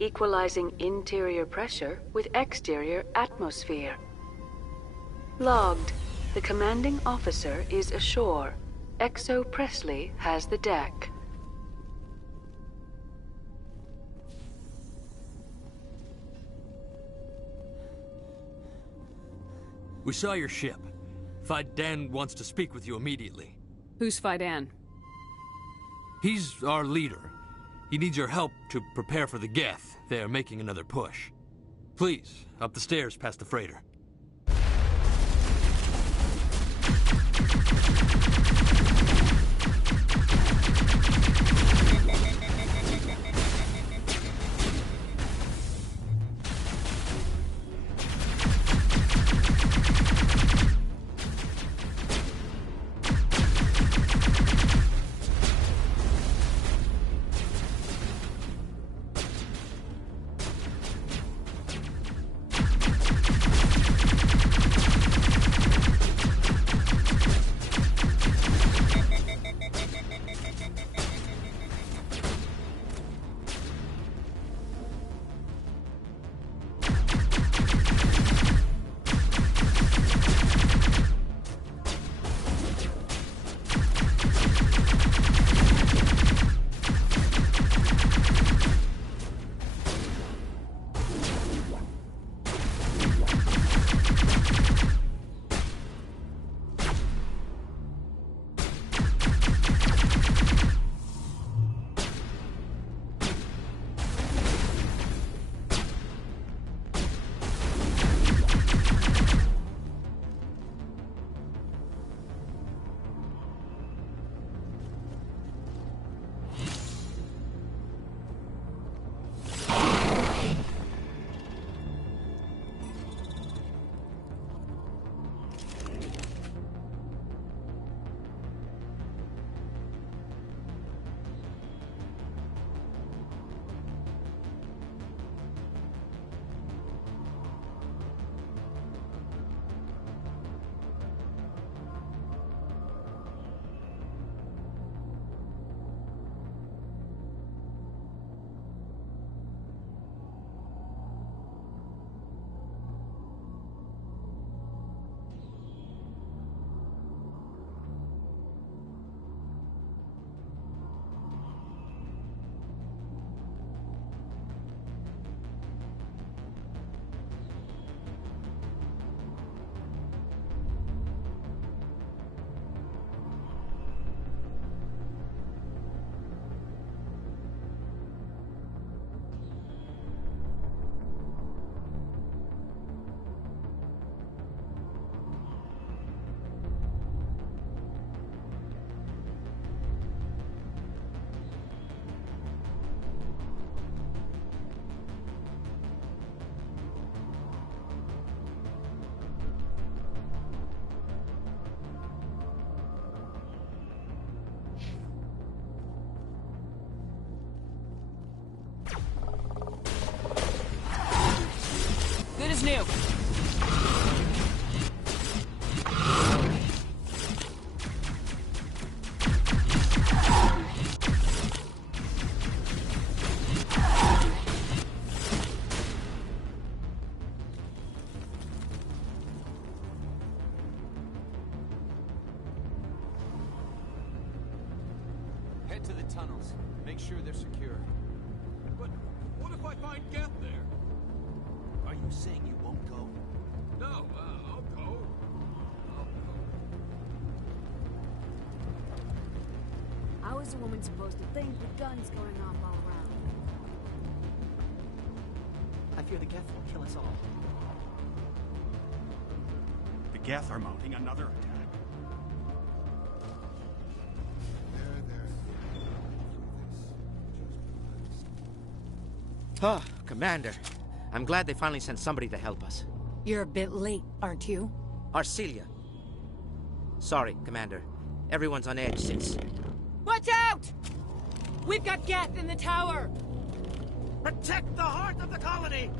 equalizing interior pressure with exterior atmosphere. Logged. The commanding officer is ashore. Exo Presley has the deck. We saw your ship. Faidan wants to speak with you immediately. Who's Faidan? He's our leader. He needs your help to prepare for the Geth. They are making another push. Please, up the stairs past the freighter. Good as new. Head to the tunnels. Make sure they're secure. But what if I find Geth there? Are you saying you won't go? No, I'll go. How is a woman supposed to think with guns going off all around? I fear the Geth will kill us all. The Geth are mounting another attack. Ah, Commander. I'm glad they finally sent somebody to help us. You're a bit late, aren't you? Arcelia. Sorry, Commander. Everyone's on edge since... Watch out! We've got Geth in the tower! Protect the heart of the colony!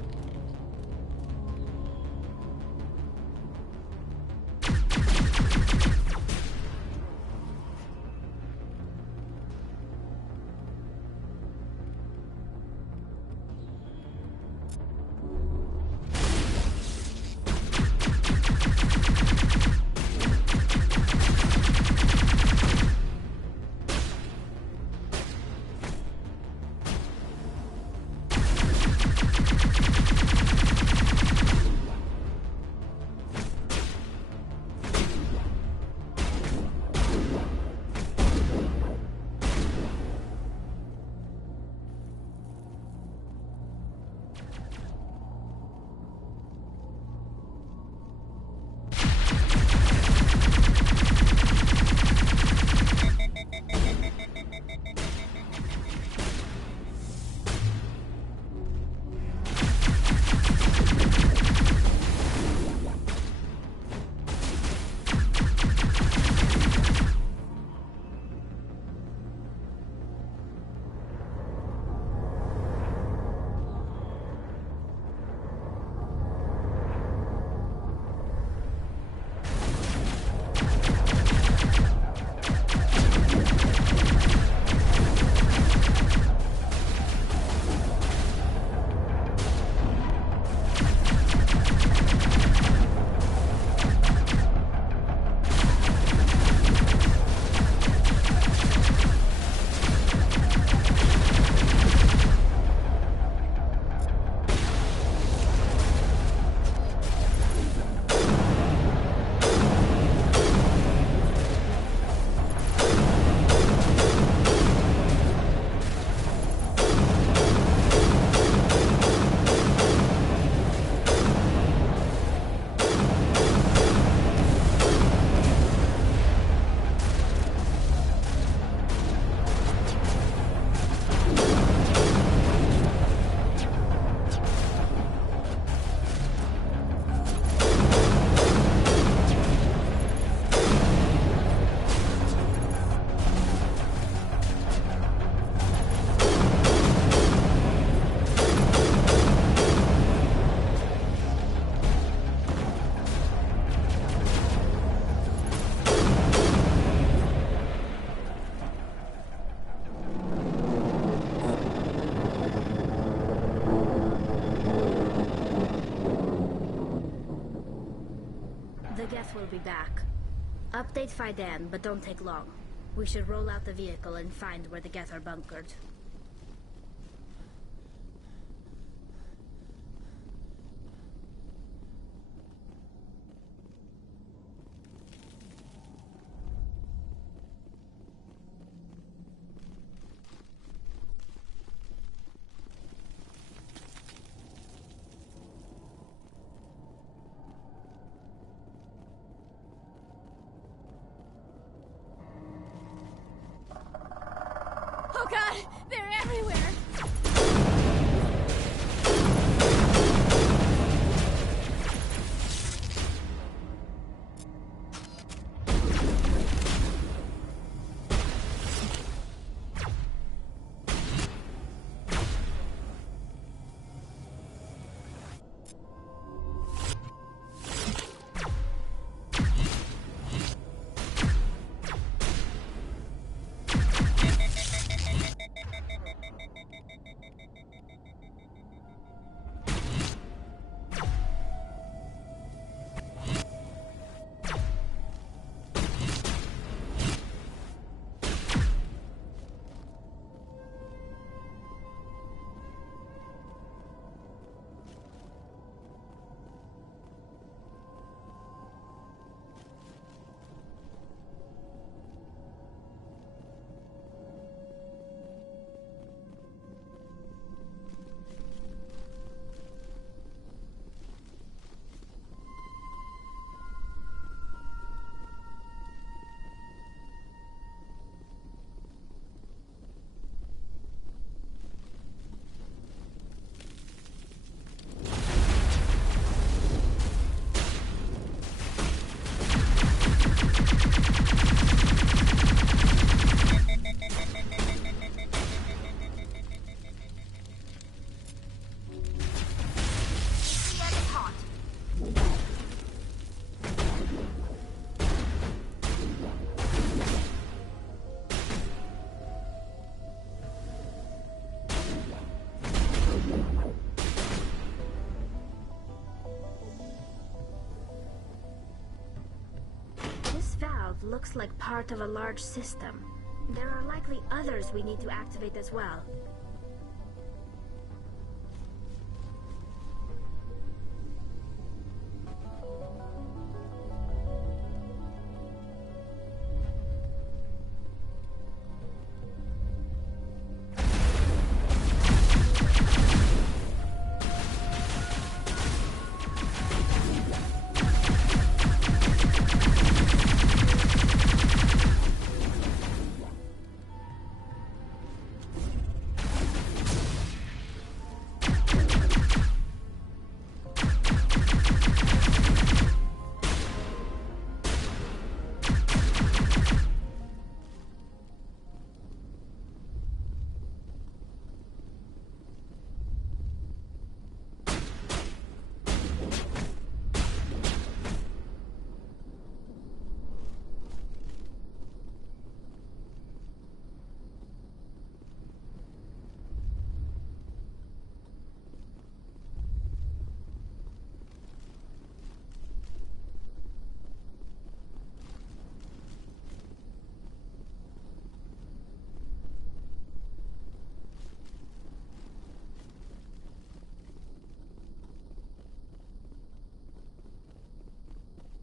The Geth will be back. Update Faidan, but don't take long. We should roll out the vehicle and find where the Geth are bunkered. Oh god! They're everywhere! Looks like part of a large system. There are likely others we need to activate as well.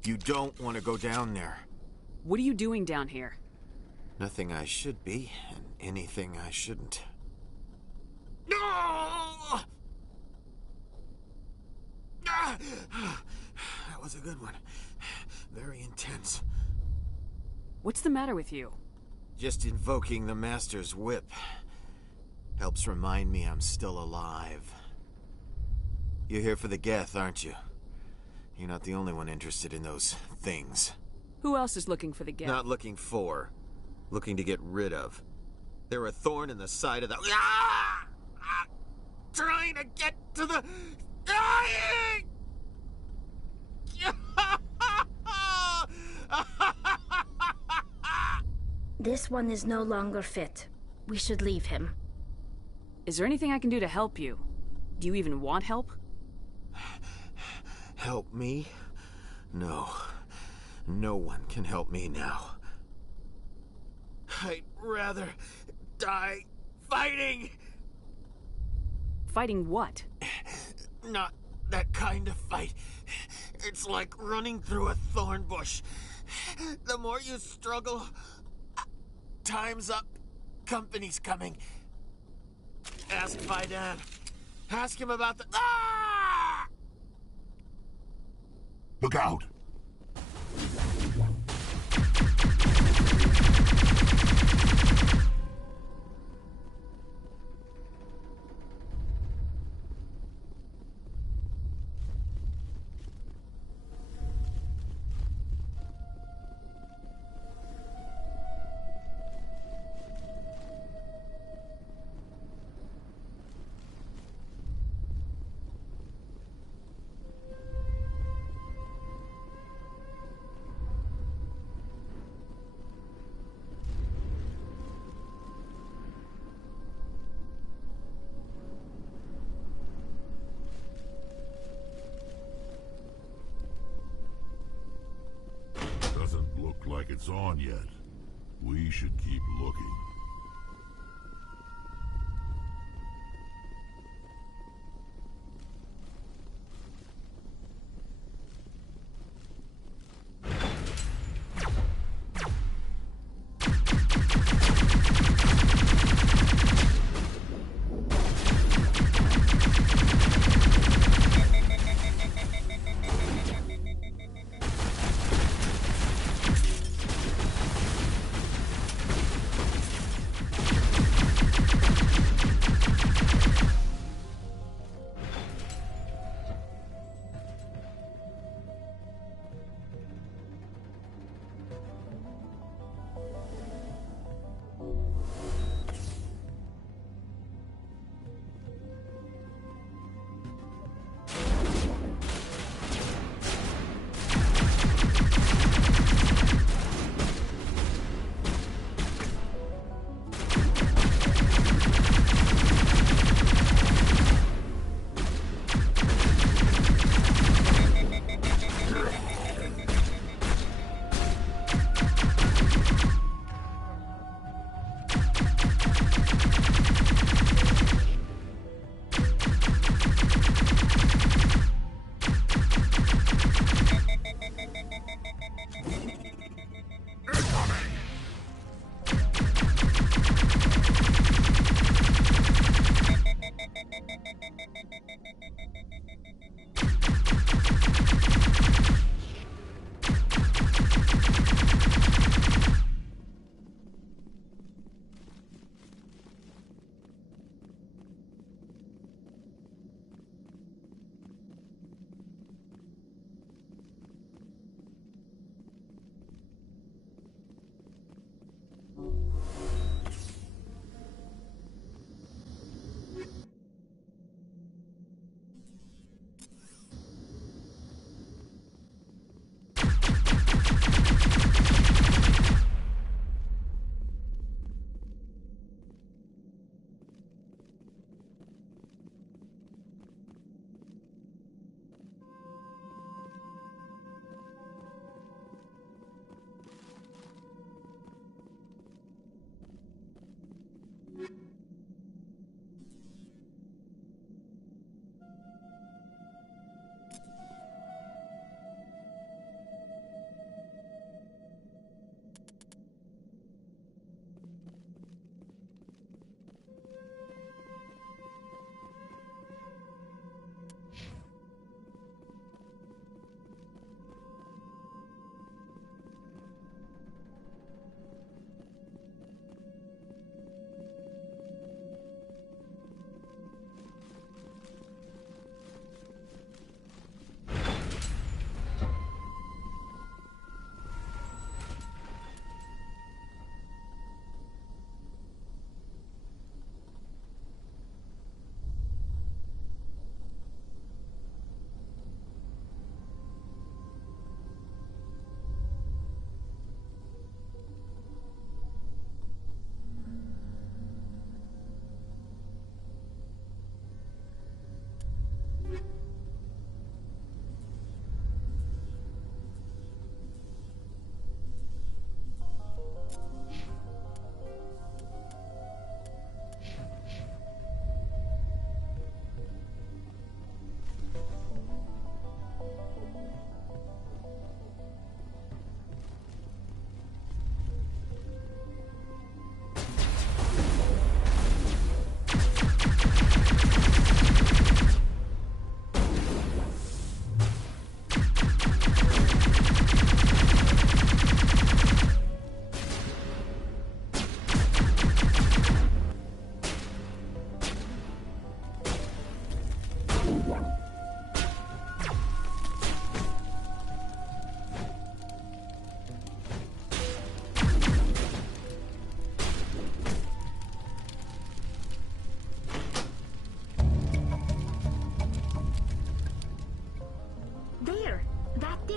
You don't want to go down there. What are you doing down here? Nothing I should be, and anything I shouldn't. That was a good one. Very intense. What's the matter with you? Just invoking the Master's whip helps remind me I'm still alive. You're here for the Geth, aren't you? You're not the only one interested in those things. Who else is looking for the Geth? Not looking for. Looking to get rid of. They're a thorn in the side of the... Trying to get to the... This one is no longer fit. We should leave him. Is there anything I can do to help you? Do you even want help? Help me? No. No one can help me now. I'd rather die fighting! Fighting what? Not that kind of fight. It's like running through a thorn bush. The more you struggle, time's up. Company's coming. Ask Faidan. Ask him about the... Ah! Look out! Doesn't look like it's on yet. We should keep looking.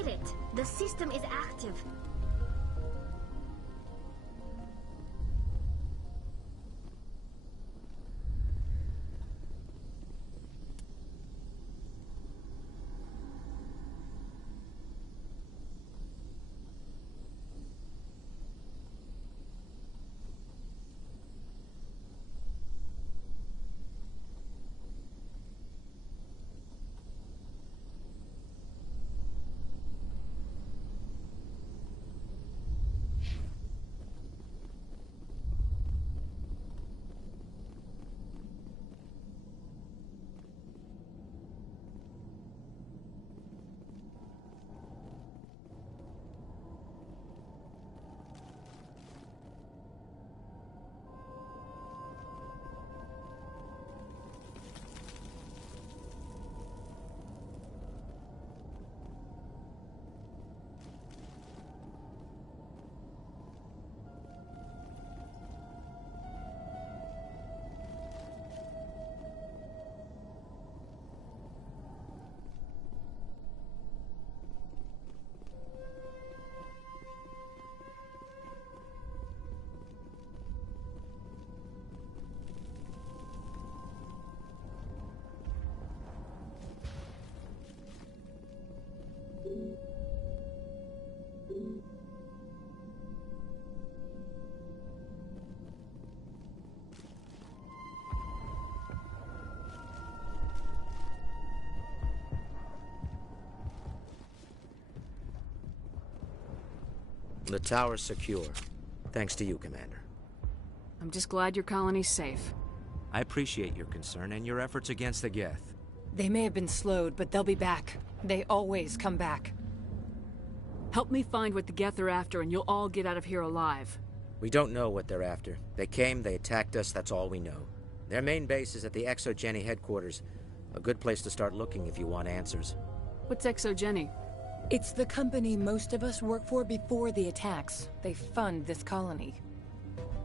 did it! The system is active. The tower's secure. Thanks to you, Commander. I'm just glad your colony's safe. I appreciate your concern and your efforts against the Geth. They may have been slowed, but they'll be back. They always come back. Help me find what the Geth are after, and you'll all get out of here alive. We don't know what they're after. They came, they attacked us, that's all we know. Their main base is at the ExoGeni headquarters. A good place to start looking if you want answers. What's ExoGeni? It's the company most of us work for before the attacks. They fund this colony.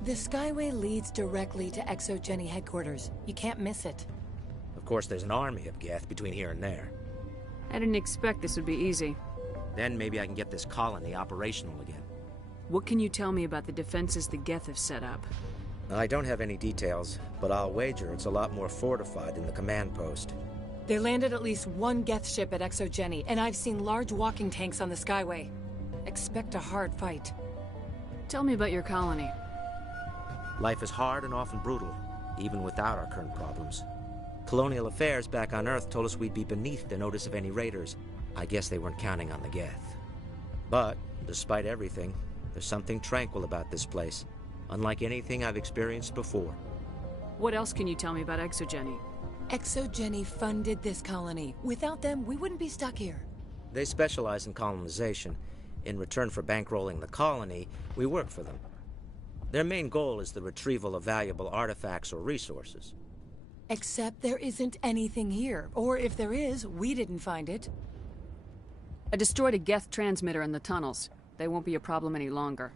The Skyway leads directly to ExoGeni headquarters. You can't miss it. Of course, there's an army of Geth between here and there. I didn't expect this would be easy. Then maybe I can get this colony operational again. What can you tell me about the defenses the Geth have set up? I don't have any details, but I'll wager it's a lot more fortified than the command post. They landed at least one Geth ship at ExoGeni, and I've seen large walking tanks on the Skyway. Expect a hard fight. Tell me about your colony. Life is hard and often brutal, even without our current problems. Colonial Affairs back on Earth told us we'd be beneath the notice of any raiders. I guess they weren't counting on the Geth. But, despite everything, there's something tranquil about this place, unlike anything I've experienced before. What else can you tell me about ExoGeni? ExoGeni funded this colony. Without them, we wouldn't be stuck here. They specialize in colonization. In return for bankrolling the colony, we work for them. Their main goal is the retrieval of valuable artifacts or resources. Except there isn't anything here. Or if there is, we didn't find it. I destroyed a Geth transmitter in the tunnels. They won't be a problem any longer.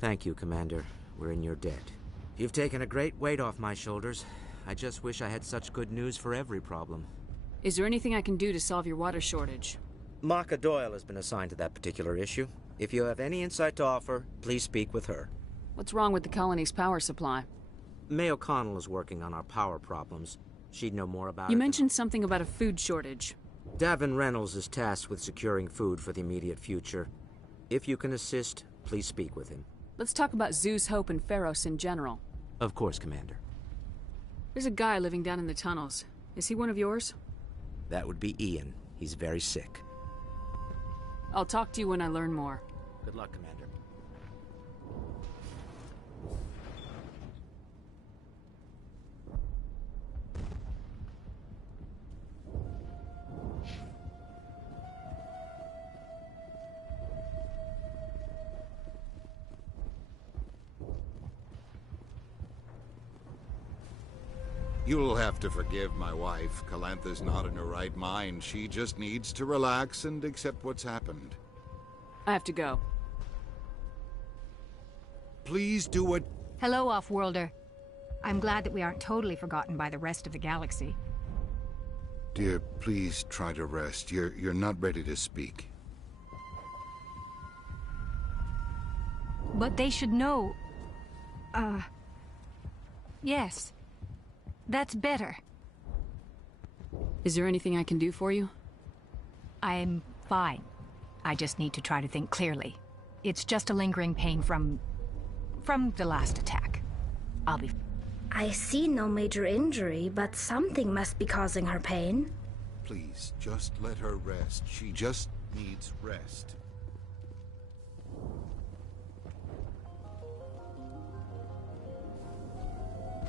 Thank you, Commander. We're in your debt. You've taken a great weight off my shoulders. I just wish I had such good news for every problem. Is there anything I can do to solve your water shortage? Maka Doyle has been assigned to that particular issue. If you have any insight to offer, please speak with her. What's wrong with the colony's power supply? May O'Connell is working on our power problems. She'd know more about it. You mentioned something about a food shortage. Davin Reynolds is tasked with securing food for the immediate future. If you can assist, please speak with him. Let's talk about Zeus, Hope, and Pharos in general. Of course, Commander. There's a guy living down in the tunnels. Is he one of yours? That would be Ian. He's very sick. I'll talk to you when I learn more. Good luck, Commander. You'll have to forgive my wife. Calantha's not in her right mind. She just needs to relax and accept what's happened. I have to go. Please do what... Hello, Offworlder. I'm glad that we aren't totally forgotten by the rest of the galaxy. Dear, please try to rest. You're not ready to speak. But they should know... Yes. That's better. Is there anything I can do for you? I'm fine. I just need to try to think clearly. It's just a lingering pain from the last attack. I'll be... I see no major injury, but something must be causing her pain. Please, just let her rest. She just needs rest.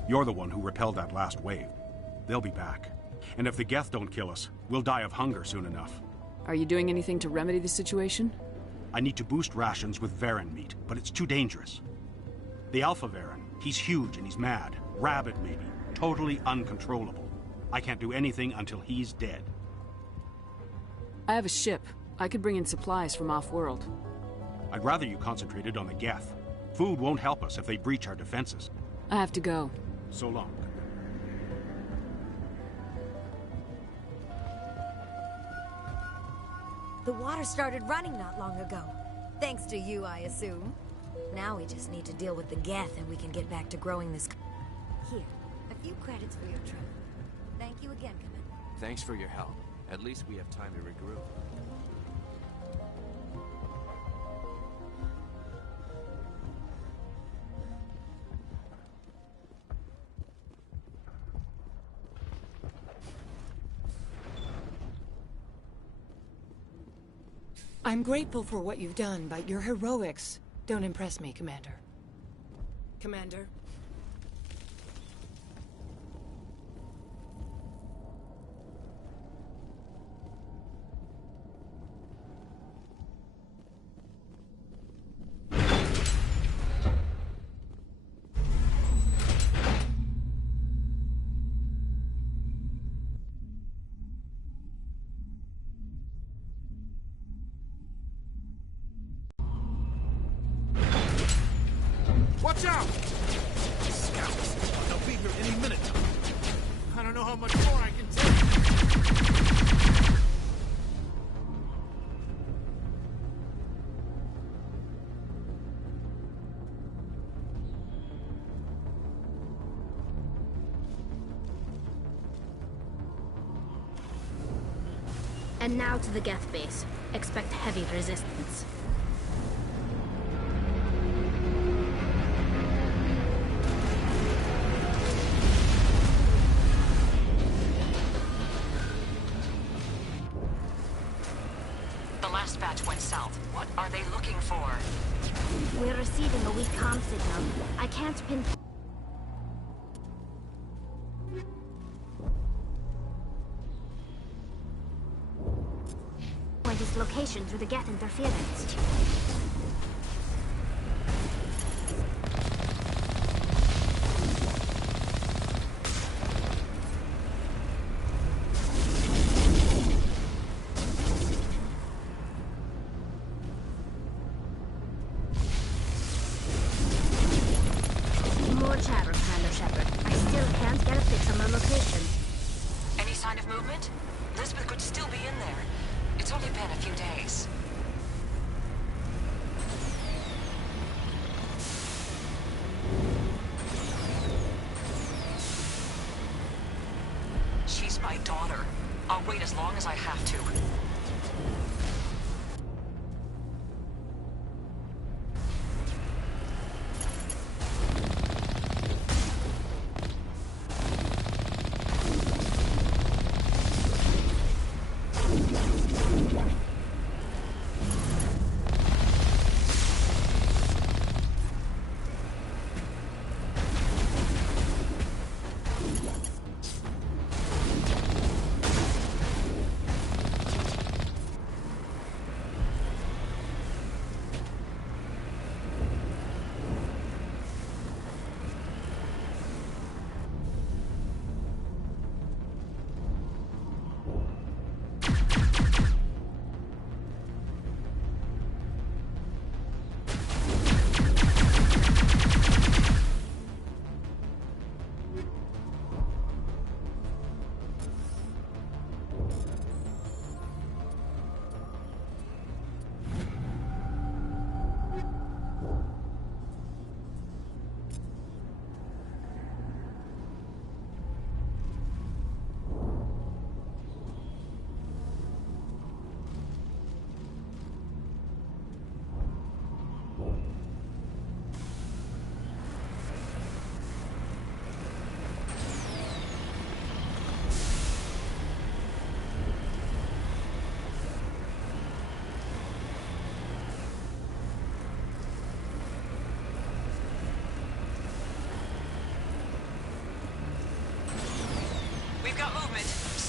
You're the one who repelled that last wave. They'll be back. And if the Geth don't kill us, we'll die of hunger soon enough. Are you doing anything to remedy the situation? I need to boost rations with Varren meat, but it's too dangerous. The Alpha Varren, he's huge and he's mad. Rabid, maybe. Totally uncontrollable. I can't do anything until he's dead. I have a ship. I could bring in supplies from off-world. I'd rather you concentrated on the Geth. Food won't help us if they breach our defenses. I have to go. So long. The water started running not long ago. Thanks to you, I assume. Now we just need to deal with the Geth and we can get back to growing this... Here, a few credits for your trouble. Thank you again, Commander. Thanks for your help. At least we have time to regroup. I'm grateful for what you've done, but your heroics don't impress me, Commander. Commander? Watch out! Scouts! They'll be here any minute. I don't know how much more I can take. And now to the Geth base. Expect heavy resistance. Batch went south. What are they looking for? We're receiving a weak comm signal. I can't pinpoint its location through the Geth interference. She's my daughter. I'll wait as long as I have to.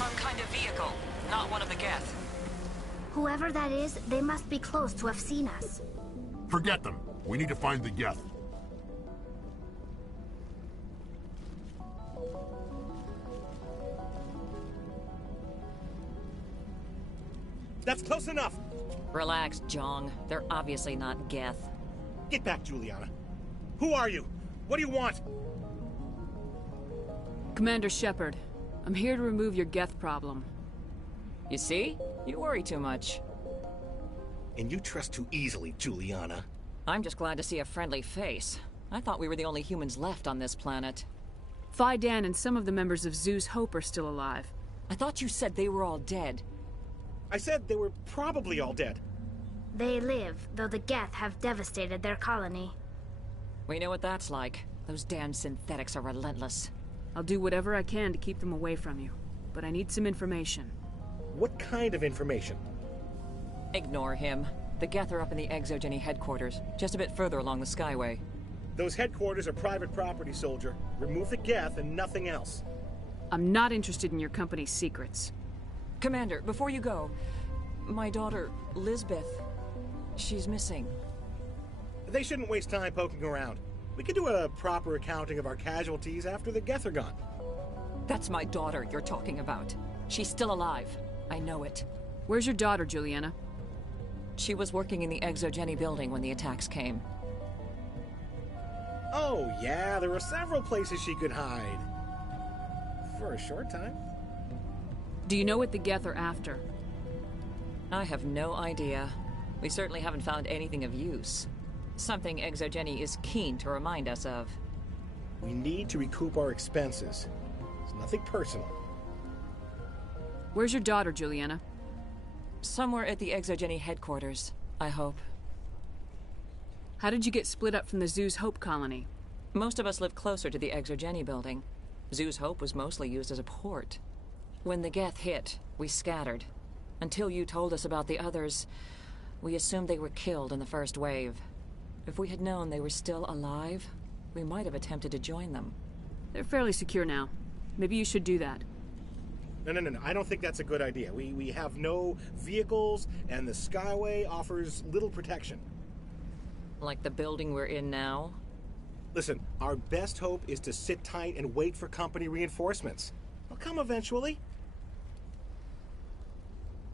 some kind of vehicle, not one of the Geth. Whoever that is, they must be close to have seen us. Forget them. We need to find the Geth. That's close enough! Relax, Jong. They're obviously not Geth. Get back, Juliana. Who are you? What do you want? Commander Shepard, I'm here to remove your Geth problem. You see? You worry too much. And you trust too easily, Juliana. I'm just glad to see a friendly face. I thought we were the only humans left on this planet. Phi Dan and some of the members of Zoo's Hope are still alive. I thought you said they were all dead. I said they were probably all dead. They live, though the Geth have devastated their colony. We know what that's like. Those damn synthetics are relentless. I'll do whatever I can to keep them away from you, but I need some information. What kind of information? Ignore him. The Geth are up in the Exogeny headquarters, just a bit further along the Skyway. Those headquarters are private property, soldier. Remove the Geth and nothing else. I'm not interested in your company's secrets. Commander, before you go, my daughter, Lisbeth, she's missing. They shouldn't waste time poking around. We could do a proper accounting of our casualties after the Geth are gone. That's my daughter you're talking about. She's still alive. I know it. Where's your daughter, Juliana? She was working in the Exogeny building when the attacks came. Oh, yeah, there were several places she could hide. For a short time. Do you know what the Geth are after? I have no idea. We certainly haven't found anything of use. Something Exogeny is keen to remind us of. We need to recoup our expenses. It's nothing personal. Where's your daughter, Juliana? Somewhere at the Exogeny headquarters, I hope. How did you get split up from the Zoo's Hope colony? Most of us live closer to the Exogeny building. Zoo's Hope was mostly used as a port. When the Geth hit, we scattered. Until you told us about the others, we assumed they were killed in the first wave. If we had known they were still alive, we might have attempted to join them. They're fairly secure now. Maybe you should do that. No. I don't think that's a good idea. We have no vehicles, and the Skyway offers little protection. Like the building we're in now? Listen, our best hope is to sit tight and wait for company reinforcements. They'll come eventually.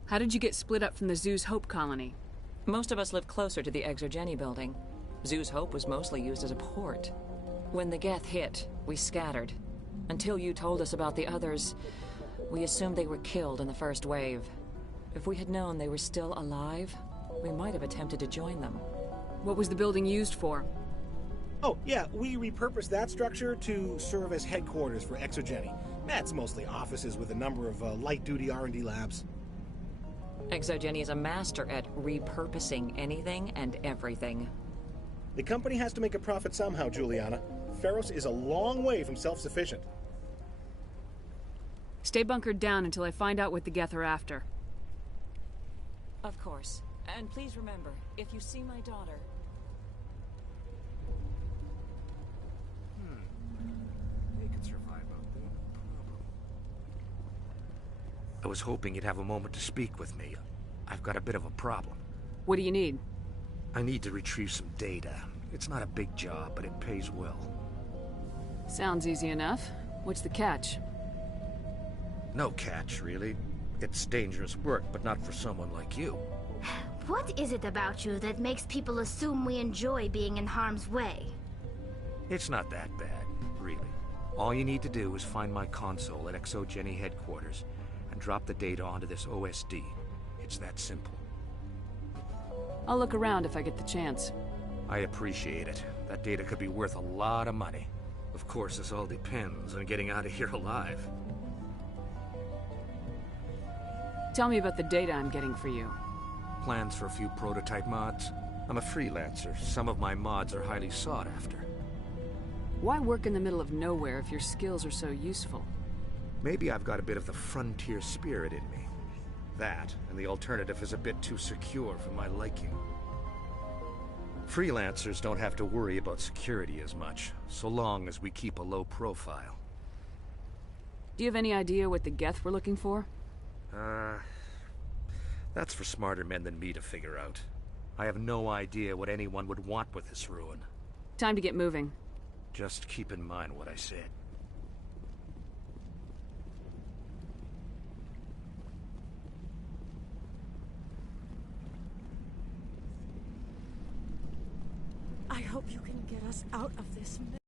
How did you get split up from the Zoo's Hope colony? Most of us live closer to the Exogeny building. Zoo's Hope was mostly used as a port. When the Geth hit, we scattered. Until you told us about the others, we assumed they were killed in the first wave. If we had known they were still alive, we might have attempted to join them. What was the building used for? Oh, yeah, we repurposed that structure to serve as headquarters for Exogeny. That's mostly offices with a number of light-duty R&D labs. Exogeny is a master at repurposing anything and everything. The company has to make a profit somehow, Juliana. Feros is a long way from self-sufficient. Stay bunkered down until I find out what the Geth are after. Of course. And please remember, if you see my daughter... They could survive a big problem. I was hoping you'd have a moment to speak with me. I've got a bit of a problem. What do you need? I need to retrieve some data. It's not a big job, but it pays well. Sounds easy enough. What's the catch? No catch, really. It's dangerous work, but not for someone like you. What is it about you that makes people assume we enjoy being in harm's way? It's not that bad, really. All you need to do is find my console at Exogeny headquarters and drop the data onto this OSD. It's that simple. I'll look around if I get the chance. I appreciate it. That data could be worth a lot of money. Of course, this all depends on getting out of here alive. Tell me about the data I'm getting for you. Plans for a few prototype mods? I'm a freelancer. Some of my mods are highly sought after. Why work in the middle of nowhere if your skills are so useful? Maybe I've got a bit of the frontier spirit in me. That, and the alternative is a bit too secure for my liking. Freelancers don't have to worry about security as much, so long as we keep a low profile. Do you have any idea what the Geth were looking for? That's for smarter men than me to figure out. I have no idea what anyone would want with this ruin. Time to get moving. Just keep in mind what I said. I hope you can get us out of this mess.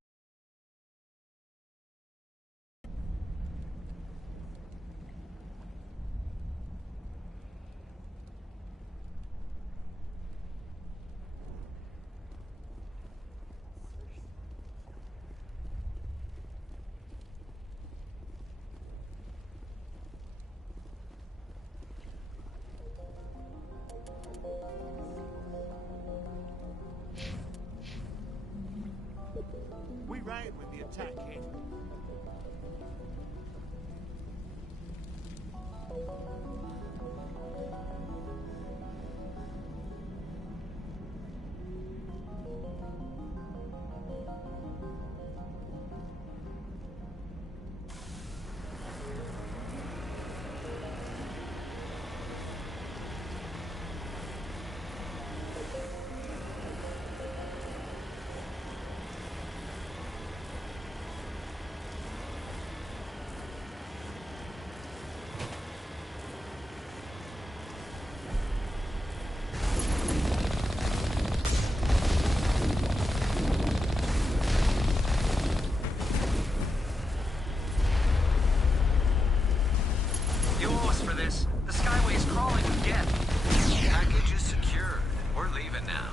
We riot when the attack came. You owe us for this. The Skyway's crawling with Geth. Package is secured. We're leaving now.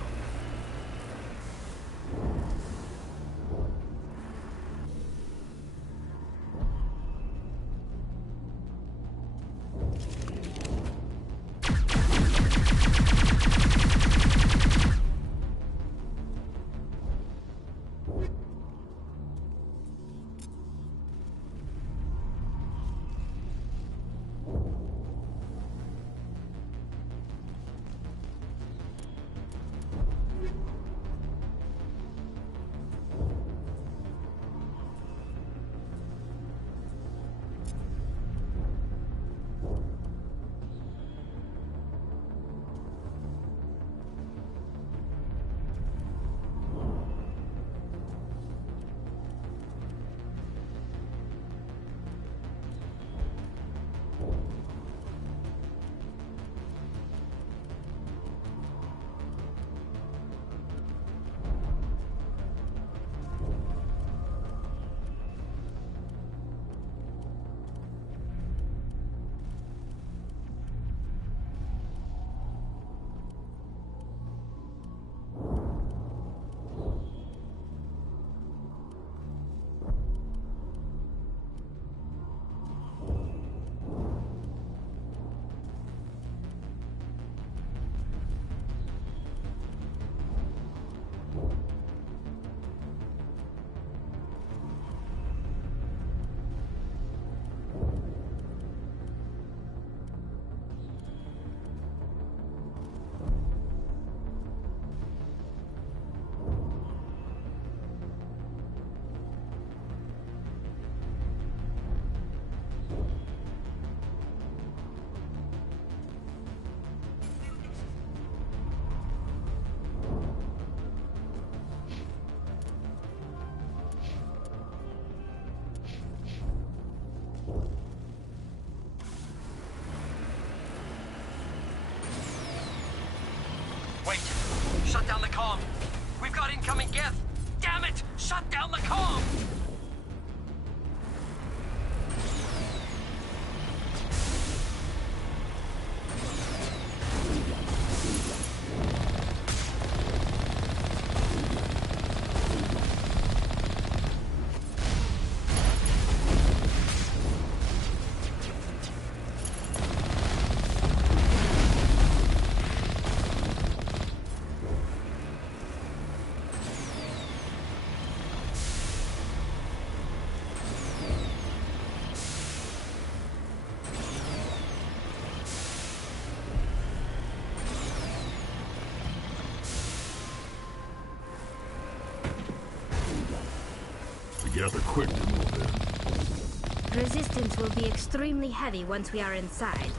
Wait! Shut down the comm! We've got incoming Geth! Damn it! Shut down the comm! Together quick to move in. Resistance will be extremely heavy once we are inside.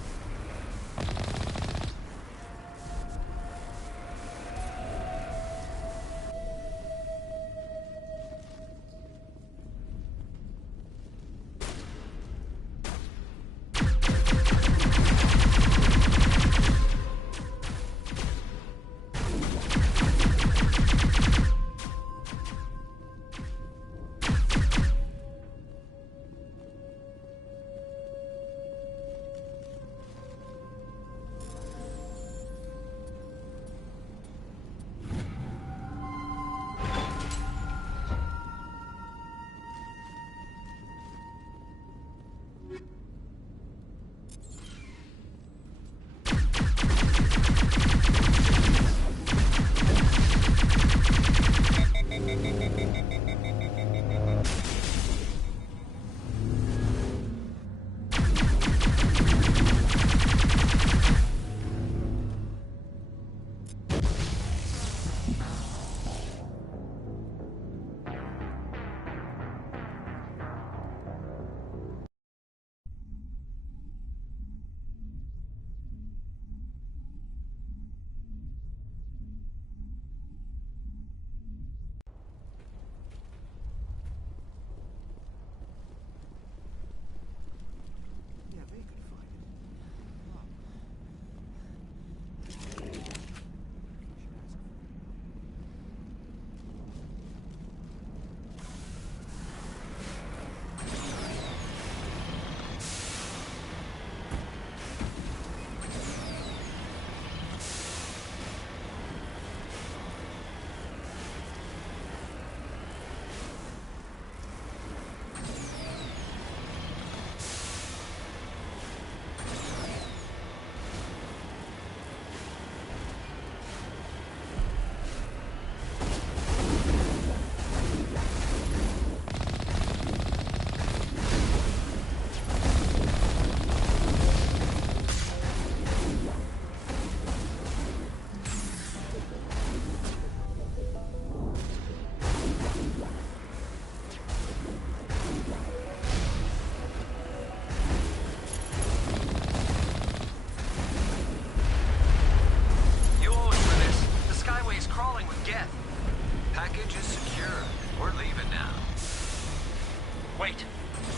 Wait!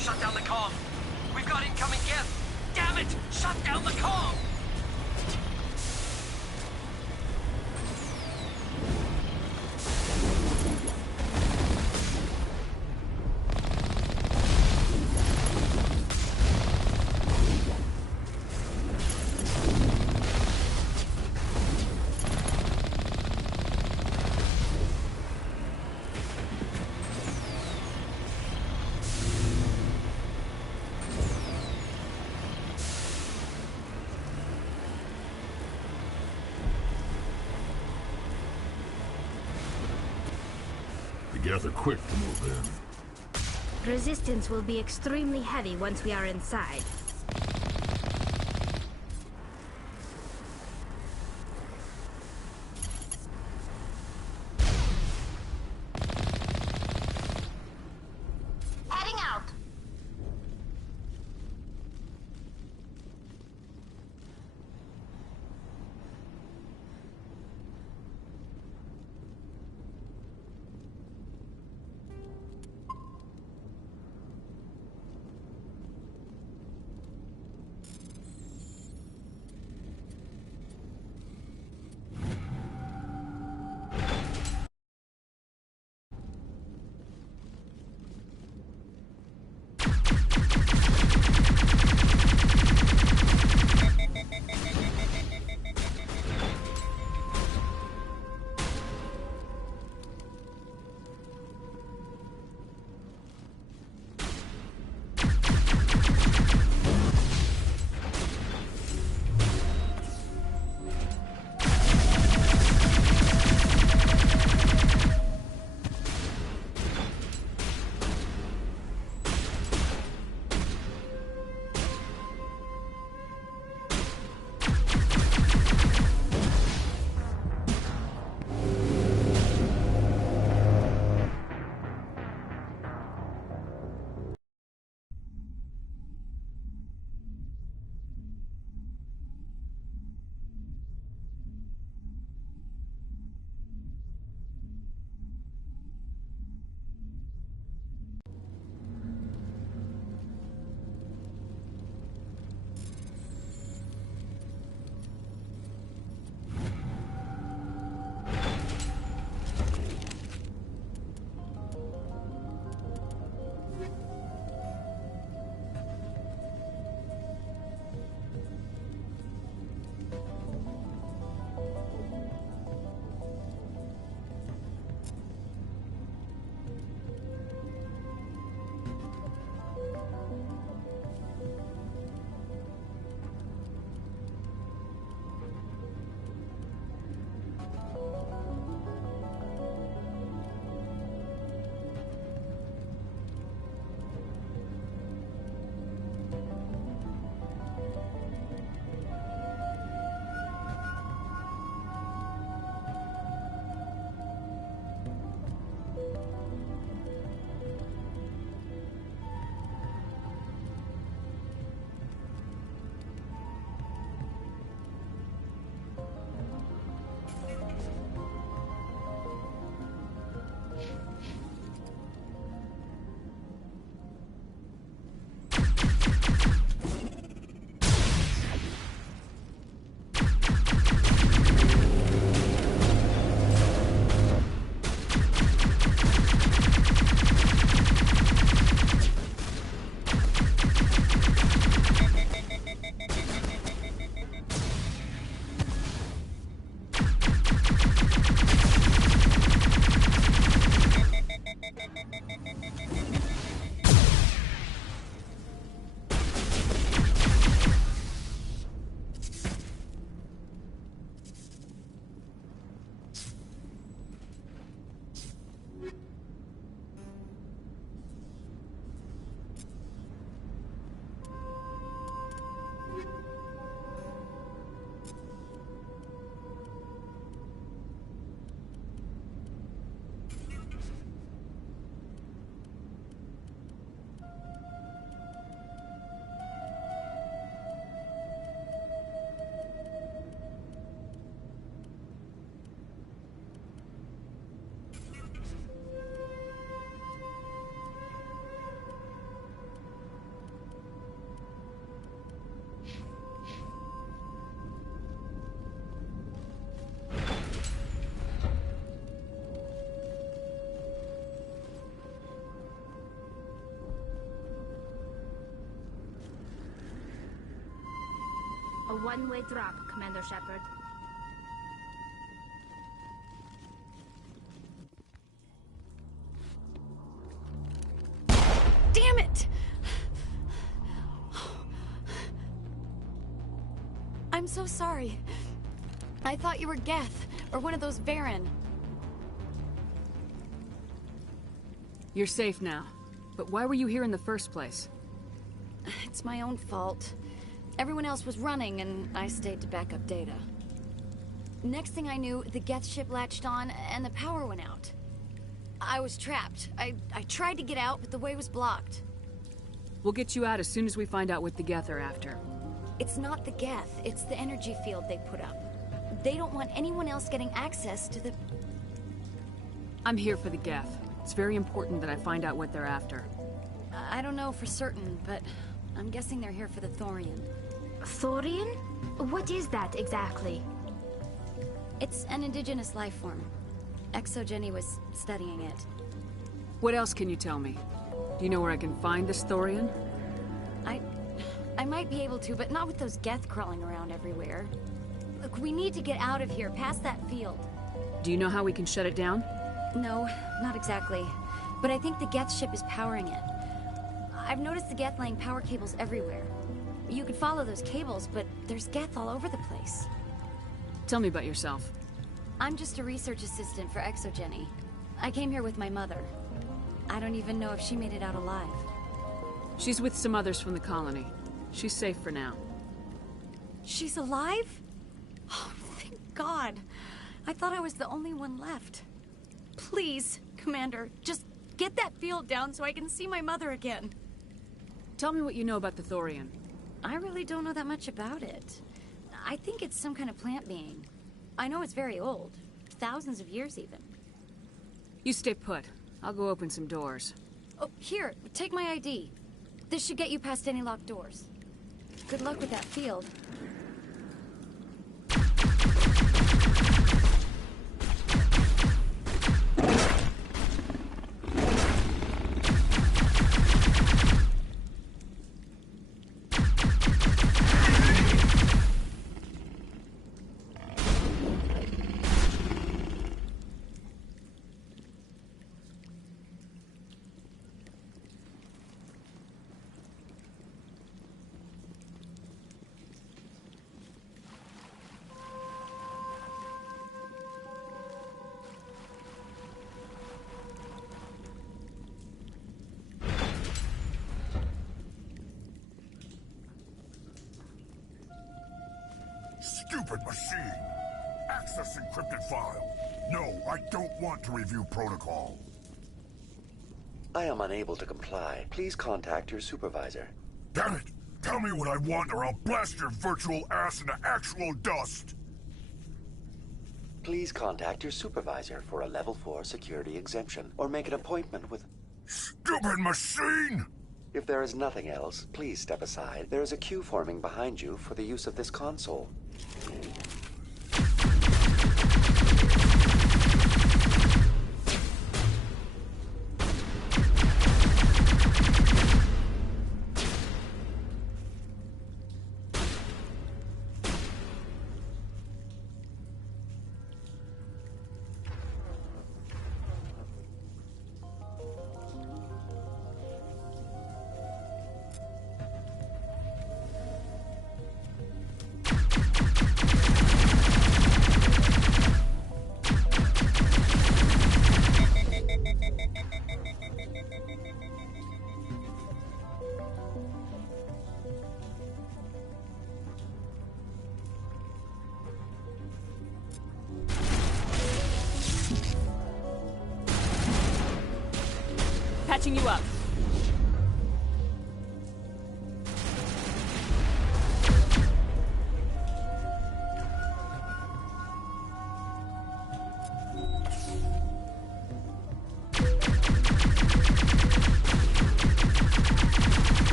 Shut down the comm! We've got incoming Geth! Damn it! Shut down the comm! The Geth are quick to move in. Resistance will be extremely heavy once we are inside. Heading out. one-way drop, Commander Shepard. Damn it! I'm so sorry. I thought you were Geth, or one of those Varen. You're safe now. But why were you here in the first place? It's my own fault. Everyone else was running, and I stayed to back up data. Next thing I knew, the Geth ship latched on, and the power went out. I was trapped. I tried to get out, but the way was blocked. We'll get you out as soon as we find out what the Geth are after. It's not the Geth, it's the energy field they put up. They don't want anyone else getting access to the... I'm here for the Geth. It's very important that I find out what they're after. I don't know for certain, but I'm guessing they're here for the Thorian. Thorian? What is that exactly? It's an indigenous life form. ExoGeni was studying it. What else can you tell me? Do you know where I can find this Thorian? I might be able to, but not with those Geth crawling around everywhere. Look, we need to get out of here, past that field. Do you know how we can shut it down? No, not exactly. But I think the Geth ship is powering it. I've noticed the Geth laying power cables everywhere. You could follow those cables, but there's Geth all over the place. Tell me about yourself. I'm just a research assistant for ExoGeni. I came here with my mother. I don't even know if she made it out alive. She's with some others from the colony. She's safe for now. She's alive? Oh, thank God. I thought I was the only one left. Please, Commander, just get that field down so I can see my mother again. Tell me what you know about the Thorian. I really don't know that much about it. I think it's some kind of plant being. I know it's very old. Thousands of years, even. You stay put. I'll go open some doors. Oh, here, take my ID. This should get you past any locked doors. Good luck with that field. Stupid machine! Access encrypted file. No, I don't want to review protocol. I am unable to comply. Please contact your supervisor. Damn it! Tell me what I want or I'll blast your virtual ass into actual dust! Please contact your supervisor for a Level 4 security exemption, or make an appointment with... Stupid machine! If there is nothing else, please step aside. There is a queue forming behind you for the use of this console. Patching you up.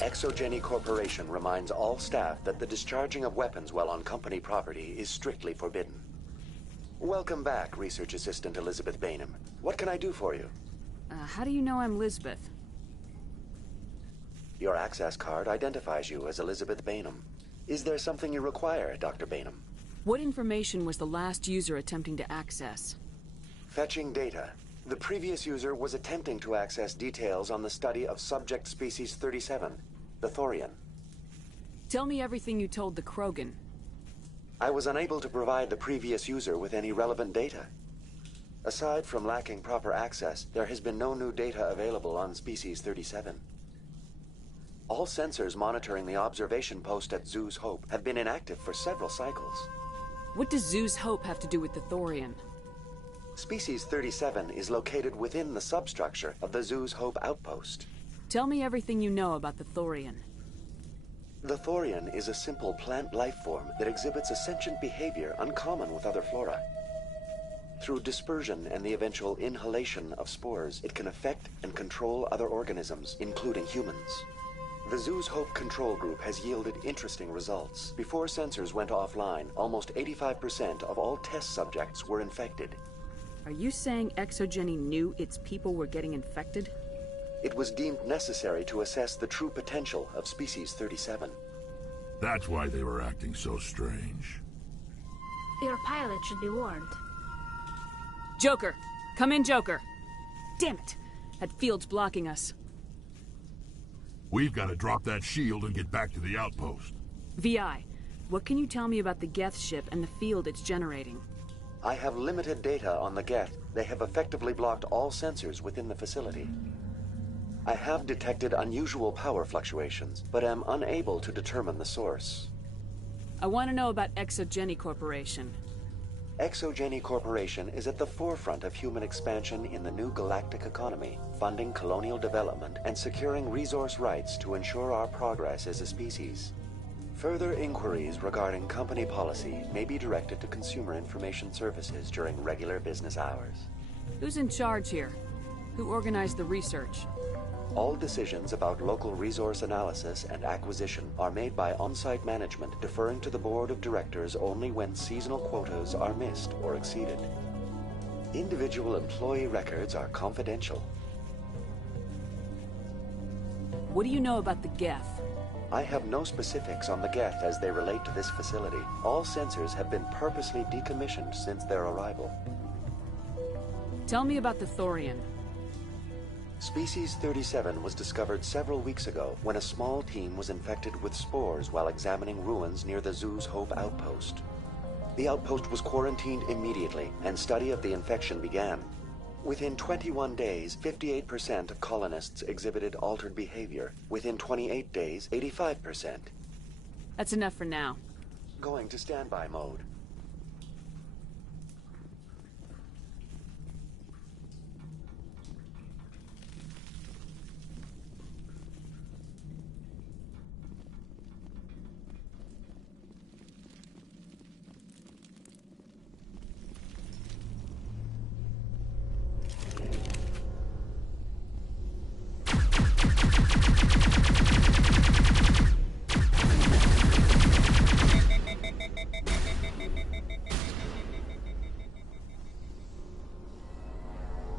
ExoGeni Corporation reminds all staff that the discharging of weapons while on company property is strictly forbidden. Welcome back, Research Assistant Elizabeth Bainham. What can I do for you? How do you know I'm Lisbeth? Your access card identifies you as Elizabeth Bainham. Is there something you require, Dr. Bainham? What information was the last user attempting to access? Fetching data. The previous user was attempting to access details on the study of subject species 37, the Thorian. Tell me everything you told the Krogan. I was unable to provide the previous user with any relevant data. Aside from lacking proper access, there has been no new data available on species 37. All sensors monitoring the observation post at Zoo's Hope have been inactive for several cycles. What does Zoo's Hope have to do with the Thorian? Species 37 is located within the substructure of the Zoo's Hope outpost. Tell me everything you know about the Thorian. The Thorian is a simple plant life form that exhibits a sentient behavior uncommon with other flora. Through dispersion and the eventual inhalation of spores, it can affect and control other organisms, including humans. The Zoo's Hope control group has yielded interesting results. Before sensors went offline, almost 85% of all test subjects were infected. Are you saying Exogeny knew its people were getting infected? It was deemed necessary to assess the true potential of species 37. That's why they were acting so strange. Your pilot should be warned. Joker! Come in, Joker! Damn it! That field's blocking us. We've got to drop that shield and get back to the outpost. VI, what can you tell me about the Geth ship and the field it's generating? I have limited data on the Geth. They have effectively blocked all sensors within the facility. I have detected unusual power fluctuations, but am unable to determine the source. I want to know about Exogeny Corporation. Exogeny Corporation is at the forefront of human expansion in the new galactic economy, funding colonial development and securing resource rights to ensure our progress as a species. Further inquiries regarding company policy may be directed to Consumer Information Services during regular business hours. Who's in charge here? Who organized the research? All decisions about local resource analysis and acquisition are made by on-site management, deferring to the board of directors only when seasonal quotas are missed or exceeded. Individual employee records are confidential. What do you know about the Geth? I have no specifics on the Geth as they relate to this facility. All sensors have been purposely decommissioned since their arrival. Tell me about the Thorian. Species 37 was discovered several weeks ago when a small team was infected with spores while examining ruins near the Zoo's Hope outpost. The outpost was quarantined immediately, and study of the infection began. Within 21 days, 58% of colonists exhibited altered behavior. Within 28 days, 85%. That's enough for now. Going to standby mode.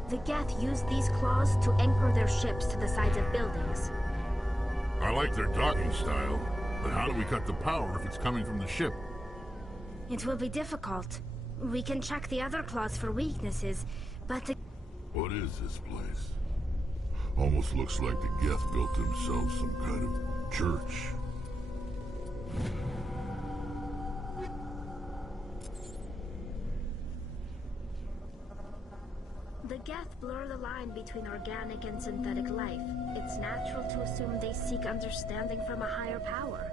The Geth use these claws to anchor their ships to the sides of buildings. I like their docking style, but how do we cut the power if it's coming from the ship? It will be difficult. We can check the other claws for weaknesses, but the... What is this place? Almost looks like the Geth built themselves some kind of church. The Geth blur the line between organic and synthetic life. It's natural to assume they seek understanding from a higher power.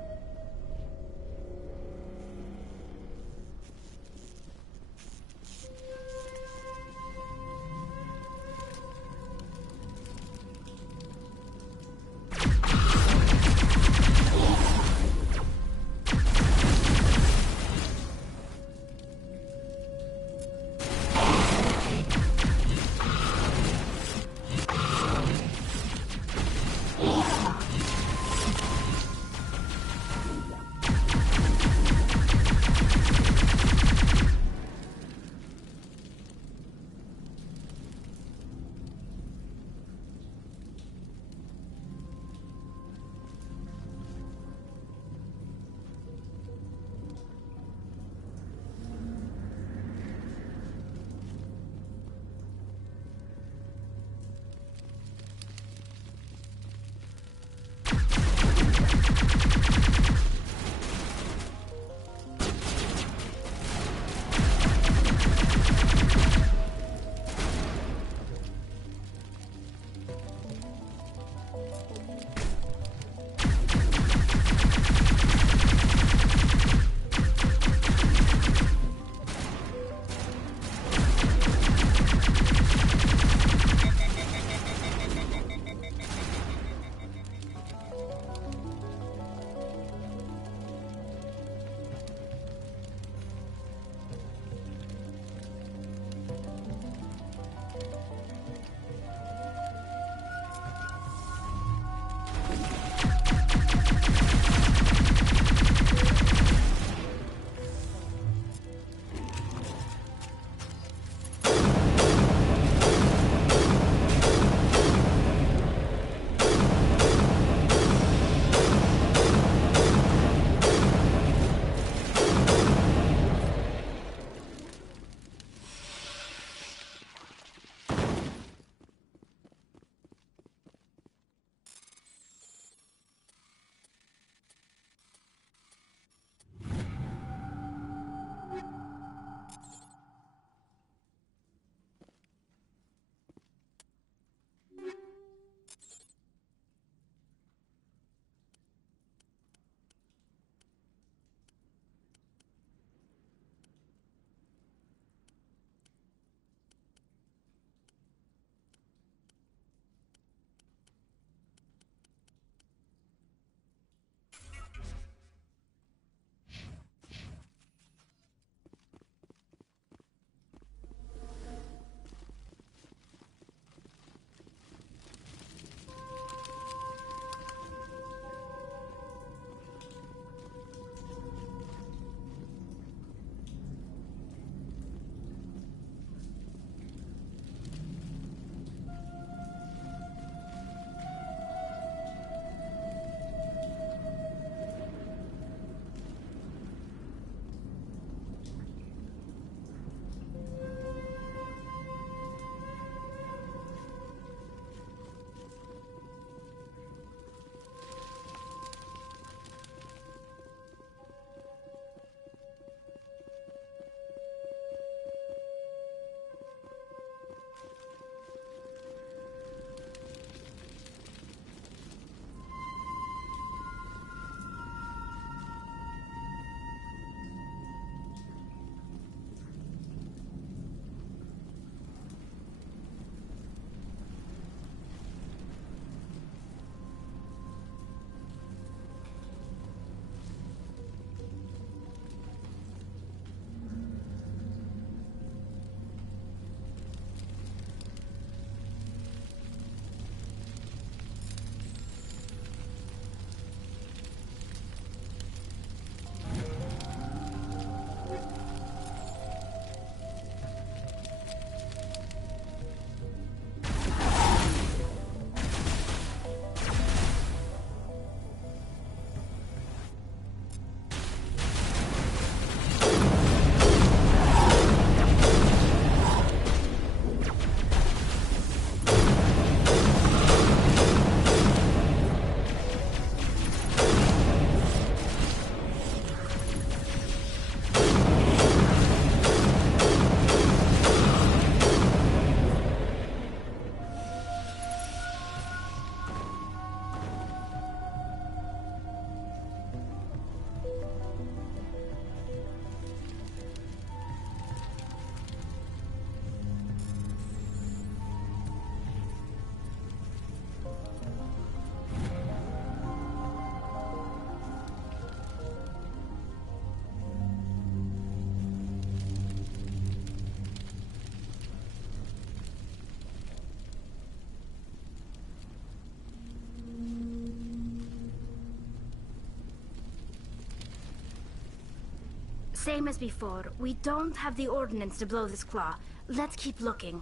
Same as before. We don't have the ordnance to blow this claw. Let's keep looking.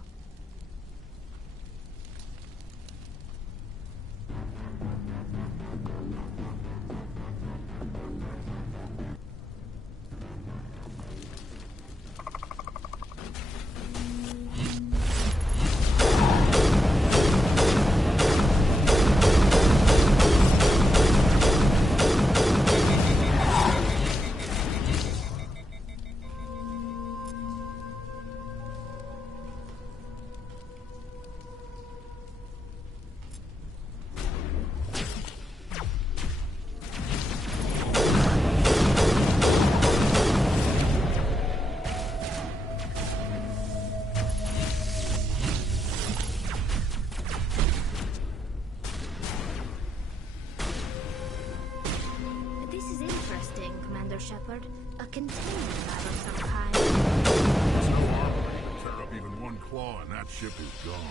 Shepard, a containment lab of some kind. There's no armor to tear up even one claw, and that ship is gone.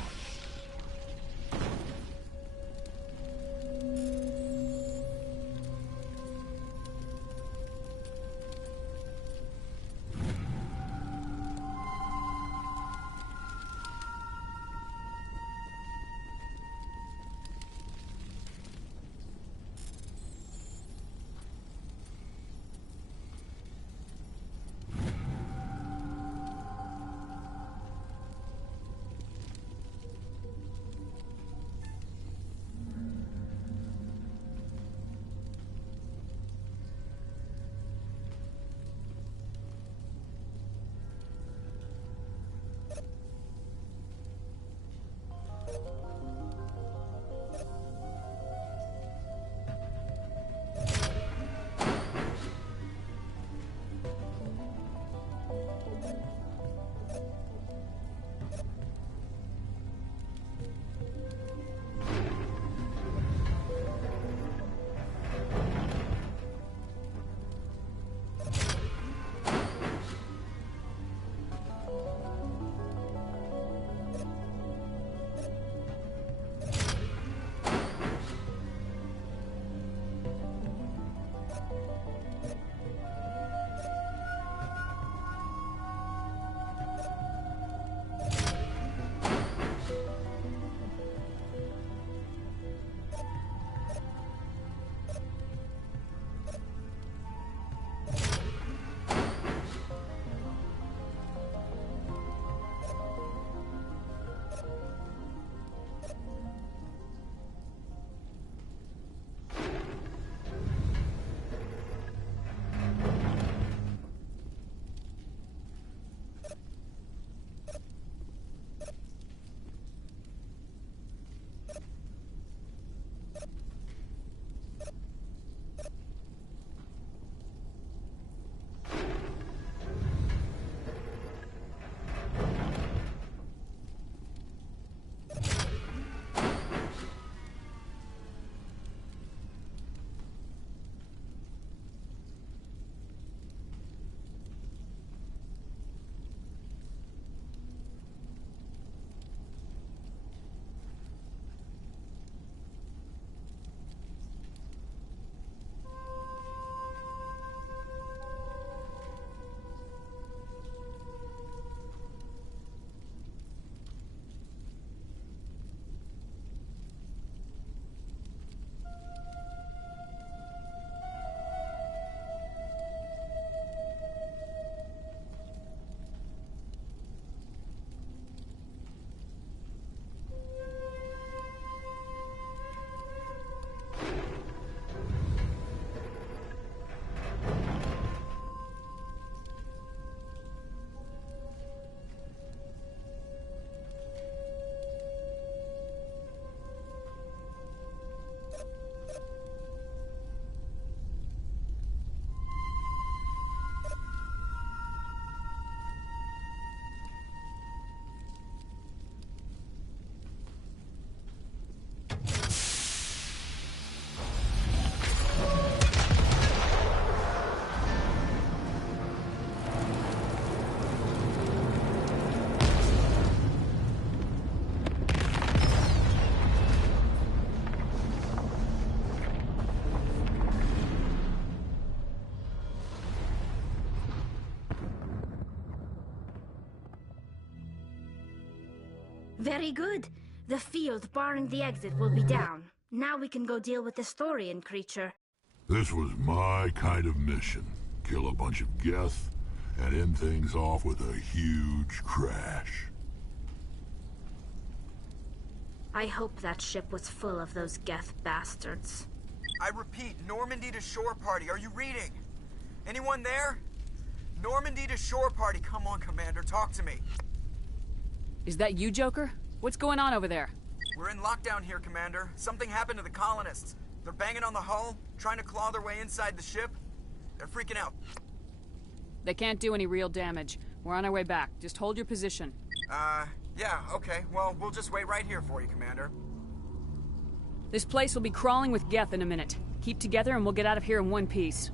Very good. The field barring the exit will be down. Now we can go deal with this Thorian creature. This was my kind of mission. Kill a bunch of Geth, and end things off with a huge crash. I hope that ship was full of those Geth bastards. I repeat, Normandy to shore party. Are you reading? Anyone there? Normandy to shore party. Come on, Commander, talk to me. Is that you, Joker? What's going on over there? We're in lockdown here, Commander. Something happened to the colonists. They're banging on the hull, trying to claw their way inside the ship. They're freaking out. They can't do any real damage. We're on our way back. Just hold your position. Yeah, okay. Well, we'll just wait right here for you, Commander. This place will be crawling with Geth in a minute. Keep together and we'll get out of here in one piece.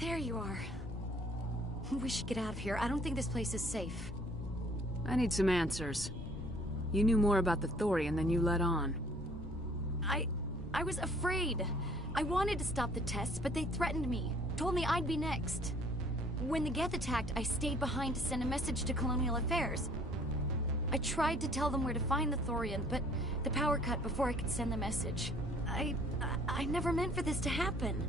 There you are. We should get out of here. I don't think this place is safe. I need some answers. You knew more about the Thorian than you let on. I was afraid. I wanted to stop the tests, but they threatened me. Told me I'd be next. When the Geth attacked, I stayed behind to send a message to Colonial Affairs. I tried to tell them where to find the Thorian, but the power cut before I could send the message. I never meant for this to happen.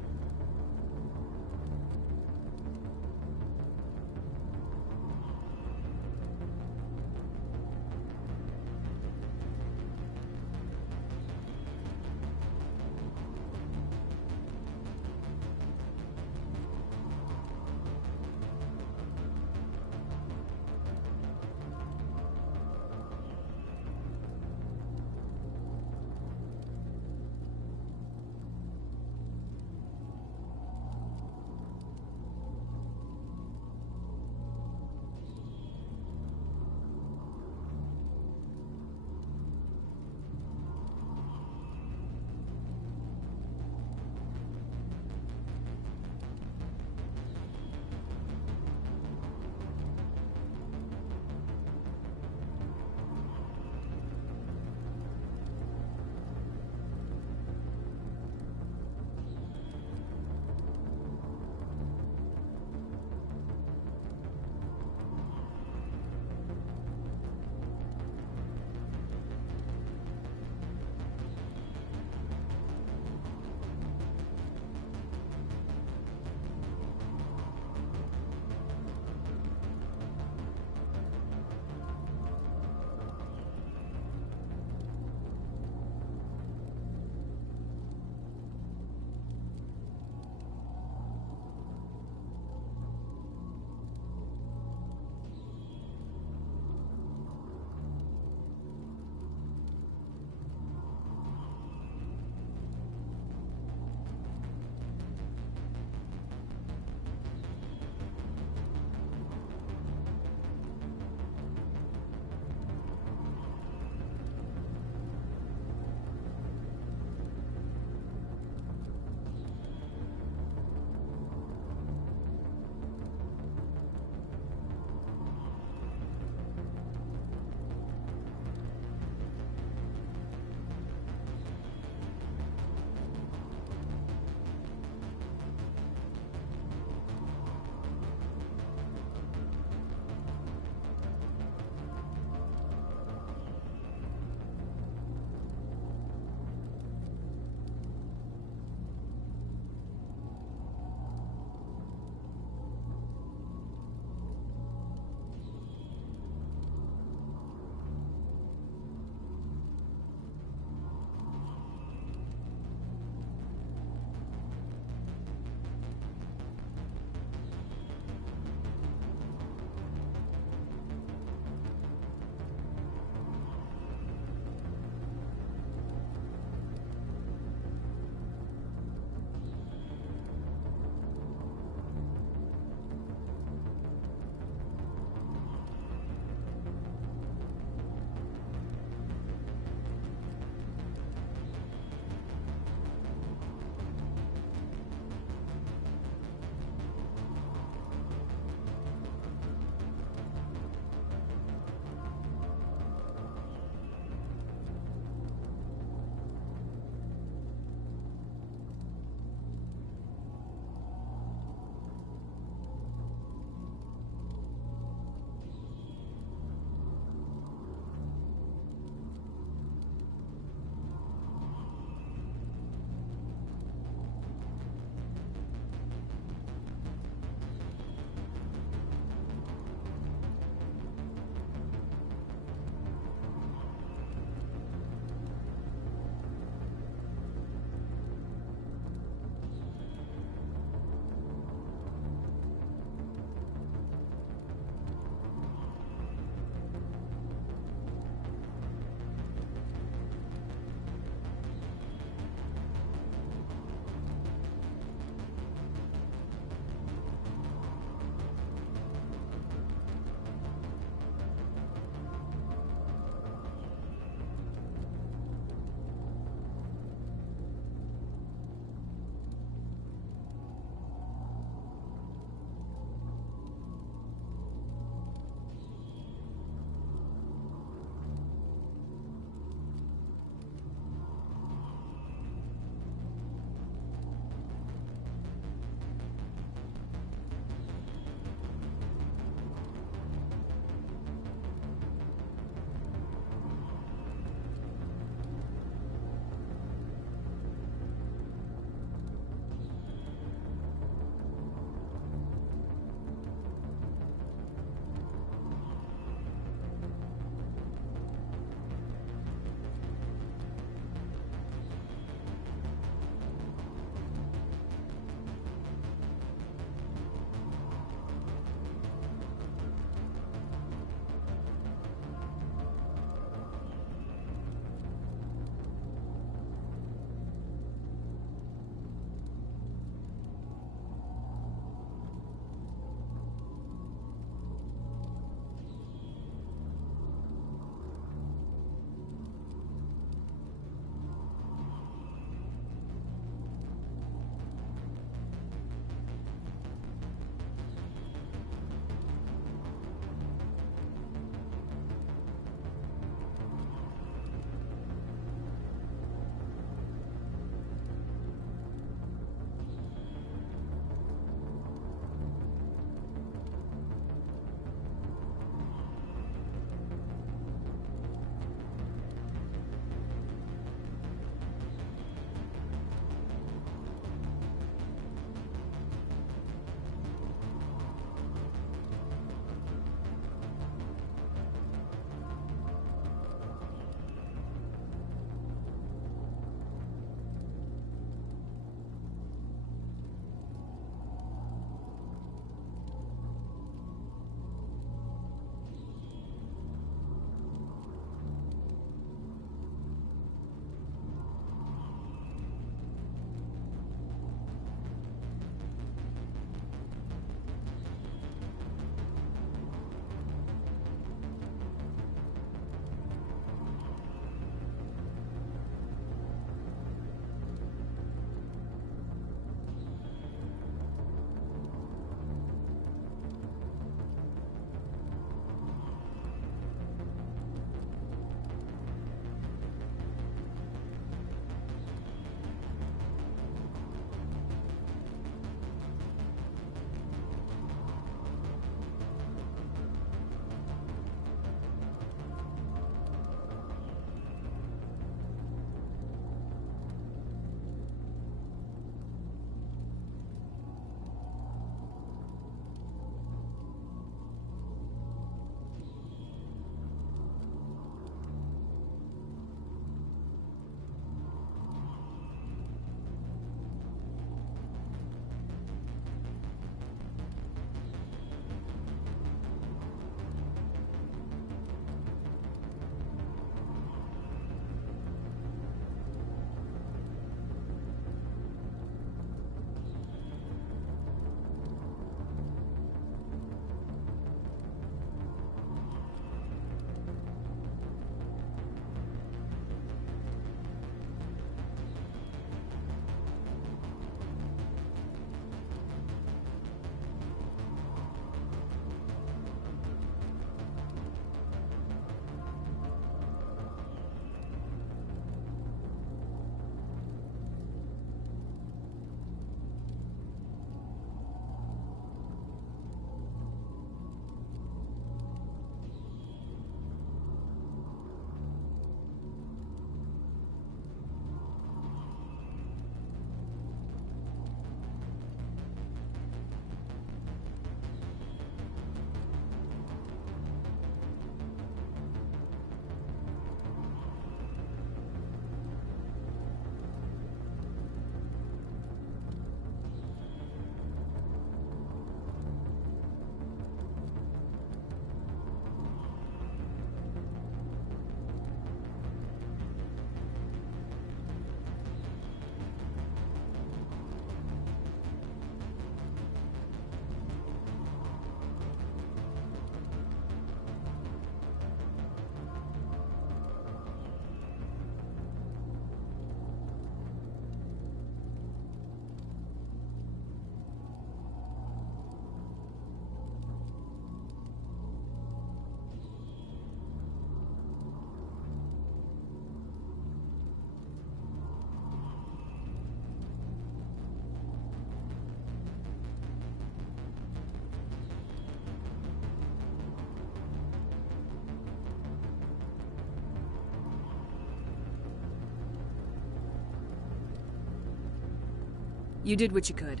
You did what you could.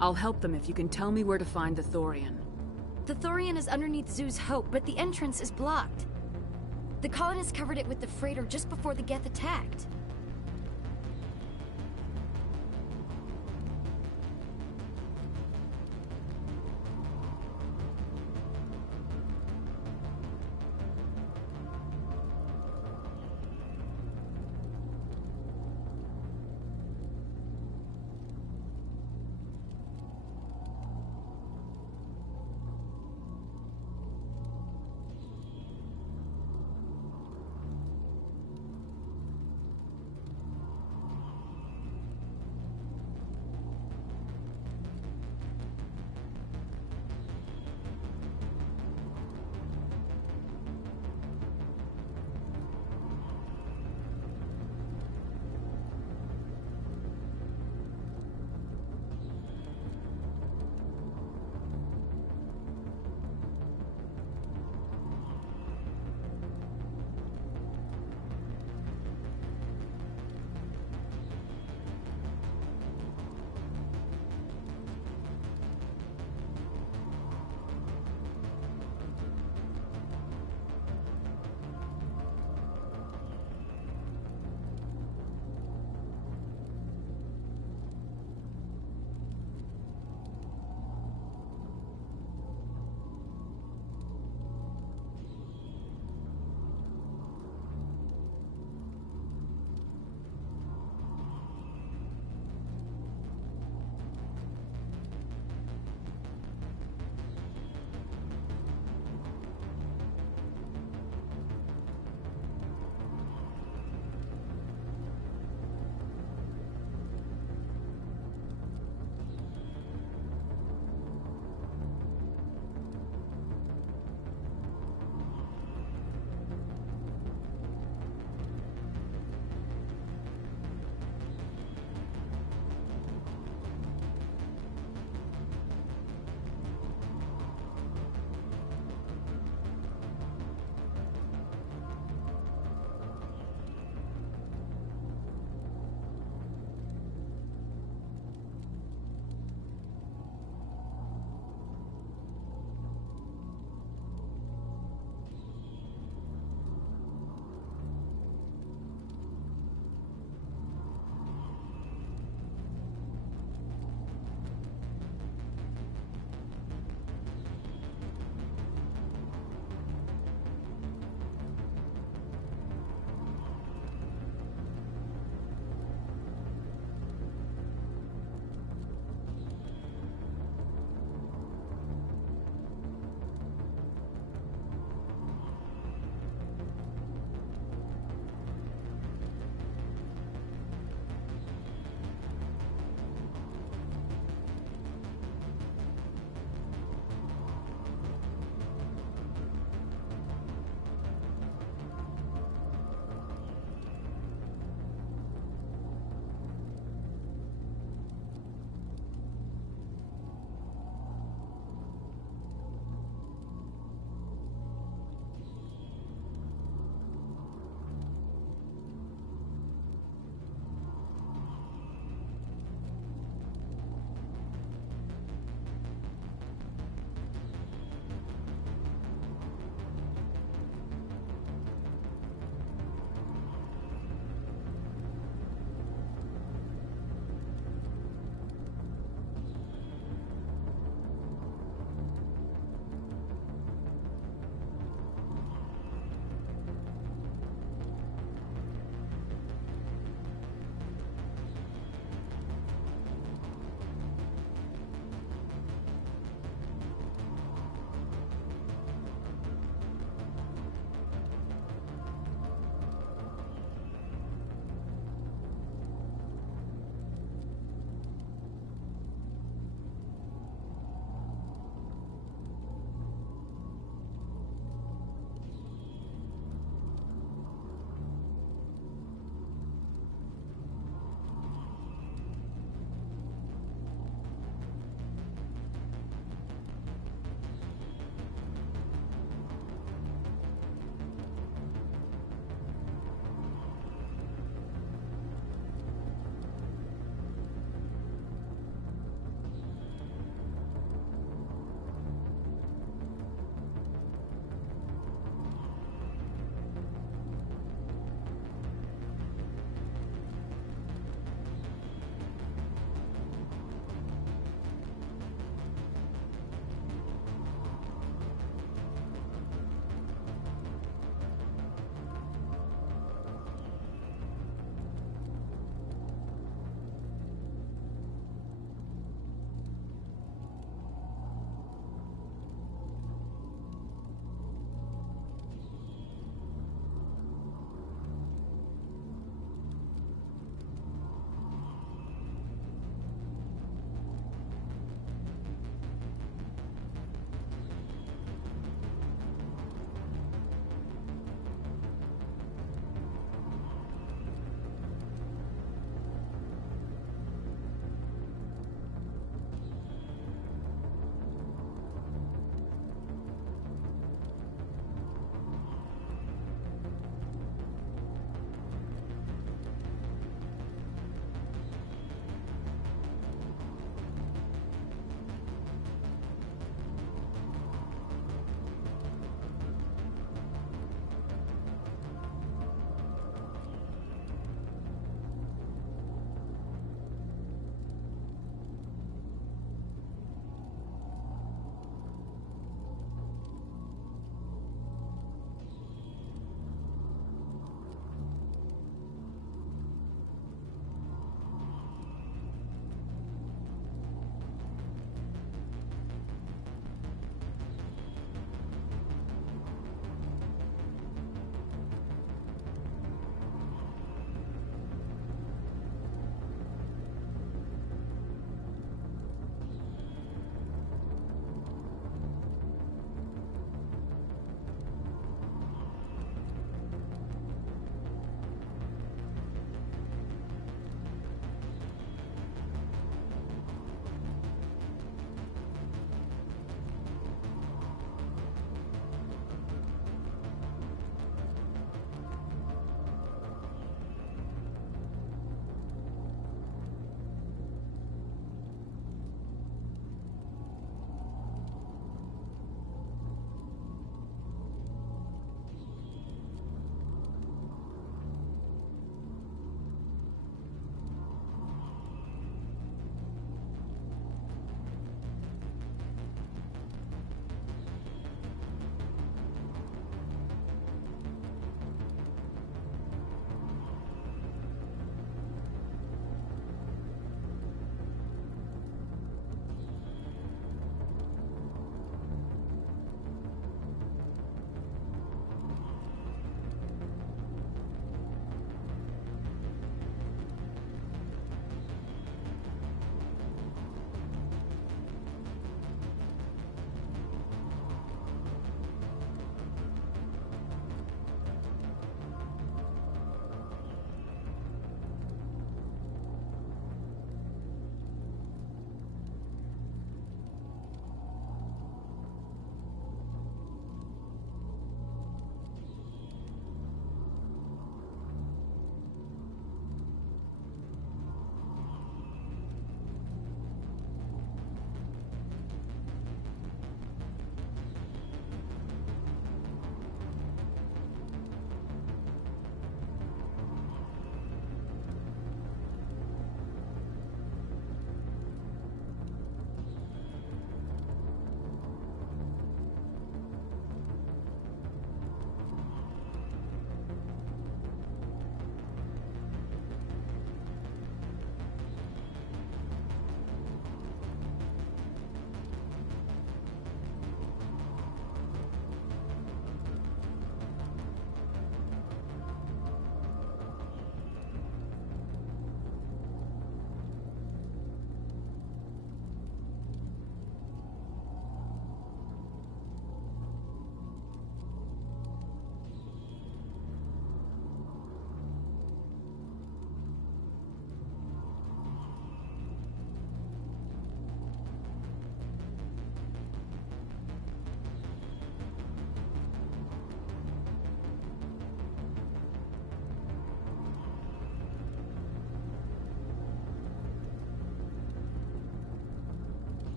I'll help them if you can tell me where to find the Thorian. The Thorian is underneath Zoo's Hope, but the entrance is blocked. The colonists covered it with the freighter just before the Geth attacked.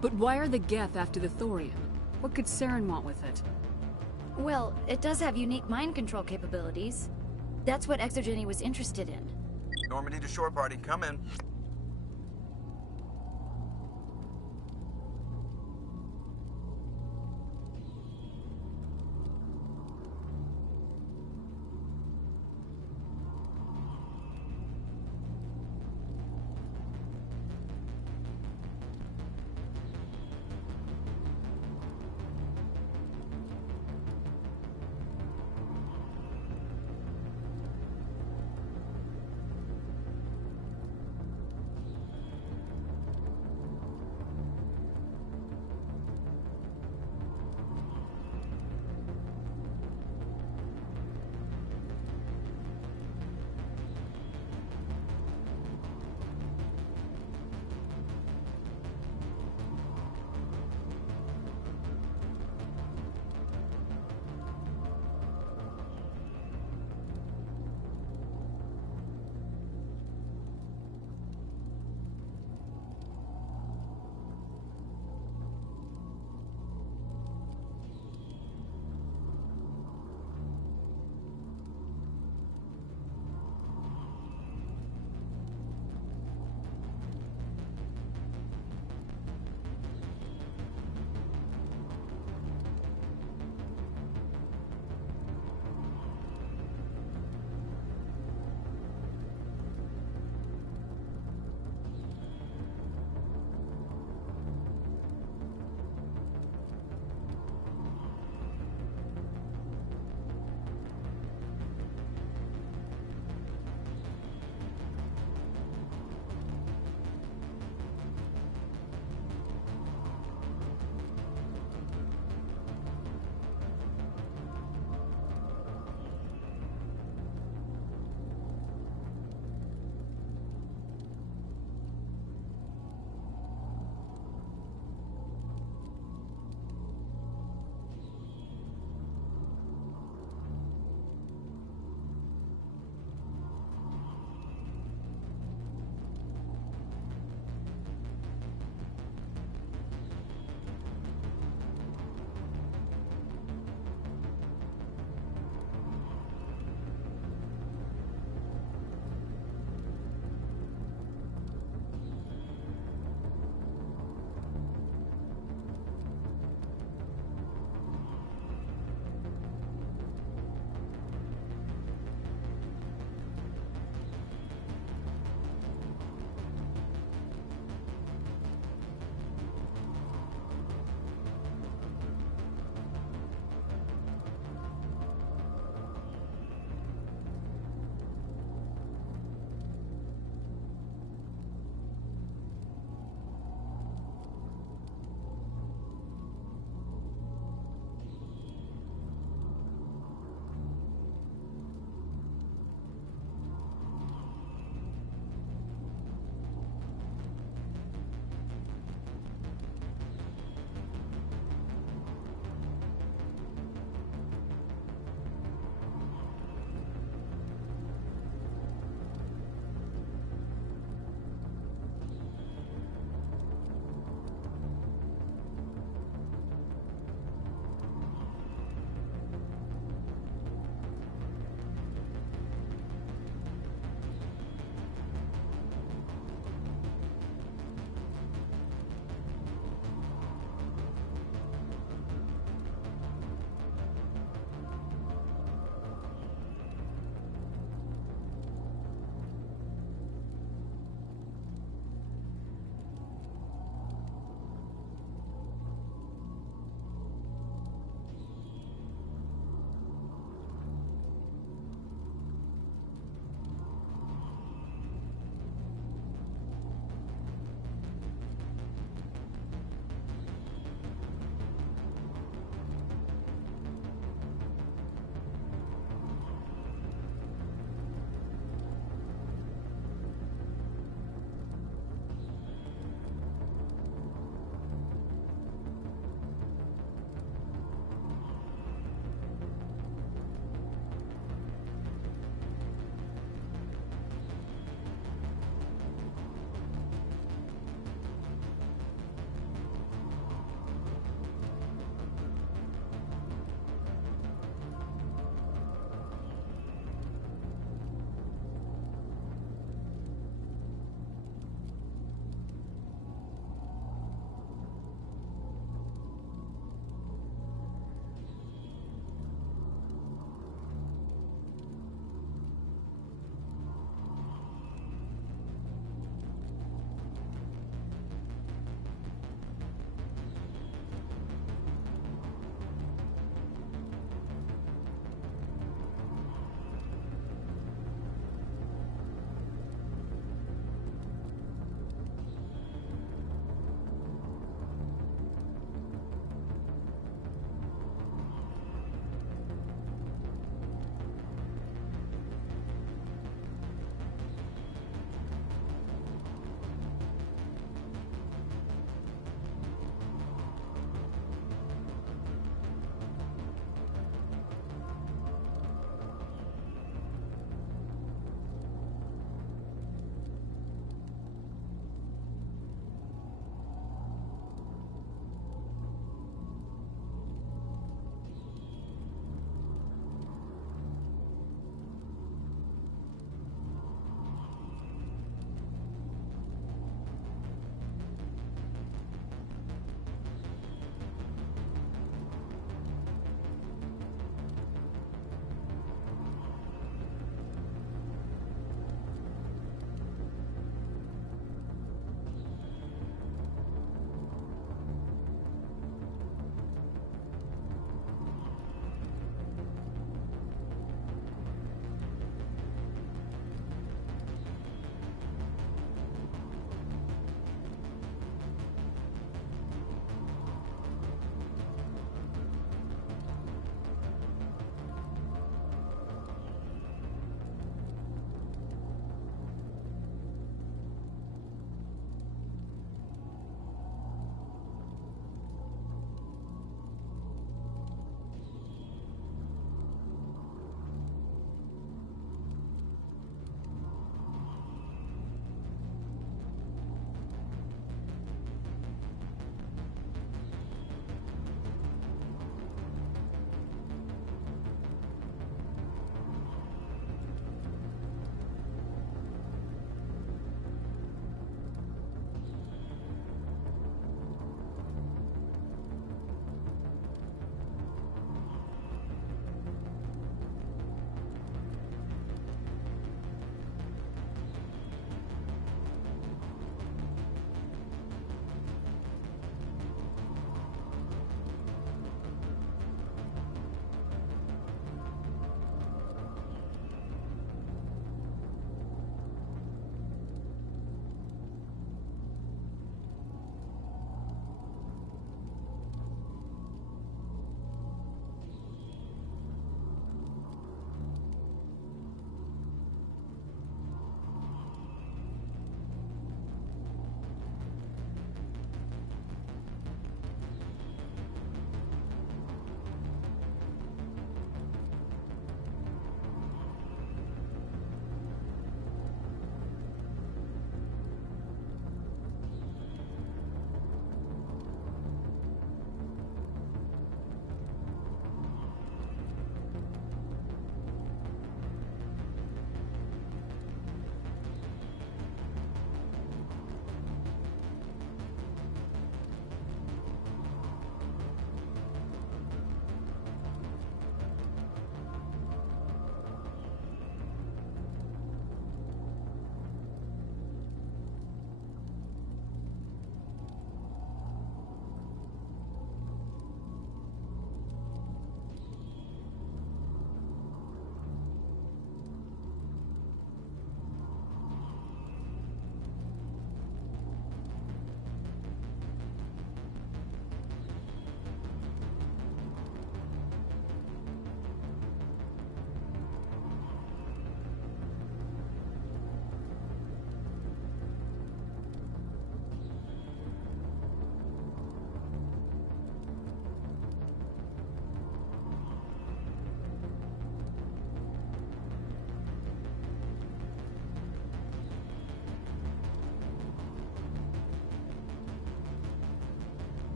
But why are the Geth after the Thorian? What could Saren want with it? Well, it does have unique mind control capabilities. That's what Exogeny was interested in. Normandy to shore party, come in.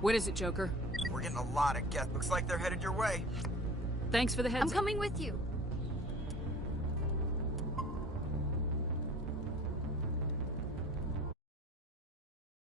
What is it, Joker? We're getting a lot of Geth. Looks like they're headed your way. Thanks for the heads I'm coming with you.